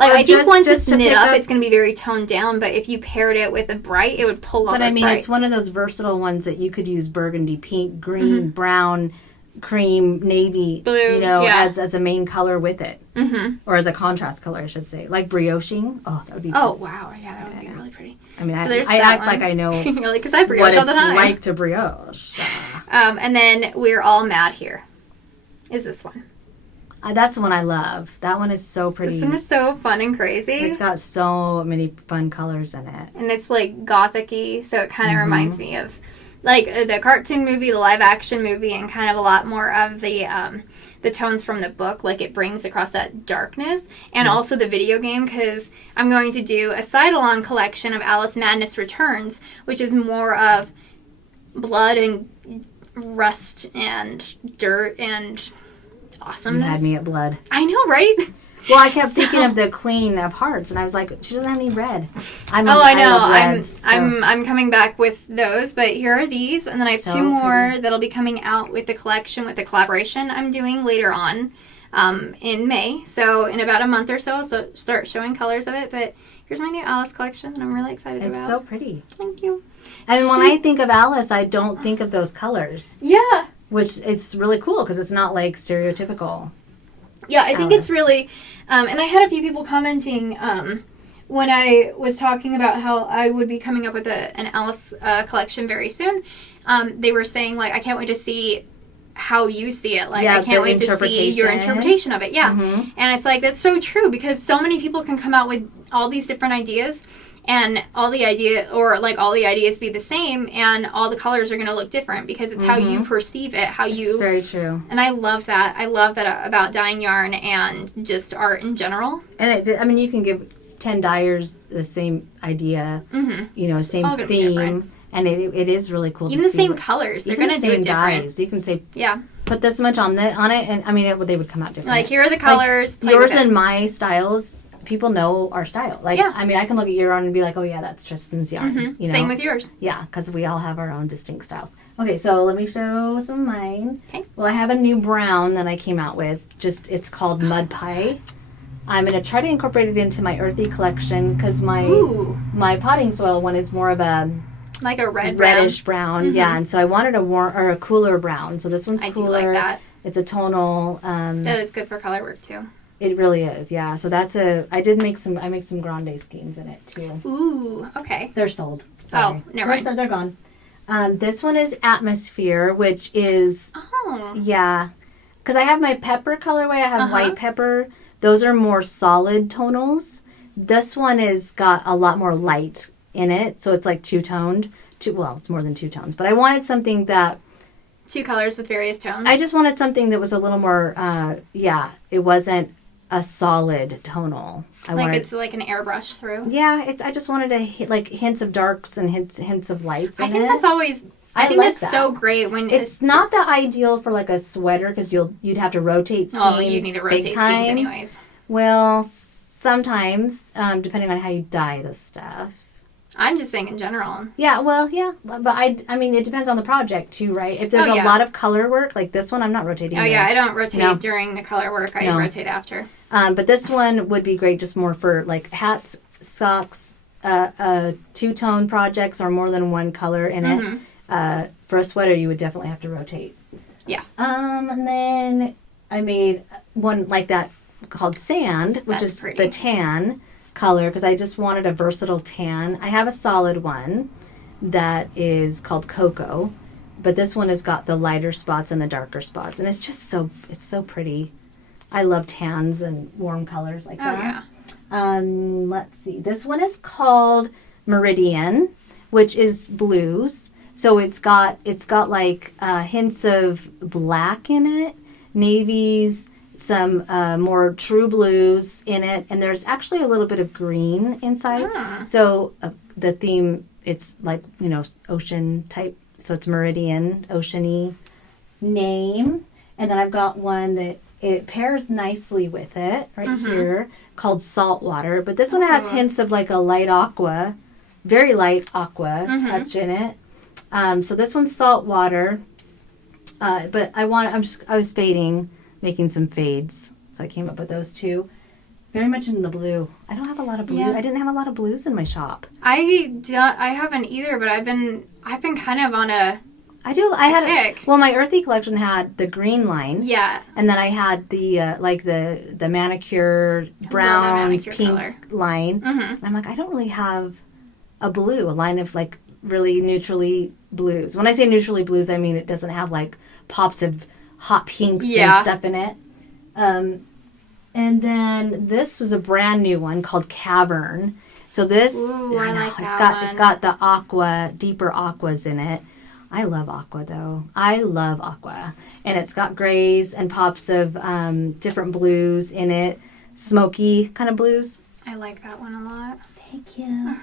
I think once it's knit up, it's going to be very toned down. But if you paired it with a bright, it would pull all those brights. It's one of those versatile ones that you could use burgundy, pink, green, brown, cream, navy, blue, as a main color with it. Mm-hmm. Or as a contrast color, I should say. Like brioching. Oh, that would be Oh, wow. Yeah, that would be really pretty. I mean, I act like I know because I brioche all the time. What it's like to brioche. And then We're All Mad Here is this one. That's the one I love. That one is so pretty. This one is so fun and crazy. It's got so many fun colors in it. And it's gothic-y, so it kind of reminds me of the cartoon movie, the live-action movie, and kind of a lot more of the tones from the book. It brings across that darkness. And also the video game, because I'm going to do a side-along collection of Alice Madness Returns, which is more of blood and rust and dirt and awesomeness. You had me at blood. I know, right? Well, I kept thinking of the Queen of Hearts, and I was like, she doesn't have any red. I know. I'm coming back with those, but here are these, and then I have two more that'll be coming out with the collection, with the collaboration I'm doing later on in May. So in about a month or so, I'll start showing colors of it. But here's my new Alice collection that I'm really excited about. It's so pretty. Thank you. And when I think of Alice, I don't think of those colors. Yeah. Which it's really cool because it's not like stereotypical. Yeah, I think it's really, and I had a few people commenting when I was talking about how I would be coming up with an Alice collection very soon. They were saying, like, I can't wait to see how you see it. Like, I can't wait to see your interpretation of it. Yeah. Mm-hmm. And it's like, that's so true because so many people can come out with all these different ideas. And all the ideas be the same, and all the colors are going to look different because it's how you perceive it, It's very true. And I love that. I love that about dyeing yarn and just art in general. And you can give 10 dyers the same idea, same theme, and it is really cool. Even to the same colors, they're going to do it different. Dyes. You can say, put this much on it, and they would come out different. Like, here are the colors. Like, yours and my styles. People know our style. Like, I mean, I can look at your yarn and be like, oh, yeah, that's Trysten's yarn. Mm-hmm. Same with yours. Yeah, because we all have our own distinct styles. Okay, so let me show some of mine. Okay. Well, I have a new brown that I came out with. It's called Mud Pie. I'm going to try to incorporate it into my earthy collection because my potting soil one is more of a... Like a reddish brown. Mm-hmm. Yeah, and so I wanted a cooler brown. So this one's cooler. I do like that. It's a tonal. That is good for color work, too. It really is, yeah. So I make some grande skeins in it too. Ooh, okay. They're sold. Sorry. Oh, never mind. They're gone. This one is Atmosphere, which is, yeah. Because I have my pepper colorway, I have white pepper. Those are more solid tonals. This one is got a lot more light in it, so it's like two-toned. Well, it's more than two tones, but I wanted something that... Two colors with various tones? I just wanted something that was a little more, it wasn't a solid tonal. It's like an airbrush through. Yeah, I just wanted hints of darks and hints of lights. I think that's always. I think that's so great when it's not the ideal for like a sweater because you'd have to rotate skeins. Oh, you need to rotate skeins anyways. Well, sometimes depending on how you dye the stuff. I'm just saying in general. Yeah, well, yeah. But I mean, it depends on the project, too, right? If there's a lot of color work, like this one, I'm not rotating. Oh, yeah, I don't rotate during the color work. I rotate after. But this one would be great just more for, like, hats, socks, two-tone projects or more than one color in it. For a sweater, you would definitely have to rotate. Yeah. And then I made one like that called Sand, which is the tan color because I just wanted a versatile tan. I have a solid one that is called Cocoa, but this one has got the lighter spots and the darker spots, and it's just so pretty. I love tans and warm colors like that. Yeah. Let's see. This one is called Meridian, which is blues. So it's got like hints of black in it, navies, some more true blues in it, and there's actually a little bit of green inside. So the theme, it's like, ocean type. So it's Meridian, oceany name. And then I've got one that it pairs nicely with it right here called Saltwater. But this one has hints of like a light aqua, very light aqua touch in it. So this one's Saltwater. But I was fading, making some fades. So I came up with those two. Very much in the blue. I don't have a lot of blue. Yeah. I didn't have a lot of blues in my shop. I haven't either, but I've been kind of on a kick. Well, my earthy collection had the green line. Yeah. And then I had the the manicure browns, pinks line. And I'm like, I don't really have a line of like really neutrally blues. When I say neutrally blues, I mean it doesn't have like pops of hot pinks and stuff in it. And then this was a brand new one called Cavern. So this, it's got the aqua, deeper aquas in it. I love aqua though. I love aqua. And it's got grays and pops of different blues in it. Smoky kind of blues. I like that one a lot. Thank you.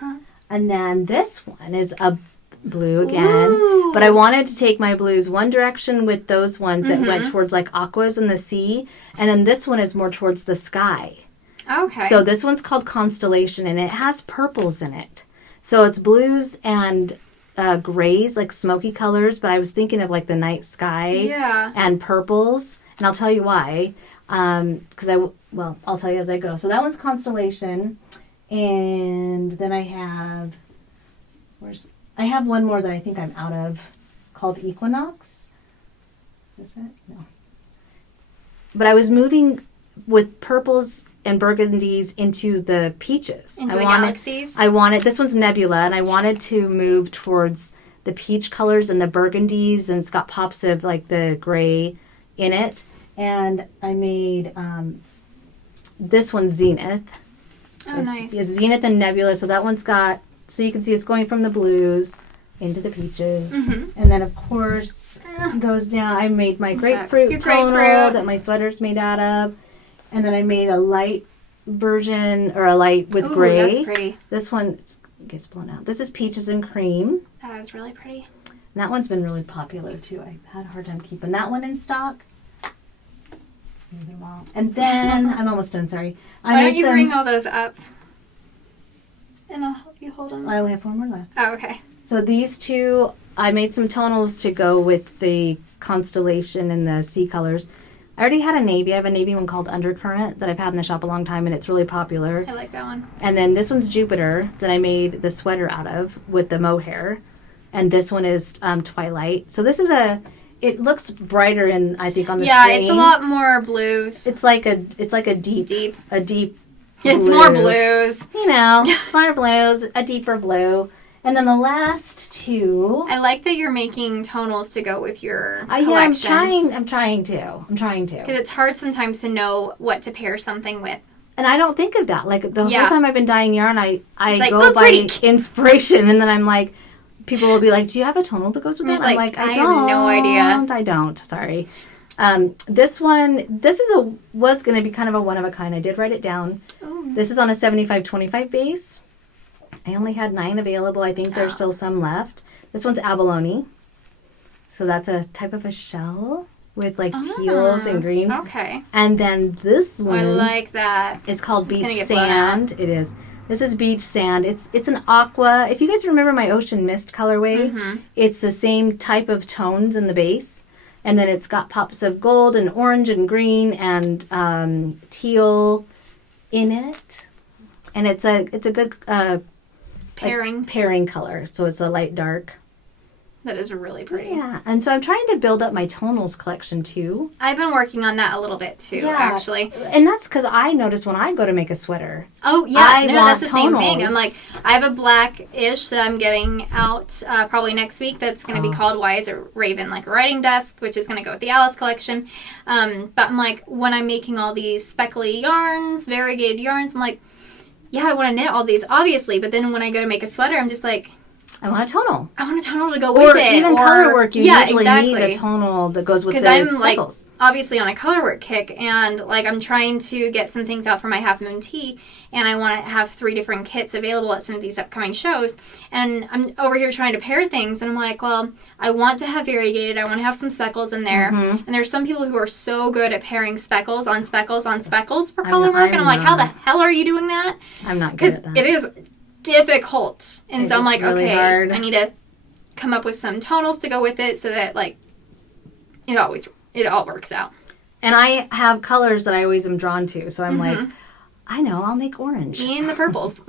And then this one is a blue again. Ooh. But I wanted to take my blues one direction with those ones that went towards like aquas in the sea. And then this one is more towards the sky. Okay. So this one's called Constellation, and it has purples in it. So it's blues and grays, like smoky colors, but I was thinking of like the night sky and purples. And I'll tell you why. Because I'll tell you as I go. So that one's Constellation. And then I have one more that I think I'm out of called Equinox. Is that? No. But I was moving with purples and burgundies into the peaches. Into the galaxies? This one's Nebula, and I wanted to move towards the peach colors and the burgundies, and it's got pops of like the gray in it. And I made this one Zenith. Oh, nice. It's Zenith and Nebula, so that one's got, so you can see it's going from the blues into the peaches. And then, of course, it goes down. I made my grapefruit tonal that my sweater's made out of. And then I made a light version, or a light with gray. That's pretty. This one gets blown out. This is Peaches and Cream. That is really pretty. And that one's been really popular, too. I had a hard time keeping that one in stock. And then, I'm almost done, sorry. Why don't you bring all those up? And I'll help you hold them. I only have one more left. Oh, okay. So these two, I made some tonals to go with the Constellation and the sea colors. I already had a navy. I have a navy one called Undercurrent that I've had in the shop a long time, and it's really popular. I like that one. And then this one's Jupiter that I made the sweater out of with the mohair. And this one is Twilight. So this is it looks brighter in, I think, on the screen. Yeah, it's a lot more blues. It's like a deep. It's more blues. You know, more blues, a deeper blue. And then the last two. I like that you're making tonals to go with your collections. I'm trying to. Because it's hard sometimes to know what to pair something with. And I don't think of that. Like, the whole time I've been dyeing yarn, I go by pretty. Inspiration. And then I'm like, people will be like, do you have a tonal that goes with that? I'm like, I don't. have no idea. I don't. Sorry. This one, was going to be kind of a one of a kind. I did write it down. Oh. This is on a 75-25 base. I only had 9 available. I think there's still some left. This one's Abalone. So that's a type of a shell with like teals and greens. Okay. And then this one. I like that. It's called Beach Sand. It is. This is Beach Sand. It's an aqua. If you guys remember my Ocean Mist colorway, it's the same type of tones in the base. And then it's got pops of gold and orange and green and teal in it. And it's a good pairing color. So it's a light dark. That is really pretty. Yeah. And so I'm trying to build up my tonals collection too. I've been working on that a little bit too, actually. And that's because I notice when I go to make a sweater. Oh, yeah. That's the same thing. I'm like, I have a black-ish that I'm getting out probably next week that's going to be called Why Is It Raven? Like a writing desk, which is going to go with the Alice collection. But I'm like, when I'm making all these speckly yarns, variegated yarns, I'm like, yeah, I want to knit all these, obviously. But then when I go to make a sweater, I'm just like, I want a tonal. I want a tonal to go with it. Or even color work, you usually need a tonal that goes with the speckles. Because I'm, like, obviously on a color work kick, and, like, I'm trying to get some things out for my Half Moon Tea, and I want to have 3 different kits available at some of these upcoming shows, and I'm over here trying to pair things, and I'm like, well, I want to have variegated, I want to have some speckles in there, and there's some people who are so good at pairing speckles on speckles on speckles for color work, and I'm like, how the hell are you doing that? I'm not good at that. Because it is difficult, and so I'm like, really okay, hard. I need to come up with some tonals to go with it so that, like, it all works out. And I have colors that I always am drawn to, so I'm like, I know, I'll make orange. Me and the purples.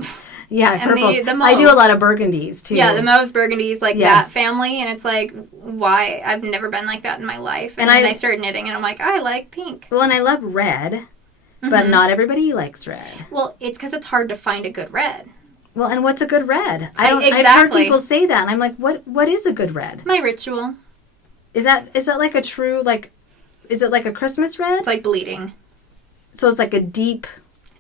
Yeah, purples. The I do a lot of burgundies, too. Yeah, the mauves, burgundies, like that family, and it's like, why? I've never been like that in my life. And then I started knitting, and I'm like, I like pink. Well, and I love red, but not everybody likes red. Well, it's because it's hard to find a good red. Well, and what's a good red? I've heard people say that, and I'm like, what is a good red? My ritual. Is that like a true, like, is it like a Christmas red? It's like bleeding. So it's like a deep...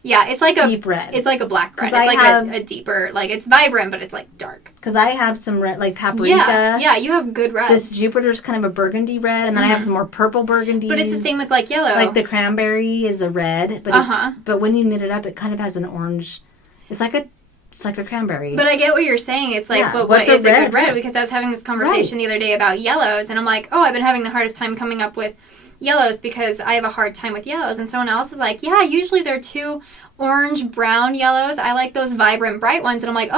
Yeah, it's like a deep red. It's like a black red. It's like a deeper, like, it's vibrant, but it's like dark. Because I have some red, like paprika. Yeah, you have good reds. This Jupiter's kind of a burgundy red, and then I have some more purple burgundies. But it's the same with, like, yellow. Like the cranberry is a red, but but when you knit it up, it kind of has an orange. It's like a It's like a cranberry. But I get what you're saying. It's like, but what is a good red? Because I was having this conversation the other day about yellows, and I'm like, I've been having the hardest time coming up with yellows because I have a hard time with yellows. And someone else is like, yeah, usually they're 2 orange-brown yellows. I like those vibrant, bright ones. And I'm like,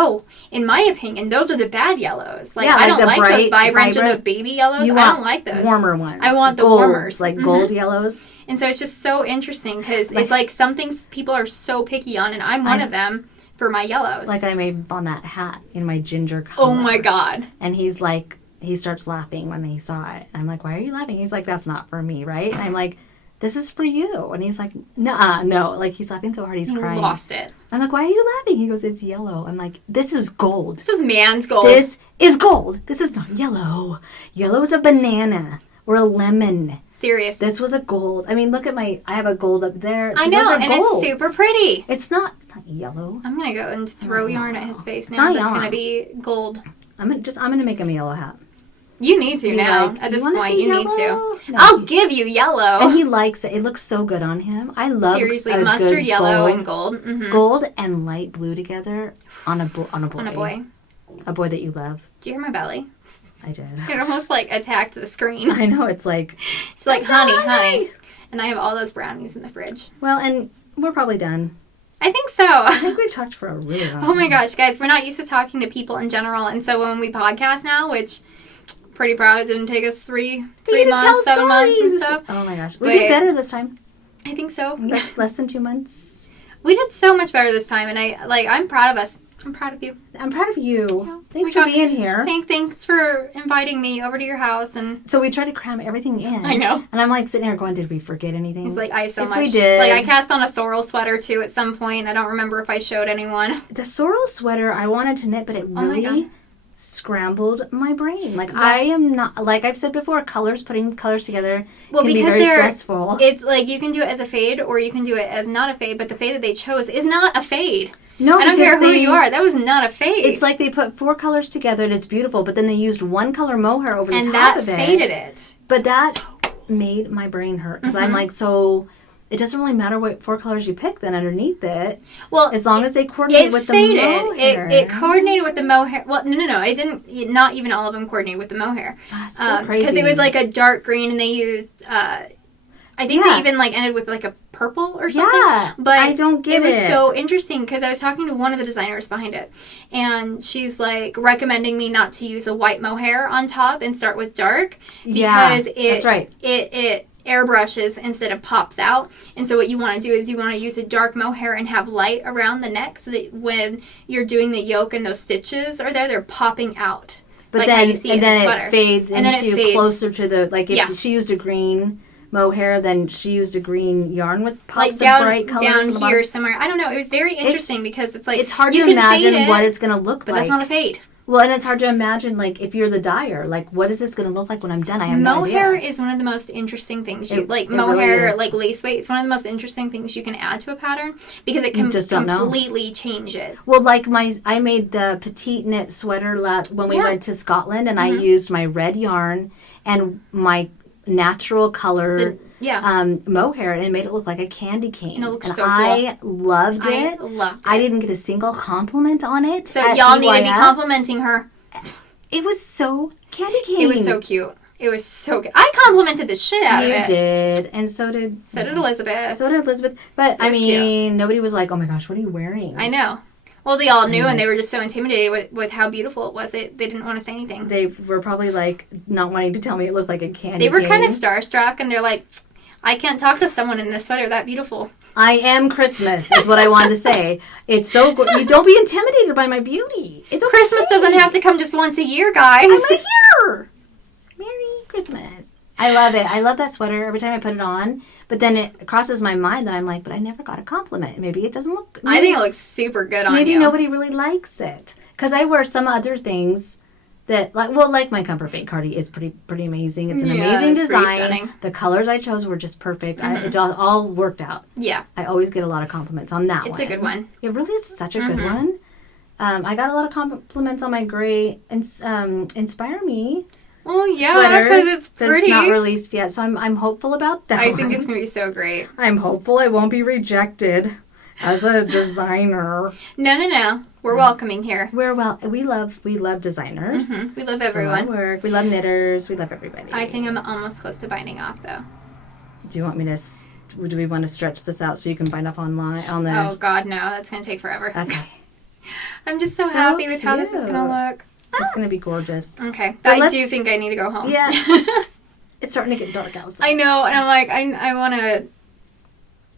in my opinion, those are the bad yellows. Like, I don't like those vibrant or the baby yellows. I don't like those. Warmer ones. I want the warmers. Like gold yellows. And so it's just so interesting because it's like some things people are so picky on, and I'm one of them. For my yellows. Like I made on that hat in my ginger color. Oh my God. And he's like, he starts laughing when he saw it. I'm like, why are you laughing? He's like, that's not for me, right? And I'm like, this is for you. And he's like, no. Like he's laughing so hard he's crying. Lost it. I'm like, why are you laughing? He goes, it's yellow. I'm like, this is gold. This is man's gold. This is gold. This is not yellow. Yellow is a banana or a lemon. Serious. This was a gold. I mean, look at I have a gold up there. I know, and it's super pretty. It's not yellow. I'm going to go and throw yarn at his face now. It's going to be gold. I'm going to make him a yellow hat. You need to now. Like, at this point, you need to. No, I'll give you yellow. And he likes it. It looks so good on him. I love seriously mustard yellow and gold. Mm-hmm. Gold and light blue together on a boy. On a boy. A boy that you love. Do you hear my belly? I did. It almost attacked the screen. I know, it's like honey. And I have all those brownies in the fridge. Well, and we're probably done. I think so. I think we've talked for a really long time. Oh my gosh, guys, we're not used to talking to people in general, and so when we podcast now, which pretty proud it didn't take us 3 months, 7 months and stuff. Oh my gosh. We did better this time. I think so. Less than 2 months. We did so much better this time, and I'm proud of us. I'm proud of you. I'm proud of you. Yeah. Thanks for being here. Thanks for inviting me over to your house. And so we tried to cram everything in. I know. And I'm like sitting here going, did we forget anything? He's like, I have so much. We did. Like, I cast on a sorrel sweater, too, at some point. I don't remember if I showed anyone. The sorrel sweater, I wanted to knit, but it really scrambled my brain. Like, I am not, like I've said before, putting colors together can be very stressful. It's like, you can do it as a fade, or you can do it as not a fade, but the fade that they chose is not a fade. No, I don't care who you are. That was not a fade. It's like they put 4 colors together and it's beautiful, but then they used 1 color mohair over the top of it. And that faded it. But that made my brain hurt because I'm like, so it doesn't really matter what 4 colors you pick then underneath it. Well, as long as they coordinate with the mohair. It coordinated with the mohair. Well, no. It didn't. Not even all of them coordinated with the mohair. That's so crazy. Because it was like a dark green, and they used. I think they even ended with a purple or something. Yeah, but I don't get it. It was so interesting because I was talking to one of the designers behind it, and she's recommending me not to use a white mohair on top and start with dark because that's right. It airbrushes instead of pops out. And so what you want to do is you want to use a dark mohair and have light around the neck so that when you're doing the yoke and those stitches are there, they're popping out. But then it fades into closer to the if she used a green mohair, then she used a green yarn with pops of bright colors down here somewhere. I don't know. It was very interesting because it's it's hard to imagine what it's going to look like. But that's not a fade. Well, and it's hard to imagine, if you're the dyer, what is this going to look like when I'm done? I have no idea. Mohair is one of the most interesting things. Mohair, really lace weight, it's one of the most interesting things you can add to a pattern because it can completely change it. Well, I made the petite knit sweater when we went to Scotland, and I used my red yarn and my natural color mohair, and it made it look like a candy cane. And it looks so cool. I loved it. I didn't get a single compliment on it. So y'all need to be complimenting her. It was so candy cane. It was so cute. It was so good. I complimented the shit out of it. You did. And so did Elizabeth. But nobody was like, oh my gosh, what are you wearing? I know. Well, they all knew, and they were just so intimidated with how beautiful it was. They didn't want to say anything. They were probably not wanting to tell me it looked like a candy cane. They were kind of starstruck, and they're like, I can't talk to someone in a sweater that beautiful. I am Christmas, is what I wanted to say. It's so good. You don't be intimidated by my beauty. It's okay. Christmas doesn't have to come just once a year, guys. I'm right here. Merry Christmas. I love it. I love that sweater every time I put it on. But then it crosses my mind that I'm like, but I never got a compliment. Maybe it doesn't look... I think it looks super good on you. Maybe nobody really likes it. Because I wear some other things that... my Comfort Fade cardi is pretty amazing. It's an amazing design. The colors I chose were just perfect. Mm-hmm. It all worked out. Yeah. I always get a lot of compliments on that one. It's a good one. It really is such a good one. I got a lot of compliments on my gray Inspire Me... Oh yeah, because it's pretty. That's not released yet, so I'm hopeful about that. I think it's gonna be so great. I'm hopeful I won't be rejected as a designer. No. We're welcoming here. We love designers. Mm-hmm. We love everyone. We love knitters. We love everybody. I think I'm almost close to binding off, though. Do we want to stretch this out so you can bind off online? Oh, God, no. That's going to take forever. Okay. I'm just so happy with how this is going to look. It's going to be gorgeous. Okay. I do think I need to go home. Yeah. It's starting to get dark outside. I know. And I'm like, I want to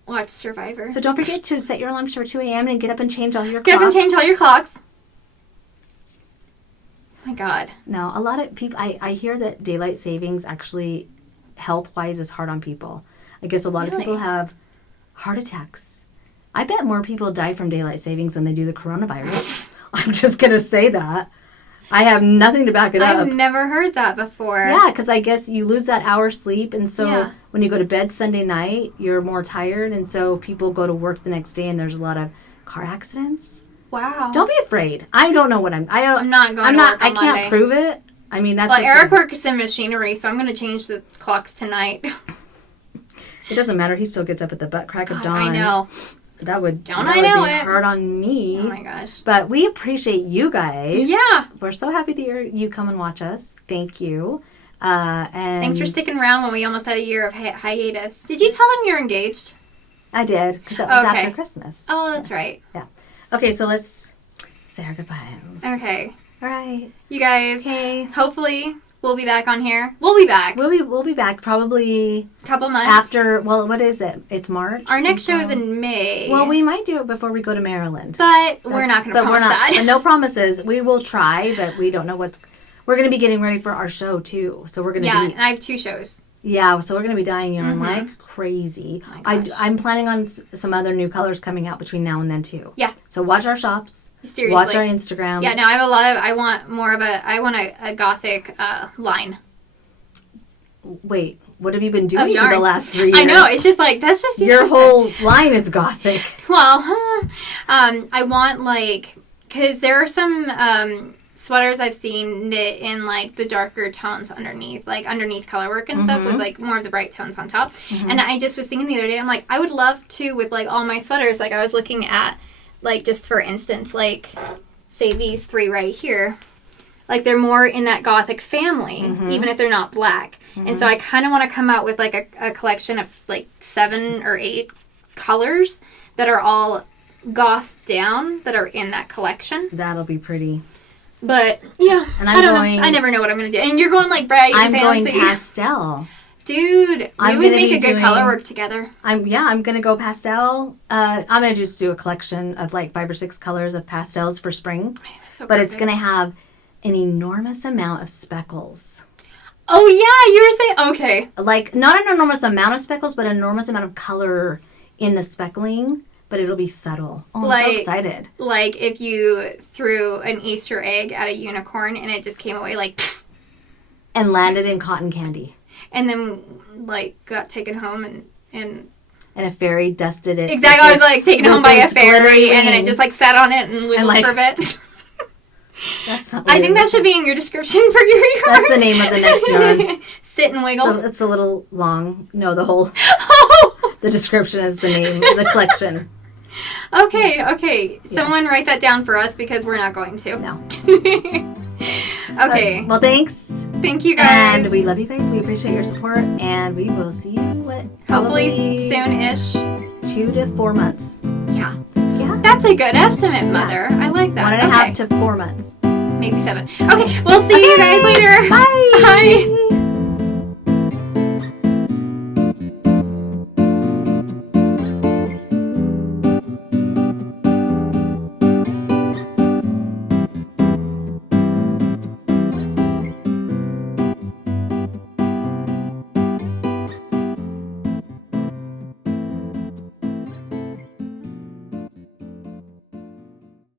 watch Survivor. So don't forget to set your alarms for 2 a.m. and get up and change all your clocks. Get up and change all your clocks. Oh, my God. No, a lot of people, I hear that daylight savings actually, health-wise, is hard on people. I guess a lot of people have heart attacks. I bet more people die from daylight savings than they do the coronavirus. I'm just going to say that. I have nothing to back it up. I've never heard that before. Yeah, because I guess you lose that hour sleep, and so when you go to bed Sunday night, you're more tired, and so people go to work the next day, and there's a lot of car accidents. Wow. Don't be afraid. I don't know what I'm not going to work on Monday. Can't prove it. I mean, that's Eric works in machinery, so I'm going to change the clocks tonight. It doesn't matter. He still gets up at the butt crack of dawn. I know. That would be it. hard on me. Oh my gosh. But we appreciate you guys. Yeah. We're so happy that you come and watch us. Thank you. And thanks for sticking around when we almost had a year of hiatus. Did you tell them you're engaged? I did, because that was after Christmas. Oh, that's right. Yeah. Okay, so let's say our goodbyes. Okay. All right. You guys, hopefully we'll be back on here. We'll be back. We'll be back probably a couple months after. Well, what is it? It's March. Our next show is in May. Well, we might do it before we go to Maryland, but we're not going to promise that. No promises. We will try, but we don't know what's. We're going to be getting ready for our show too, so we're going to be. Yeah, and I have 2 shows. Yeah, so we're going to be dyeing yarn like crazy. I'm planning on some other new colors coming out between now and then too. Yeah. So watch our shops. Seriously. Watch our Instagrams. Yeah, no, I want a gothic line. Wait, what have you been doing for the last 3 years? I know, it's just like, that's just your whole line is gothic. Well, I want because there are some sweaters I've seen knit in the darker tones underneath color work and stuff with more of the bright tones on top. And I just was thinking the other day, I'm like, I would love to with all my sweaters. I was looking at just for instance, say these 3 right here, they're more in that gothic family, even if they're not black. And so I kind of want to come out with a collection of 7 or 8 colors that are all goth down that are in that collection. That'll be pretty. But, yeah, and I don't know. I never know what I'm going to do. And you're going bright and fancy. I'm going pastel. Dude, we would make a good color work together. I'm going to go pastel. I'm going to just do a collection of 5 or 6 colors of pastels for spring. But it's going to have an enormous amount of speckles. Oh, yeah, you were saying, okay. Not an enormous amount of speckles, but an enormous amount of color in the speckling. But it'll be subtle. Oh, I'm so excited. If you threw an Easter egg at a unicorn and it just came away and landed in cotton candy. And then, got taken home and a fairy dusted it. Exactly. I was, taken home by a fairy and then it just, sat on it and wiggled for a bit. That's not I think that should be in your description for your yarn. That's the name of the next yarn. Sit and wiggle. It's a little long. No, the whole... The description is the name of the collection. Okay. Someone write that down for us because we're not going to. No. Okay. Well, thanks. Thank you guys. And we love you guys. We appreciate your support. And we will see you hopefully soon-ish. 2 to 4 months. Yeah. That's a good estimate, Mother. I like that. 1.5 to 4 months. Maybe 7. Okay. We'll see you guys later. Bye. Bye.